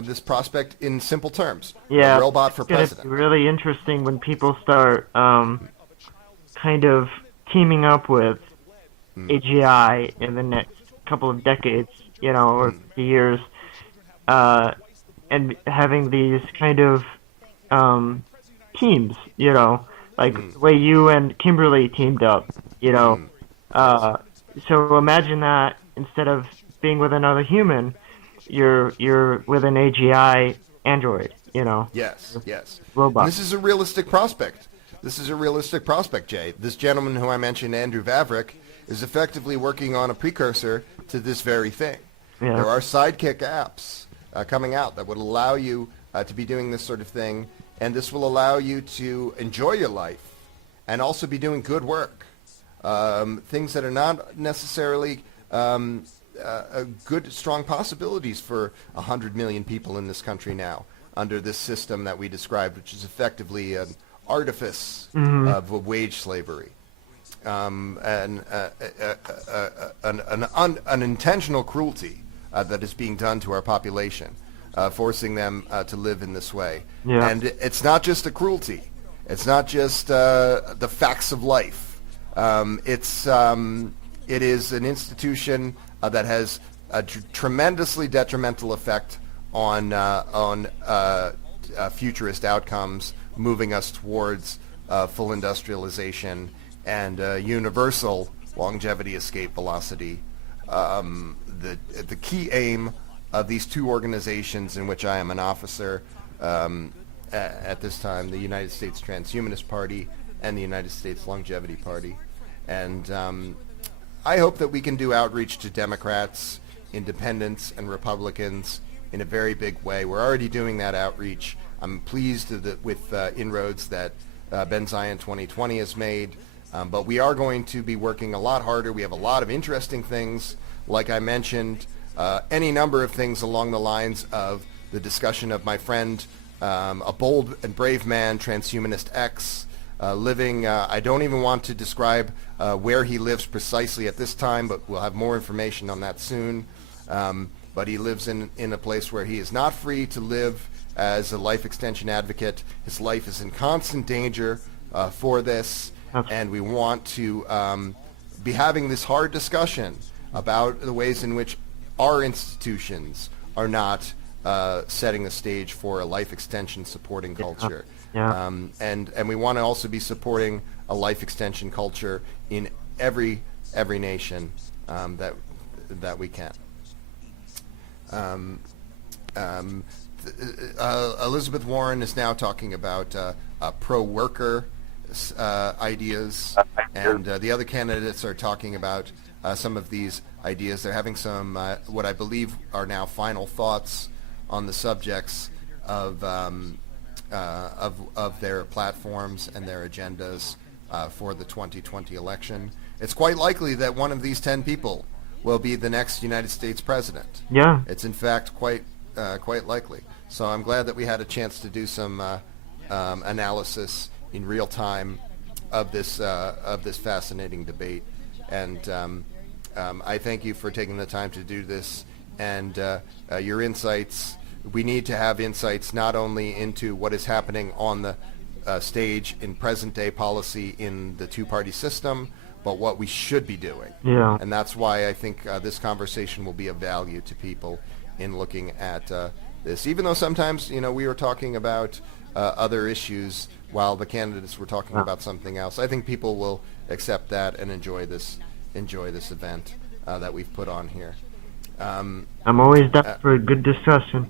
this prospect in simple terms. A robot for president. It's really interesting when people start kind of teaming up with AGI in the next couple of decades, or years, and having these kind of teams, like the way you and Kimberly teamed up, so imagine that instead of being with another human, you're with an AGI android, Yes. Robot. And this is a realistic prospect. Jay. This gentleman who I mentioned, Andrew Vavrick, is effectively working on a precursor to this very thing. Yeah. There are sidekick apps coming out that would allow you to be doing this sort of thing, and this will allow you to enjoy your life and also be doing good work. Things that are not necessarily good, strong possibilities for 100 million people in this country now under this system that we described, which is effectively an artifice of wage slavery. An intentional cruelty that is being done to our population, forcing them to live in this way. Yeah. And it's not just a cruelty. It's not just the facts of life. It is an institution that has a tremendously detrimental effect on futurist outcomes, moving us towards full industrialization and universal longevity escape velocity. The key aim of these two organizations in which I am an officer at this time, the United States Transhumanist Party and the United States Longevity Party. And I hope that we can do outreach to Democrats, independents, and Republicans in a very big way. We're already doing that outreach. I'm pleased with inroads that Ben Zion 2020 has made, but we are going to be working a lot harder. We have a lot of interesting things, like I mentioned, any number of things along the lines of the discussion of my friend, a bold and brave man, Transhumanist X, living, I don't even want to describe where he lives precisely at this time, but we'll have more information on that soon. But he lives in a place where he is not free to live as a life extension advocate. His life is in constant danger for this, and we want to be having this hard discussion about the ways in which our institutions are not setting the stage for a life extension supporting culture. Yeah. And we want to also be supporting a life extension culture in every nation that we can. Elizabeth Warren is now talking about pro-worker ideas, and the other candidates are talking about some of these ideas. They're having some what I believe are now final thoughts on the subjects of their platforms and their agendas for the 2020 election. It's quite likely that one of these 10 people will be the next United States president. Yeah. It's in fact quite likely. So I'm glad that we had a chance to do some analysis in real time of this fascinating debate. And I thank you for taking the time to do this, and your insights. We need to have insights not only into what is happening on the stage in present-day policy in the two-party system, but what we should be doing. Yeah. And that's why I think this conversation will be of value to people in looking at this. Even though sometimes, we were talking about other issues while the candidates were talking about something else, I think people will accept that and enjoy this event that we've put on here. I'm always down for a good discussion.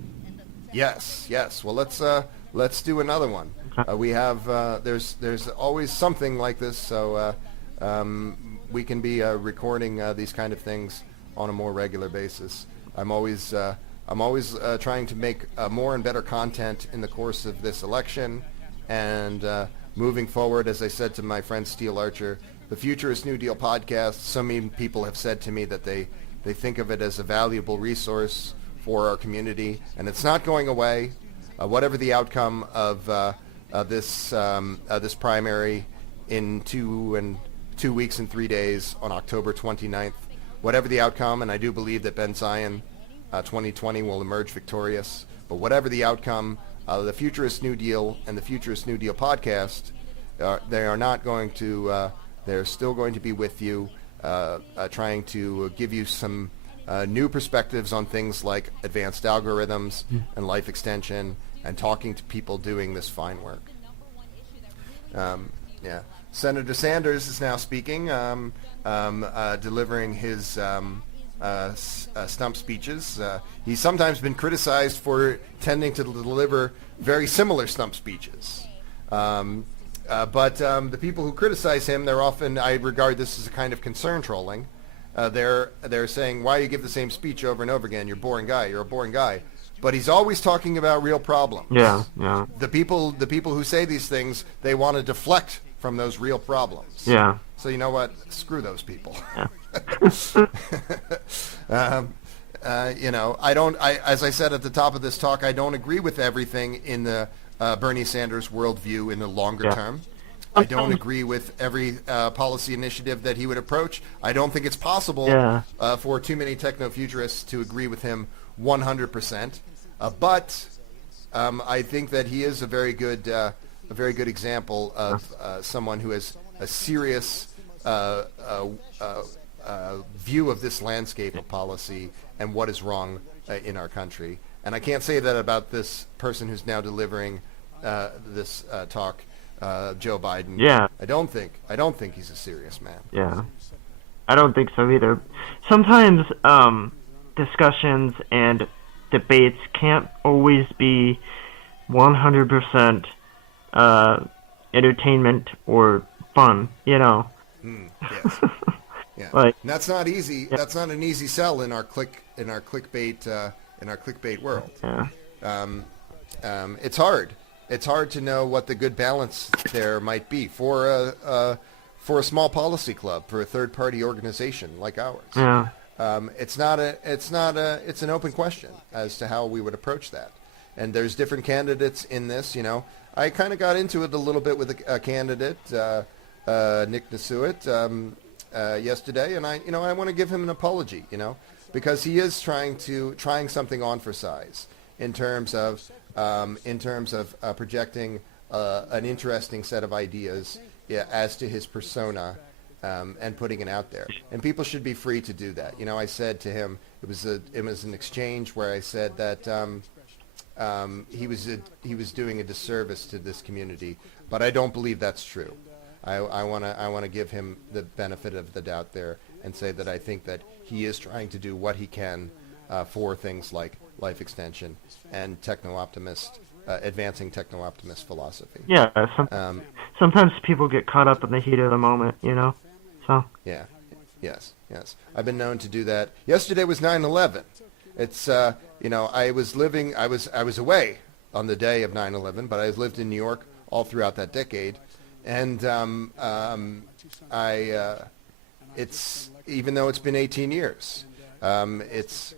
Yes. Well, let's do another one. We have there's always something like this, so we can be recording these kind of things on a more regular basis. I'm always trying to make more and better content in the course of this election, and moving forward. As I said to my friend Steele Archer, the Futurist New Deal podcast. So many people have said to me that they think of it as a valuable resource for our community, and it's not going away. Whatever the outcome of this primary in 2 weeks and 3 days on October 29th, whatever the outcome, and I do believe that Ben Zion 2020 will emerge victorious, but whatever the outcome, the Futurist New Deal and the Futurist New Deal podcast, they are not going to, they're still going to be with you, trying to give you some new perspectives on things like advanced algorithms and life extension, and talking to people doing this fine work. Senator Sanders is now speaking, delivering his stump speeches. He's sometimes been criticized for tending to deliver very similar stump speeches. But the people who criticize him, they're often, I regard this as a kind of concern trolling. They're saying, why you give the same speech over and over again? You're a boring guy. But he's always talking about real problems. Yeah. The people who say these things, they want to deflect from those real problems. Yeah. So you know what? Screw those people. Yeah. As I said at the top of this talk, I don't agree with everything in the Bernie Sanders worldview in the longer term. I don't agree with every policy initiative that he would approach. I don't think it's possible for too many techno-futurists to agree with him 100%. But I think that he is a very good example of someone who has a serious view of this landscape of policy and what is wrong in our country. And I can't say that about this person who's now delivering this talk, Joe Biden. Yeah. I don't think he's a serious man. Yeah. I don't think so either. Sometimes discussions and debates can't always be 100% entertainment or fun, Yes. Yeah. Like, and that's not easy. Yeah. That's not an easy sell in our clickbait world. yeah. It's hard. It's hard to know what the good balance there might be for a small policy club, for a third-party organization like ours. Yeah. It's an open question as to how we would approach that. And there's different candidates in this. I kind of got into it a little bit with a candidate, Nick Nasuit, yesterday, and I want to give him an apology, because he is trying something on for size in terms of projecting an interesting set of ideas as to his persona, and putting it out there. And people should be free to do that. I said to him, it was an exchange where I said that he was doing a disservice to this community, but I don't believe that's true. I want to give him the benefit of the doubt there and say that I think that he is trying to do what he can for things like life extension and advancing techno-optimist philosophy. Yeah. Sometimes people get caught up in the heat of the moment, So. Yeah. Yes. I've been known to do that. Yesterday was 9/11. It's I was away on the day of 9/11, but I lived in New York all throughout that decade, and it's even though it's been 18 years, it's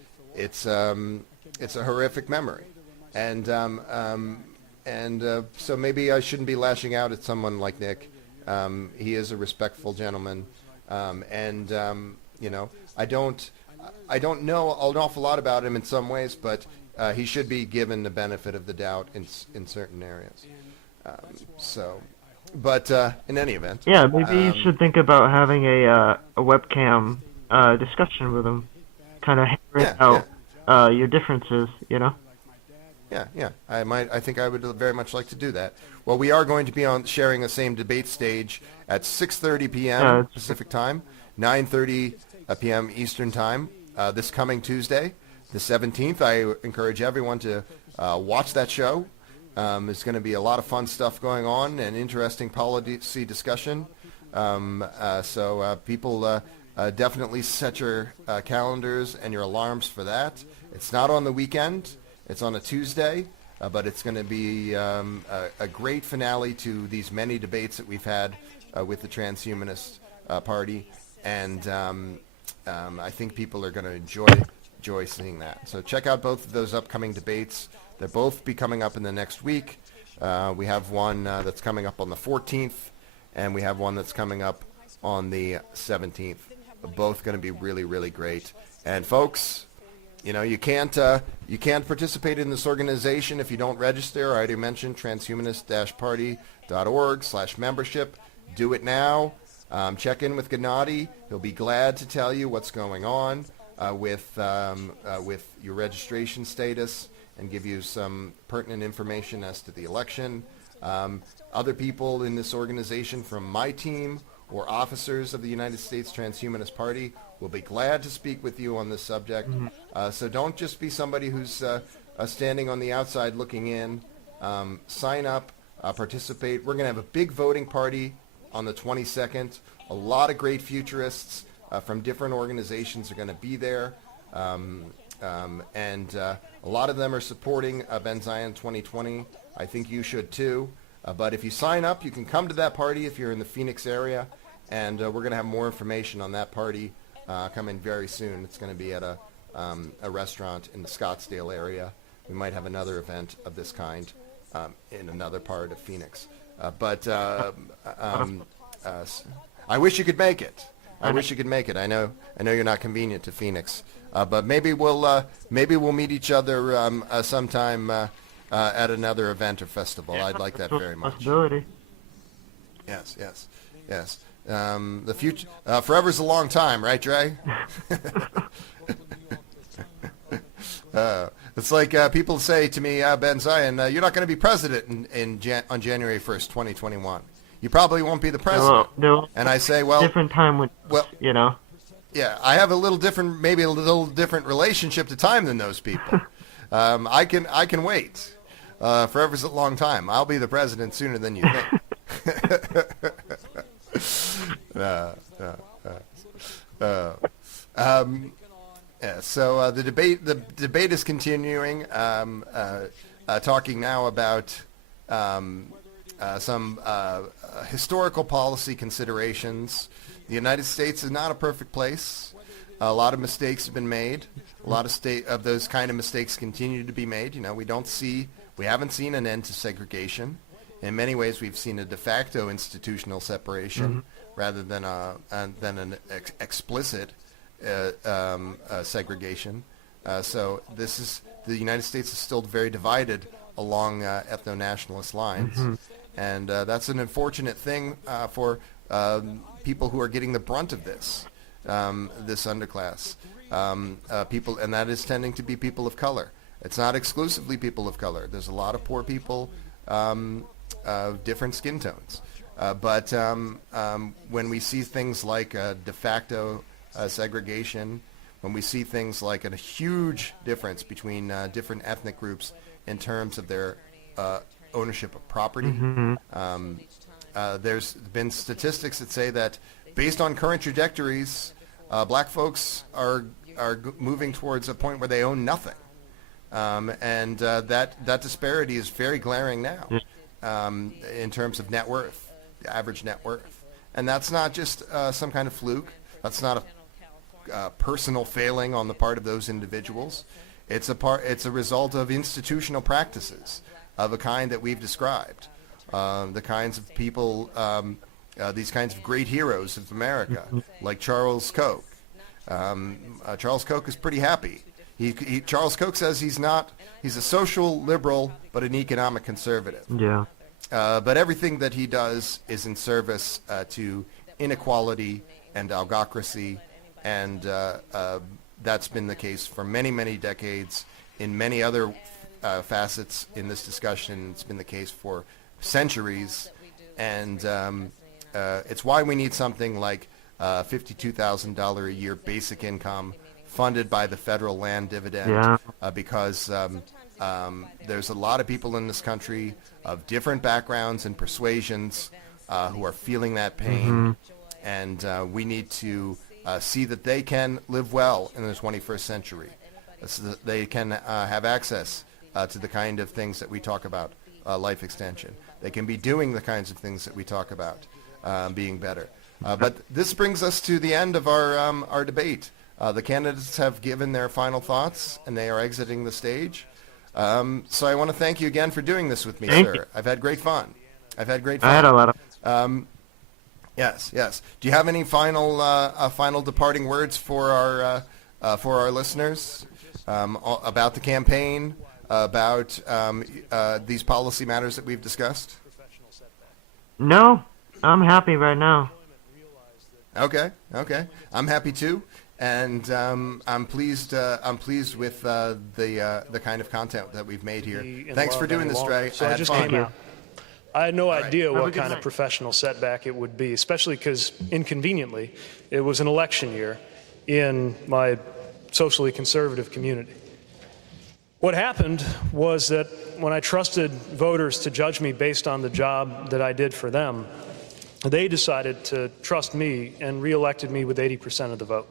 a horrific memory, and so maybe I shouldn't be lashing out at someone like Nick. He is a respectful gentleman, I don't know an awful lot about him in some ways, but he should be given the benefit of the doubt in certain areas. But in any event, Yeah, maybe you should think about having a webcam discussion with him, kind of hammering out your differences, Yeah. I think I would very much like to do that. Well, we are going to be sharing the same debate stage at 6:30 p.m. Pacific time, 9:30 p.m. Eastern time, this coming Tuesday, the 17th. I encourage everyone to watch that show. There's going to be a lot of fun stuff going on and interesting policy discussion. So people definitely set your calendars and your alarms for that. It's not on the weekend. It's on a Tuesday, but it's going to be a great finale to these many debates that we've had with the Transhumanist Party, and I think people are going to enjoy seeing that. So check out both of those upcoming debates. They'll both be coming up in the next week. We have one that's coming up on the 14th, and we have one that's coming up on the 17th. Both going to be really, really great. And folks, you can't participate in this organization if you don't register. I already mentioned transhumanist-party.org/membership. Do it now. Check in with Gennady. He'll be glad to tell you what's going on with your registration status and give you some pertinent information as to the election. Other people in this organization from my team or officers of the United States Transhumanist Party will be glad to speak with you on this subject. So don't just be somebody who's standing on the outside looking in. Sign up, participate. We're going to have a big voting party on the 22nd. A lot of great futurists from different organizations are going to be there. And a lot of them are supporting Benzion 2020. I think you should too. But if you sign up, you can come to that party if you're in the Phoenix area. And we're going to have more information on that party coming very soon. It's going to be at a restaurant in the Scottsdale area. We might have another event of this kind in another part of Phoenix. But I wish you could make it. I I know you're not convenient to Phoenix, but maybe we'll meet each other sometime at another event or festival. I'd like that very much. Possibility. Yes. The future, forever's a long time, right, Dre? It's like people say to me, Ben Zion, you're not going to be president on January 1st, 2021. You probably won't be the president. No. And I say, well, different time with, you know. Yeah, I have maybe a little different relationship to time than those people. I can wait. Forever's a long time. I'll be the president sooner than you think. So the debate is continuing. Talking now about some historical policy considerations. The United States is not a perfect place. A lot of mistakes have been made. A lot of those kind of mistakes continue to be made. You know, we haven't seen an end to segregation. In many ways, we've seen a de facto institutional separation rather than an explicit segregation. So the United States is still very divided along ethno-nationalist lines, and that's an unfortunate thing for people who are getting the brunt of this underclass. People, and that is tending to be people of color. It's not exclusively people of color. There's a lot of poor people of different skin tones. But when we see things like de facto segregation, when we see things like a huge difference between different ethnic groups in terms of their ownership of property, there's been statistics that say that based on current trajectories, black folks are moving towards a point where they own nothing. And that disparity is very glaring now in terms of net worth, the average net worth. And that's not just some kind of fluke. That's not a personal failing on the part of those individuals. It's a result of institutional practices of a kind that we've described. The kinds of people, these kinds of great heroes of America, like Charles Koch. Charles Koch is pretty happy. Charles Koch says he's a social liberal, but an economic conservative. Yeah. But everything that he does is in service to inequality and algocracy, and that's been the case for many, many decades. In many other facets in this discussion, it's been the case for centuries, and it's why we need something like $52,000 a year basic income funded by the federal land dividend, because there's a lot of people in this country of different backgrounds and persuasions who are feeling that pain, and we need to see that they can live well in the 21st century, so that they can have access to the kind of things that we talk about, life extension. They can be doing the kinds of things that we talk about, being better. But this brings us to the end of our debate. The candidates have given their final thoughts, and they are exiting the stage. So I want to thank you again for doing this with me, Thank sir. you. I've had great fun. I had a lot of. Yes. Do you have any final departing words for our listeners about the campaign, about these policy matters that we've discussed? No, I'm happy right now. Okay. I'm happy too, and I'm pleased with the kind of content that we've made here. Thanks for doing this, Dre. So I I had just fun. came out. I had no idea Have a what good kind of night. professional setback it would be, especially because, inconveniently, it was an election year in my socially conservative community. What happened was that when I trusted voters to judge me based on the job that I did for them, they decided to trust me and reelected me with 80% of the vote.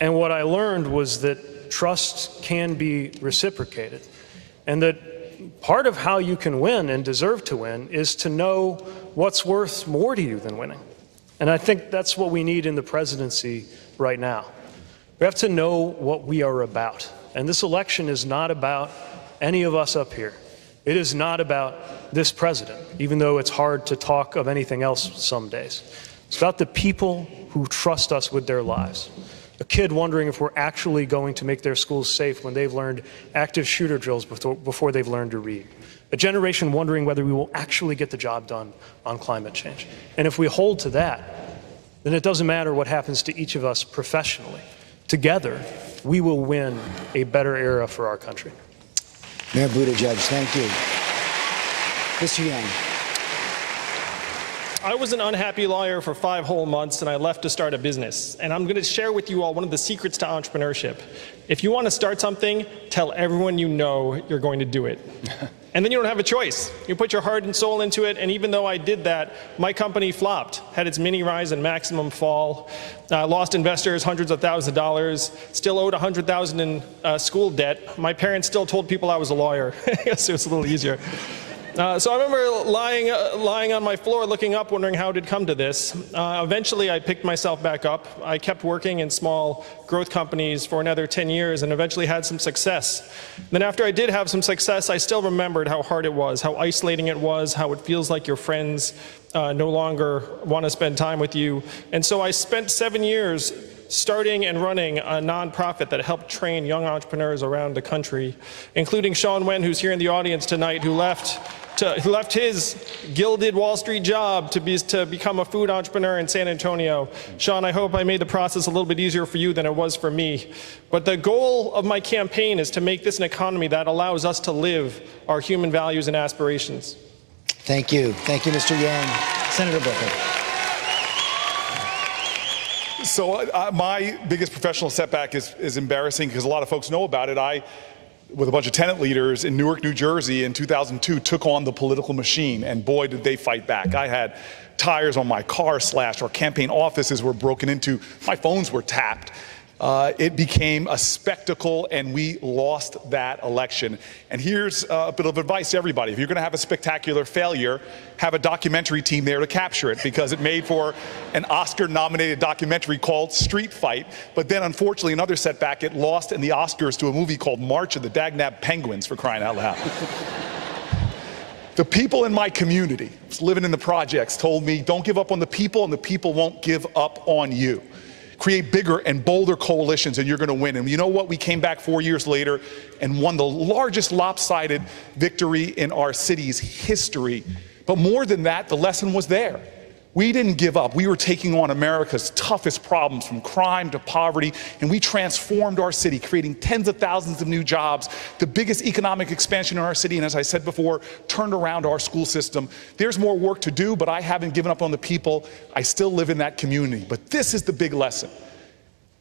And what I learned was that trust can be reciprocated, and that part of how you can win and deserve to win is to know what's worth more to you than winning. And I think that's what we need in the presidency right now. We have to know what we are about. And this election is not about any of us up here. It is not about this president, even though it's hard to talk of anything else some days. It's about the people who trust us with their lives. A kid wondering if we're actually going to make their schools safe when they've learned active shooter drills before they've learned to read. A generation wondering whether we will actually get the job done on climate change. And if we hold to that, then it doesn't matter what happens to each of us professionally. Together, we will win a better era for our country. Mayor Buttigieg, thank you. Mr. Yang. I was an unhappy lawyer for 5 whole months, and I left to start a business. And I'm going to share with you all one of the secrets to entrepreneurship. If you want to start something, tell everyone you know you're going to do it. And then you don't have a choice. You put your heart and soul into it, and even though I did that, my company flopped, had its mini rise and maximum fall, lost investors hundreds of thousands of dollars, still owed $100,000 in school debt. My parents still told people I was a lawyer. I guess it was a little easier. So I remember lying on my floor looking up, wondering how it had come to this. Eventually I picked myself back up. I kept working in small growth companies for another 10 years and eventually had some success. Then after I did have some success, I still remembered how hard it was, how isolating it was, how it feels like your friends no longer want to spend time with you. And so I spent 7 years starting and running a nonprofit that helped train young entrepreneurs around the country, including Sean Wen, who's here in the audience tonight, who left his gilded Wall Street job to become a food entrepreneur in San Antonio. Sean, I hope I made the process a little bit easier for you than it was for me. But the goal of my campaign is to make this an economy that allows us to live our human values and aspirations. Thank you. Thank you, Mr. Yang. Senator Booker. So my biggest professional setback is embarrassing because a lot of folks know about it. I, with a bunch of tenant leaders in Newark, New Jersey in 2002, took on the political machine, and boy, did they fight back. I had tires on my car slashed, our campaign offices were broken into, my phones were tapped. It became a spectacle, and we lost that election. And here's a bit of advice to everybody. If you're going to have a spectacular failure, have a documentary team there to capture it, because it made for an Oscar-nominated documentary called Street Fight. But then, unfortunately, another setback, it lost in the Oscars to a movie called March of the Dagnab Penguins, for crying out loud. The people in my community, living in the projects, told me, don't give up on the people, and the people won't give up on you. Create bigger and bolder coalitions, and you're going to win. And you know what? We came back 4 years later and won the largest lopsided victory in our city's history. But more than that, the lesson was there. We didn't give up. We were taking on America's toughest problems, from crime to poverty, and we transformed our city, creating tens of thousands of new jobs, the biggest economic expansion in our city, and as I said before, turned around our school system. There's more work to do, but I haven't given up on the people. I still live in that community. But this is the big lesson.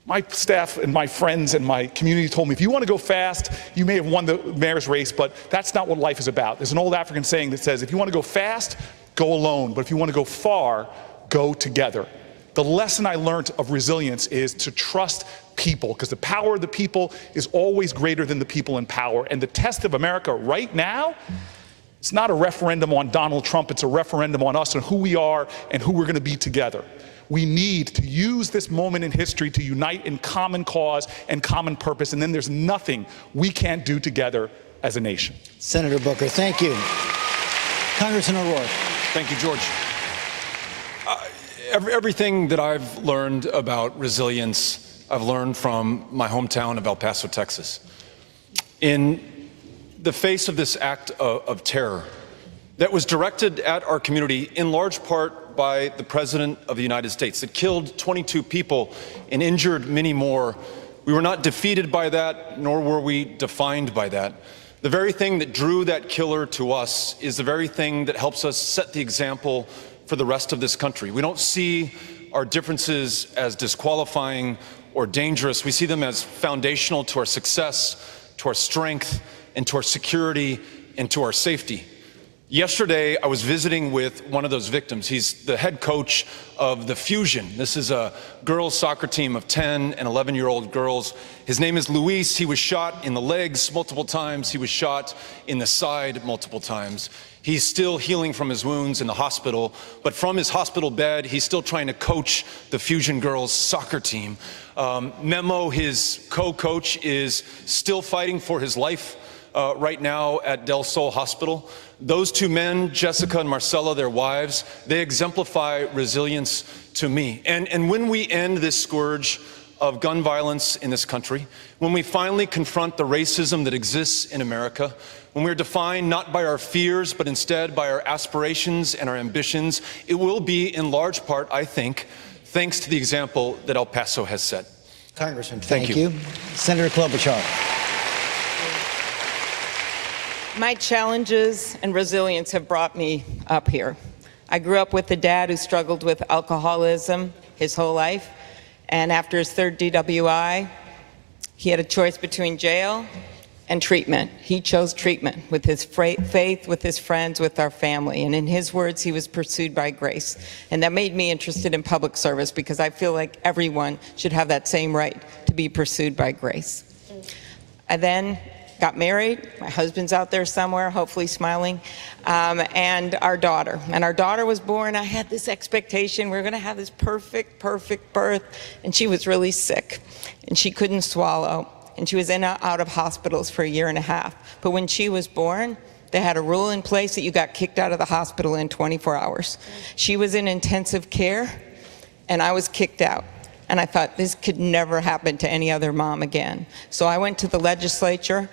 My staff and my friends and my community told me, if you want to go fast, you may have won the mayor's race, but that's not what life is about. There's an old African saying that says, if you want to go fast, go alone, but if you want to go far, go together. The lesson I learned of resilience is to trust people, because the power of the people is always greater than the people in power. And the test of America right now, it's not a referendum on Donald Trump, it's a referendum on us and who we are and who we're going to be together. We need to use this moment in history to unite in common cause and common purpose, and then there's nothing we can't do together as a nation. Senator Booker, thank you. Congressman O'Rourke. Thank you, George. Everything that I've learned about resilience, I've learned from my hometown of El Paso, Texas. In the face of this act of terror that was directed at our community in large part by the President of the United States, that killed 22 people and injured many more, we were not defeated by that, nor were we defined by that. The very thing that drew that killer to us is the very thing that helps us set the example for the rest of this country. We don't see our differences as disqualifying or dangerous. We see them as foundational to our success, to our strength, and to our security, and to our safety. Yesterday, I was visiting with one of those victims. He's the head coach of the Fusion. This is a girls' soccer team of 10 and 11-year-old girls. His name is Luis. He was shot in the legs multiple times. He was shot in the side multiple times. He's still healing from his wounds in the hospital, but from his hospital bed, he's still trying to coach the Fusion girls' soccer team. Memo, his co-coach, is still fighting for his life right now at Del Sol Hospital. Those two men, Jessica and Marcella, their wives, they exemplify resilience to me. And when we end this scourge of gun violence in this country, when we finally confront the racism that exists in America, when we're defined not by our fears, but instead by our aspirations and our ambitions, it will be in large part, I think, thanks to the example that El Paso has set. Congressman, thank you. Senator Klobuchar. My challenges and resilience have brought me up here. I grew up with a dad who struggled with alcoholism his whole life, and after his third DWI, he had a choice between jail and treatment. He chose treatment with his faith, with his friends, with our family, and in his words, he was pursued by grace. And that made me interested in public service because I feel like everyone should have that same right to be pursued by grace. I then got married. My husband's out there somewhere, hopefully smiling, and our daughter. And our daughter was born. I had this expectation we're going to have this perfect birth, and she was really sick, and she couldn't swallow, and she was in and out of hospitals for 1.5 years. But when she was born, they had a rule in place that you got kicked out of the hospital in 24 hours. She was in intensive care, and I was kicked out. And I thought, this could never happen to any other mom again. So I went to the legislature,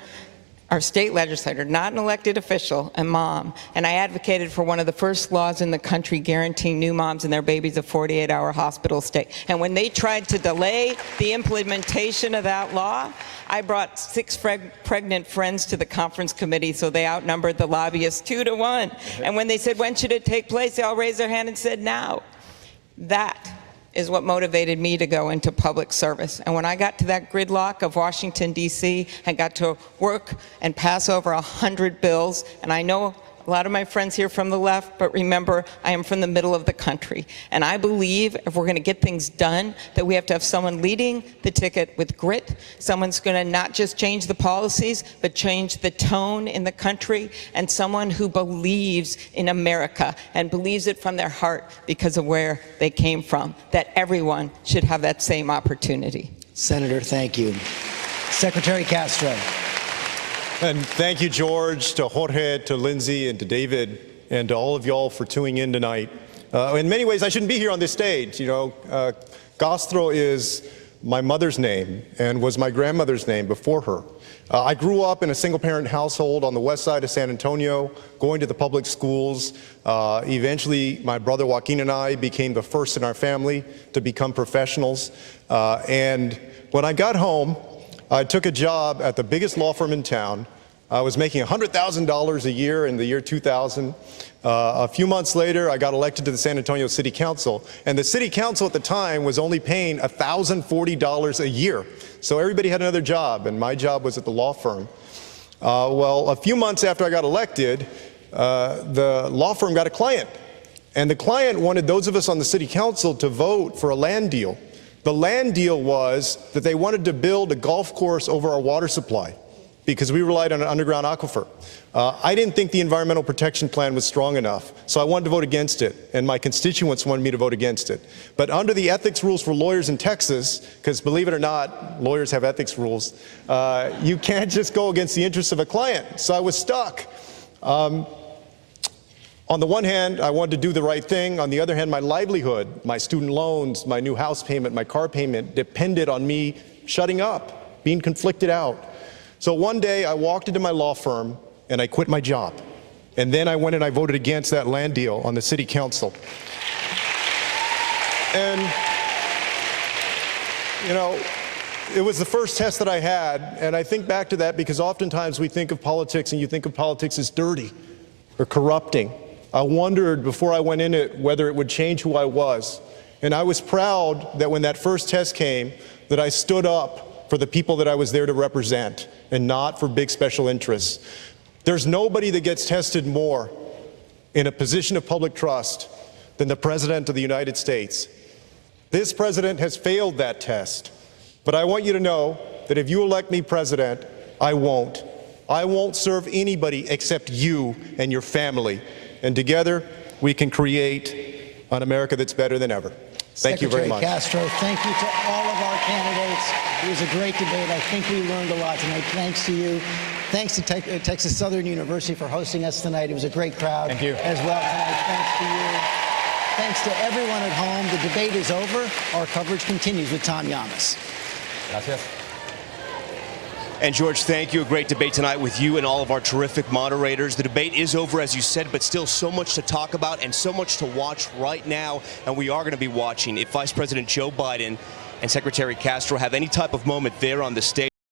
our state legislator, not an elected official, a mom, and I advocated for one of the first laws in the country guaranteeing new moms and their babies a 48-hour hospital stay. And when they tried to delay the implementation of that law, I brought 6 pregnant friends to the conference committee, so they outnumbered the lobbyists 2 to 1. And when they said, when should it take place, they all raised their hand and said, now. That is what motivated me to go into public service. And when I got to that gridlock of Washington, D.C., I got to work and pass over 100 bills. And I know a lot of my friends here from the left, but remember, I am from the middle of the country. And I believe if we're going to get things done, that we have to have someone leading the ticket with grit, someone's going to not just change the policies, but change the tone in the country, and someone who believes in America and believes it from their heart because of where they came from, that everyone should have that same opportunity. Senator, thank you. Secretary Castro. And thank you, George, to Jorge, to Lindsay, and to David, and to all of y'all for tuning in tonight. In many ways, I shouldn't be here on this stage. You know, Castro is my mother's name and was my grandmother's name before her. I grew up in a single-parent household on the west side of San Antonio, going to the public schools. Eventually, my brother Joaquin and I became the first in our family to become professionals. And when I got home, I took a job at the biggest law firm in town. I was making $100,000 a year in the year 2000. A few months later, I got elected to the San Antonio City Council, and the City Council at the time was only paying $1,040 a year. So everybody had another job, and my job was at the law firm. Well, a few months after I got elected, the law firm got a client, and the client wanted those of us on the City Council to vote for a land deal. The land deal was that they wanted to build a golf course over our water supply because we relied on an underground aquifer. I didn't think the environmental protection plan was strong enough, so I wanted to vote against it, and my constituents wanted me to vote against it. But under the ethics rules for lawyers in Texas, because believe it or not, lawyers have ethics rules, you can't just go against the interests of a client, so I was stuck. On the one hand, I wanted to do the right thing. On the other hand, my livelihood, my student loans, my new house payment, my car payment depended on me shutting up, being conflicted out. So one day I walked into my law firm and I quit my job. And then I went and I voted against that land deal on the City Council. And, you know, it was the first test that I had, and I think back to that because oftentimes we think of politics and you think of politics as dirty or corrupting. I wondered before I went in it whether it would change who I was. And I was proud that when that first test came, that I stood up for the people that I was there to represent and not for big special interests. There's nobody that gets tested more in a position of public trust than the President of the United States. This president has failed that test. But I want you to know that if you elect me president, I won't. I won't serve anybody except you and your family. And together, we can create an America that's better than ever. Thank you very much. Secretary Castro, thank you to all of our candidates. It was a great debate. I think we learned a lot tonight. Thanks to you. Thanks to Texas Southern University for hosting us tonight. It was a great crowd as well tonight. Thanks to you. Thanks to everyone at home. The debate is over. Our coverage continues with Tom Llamas. Gracias. And George, thank you. A great debate tonight with you and all of our terrific moderators. The debate is over, as you said, but still so much to talk about and so much to watch right now. And we are going to be watching if Vice President Joe Biden and Secretary Castro have any type of moment there on the stage.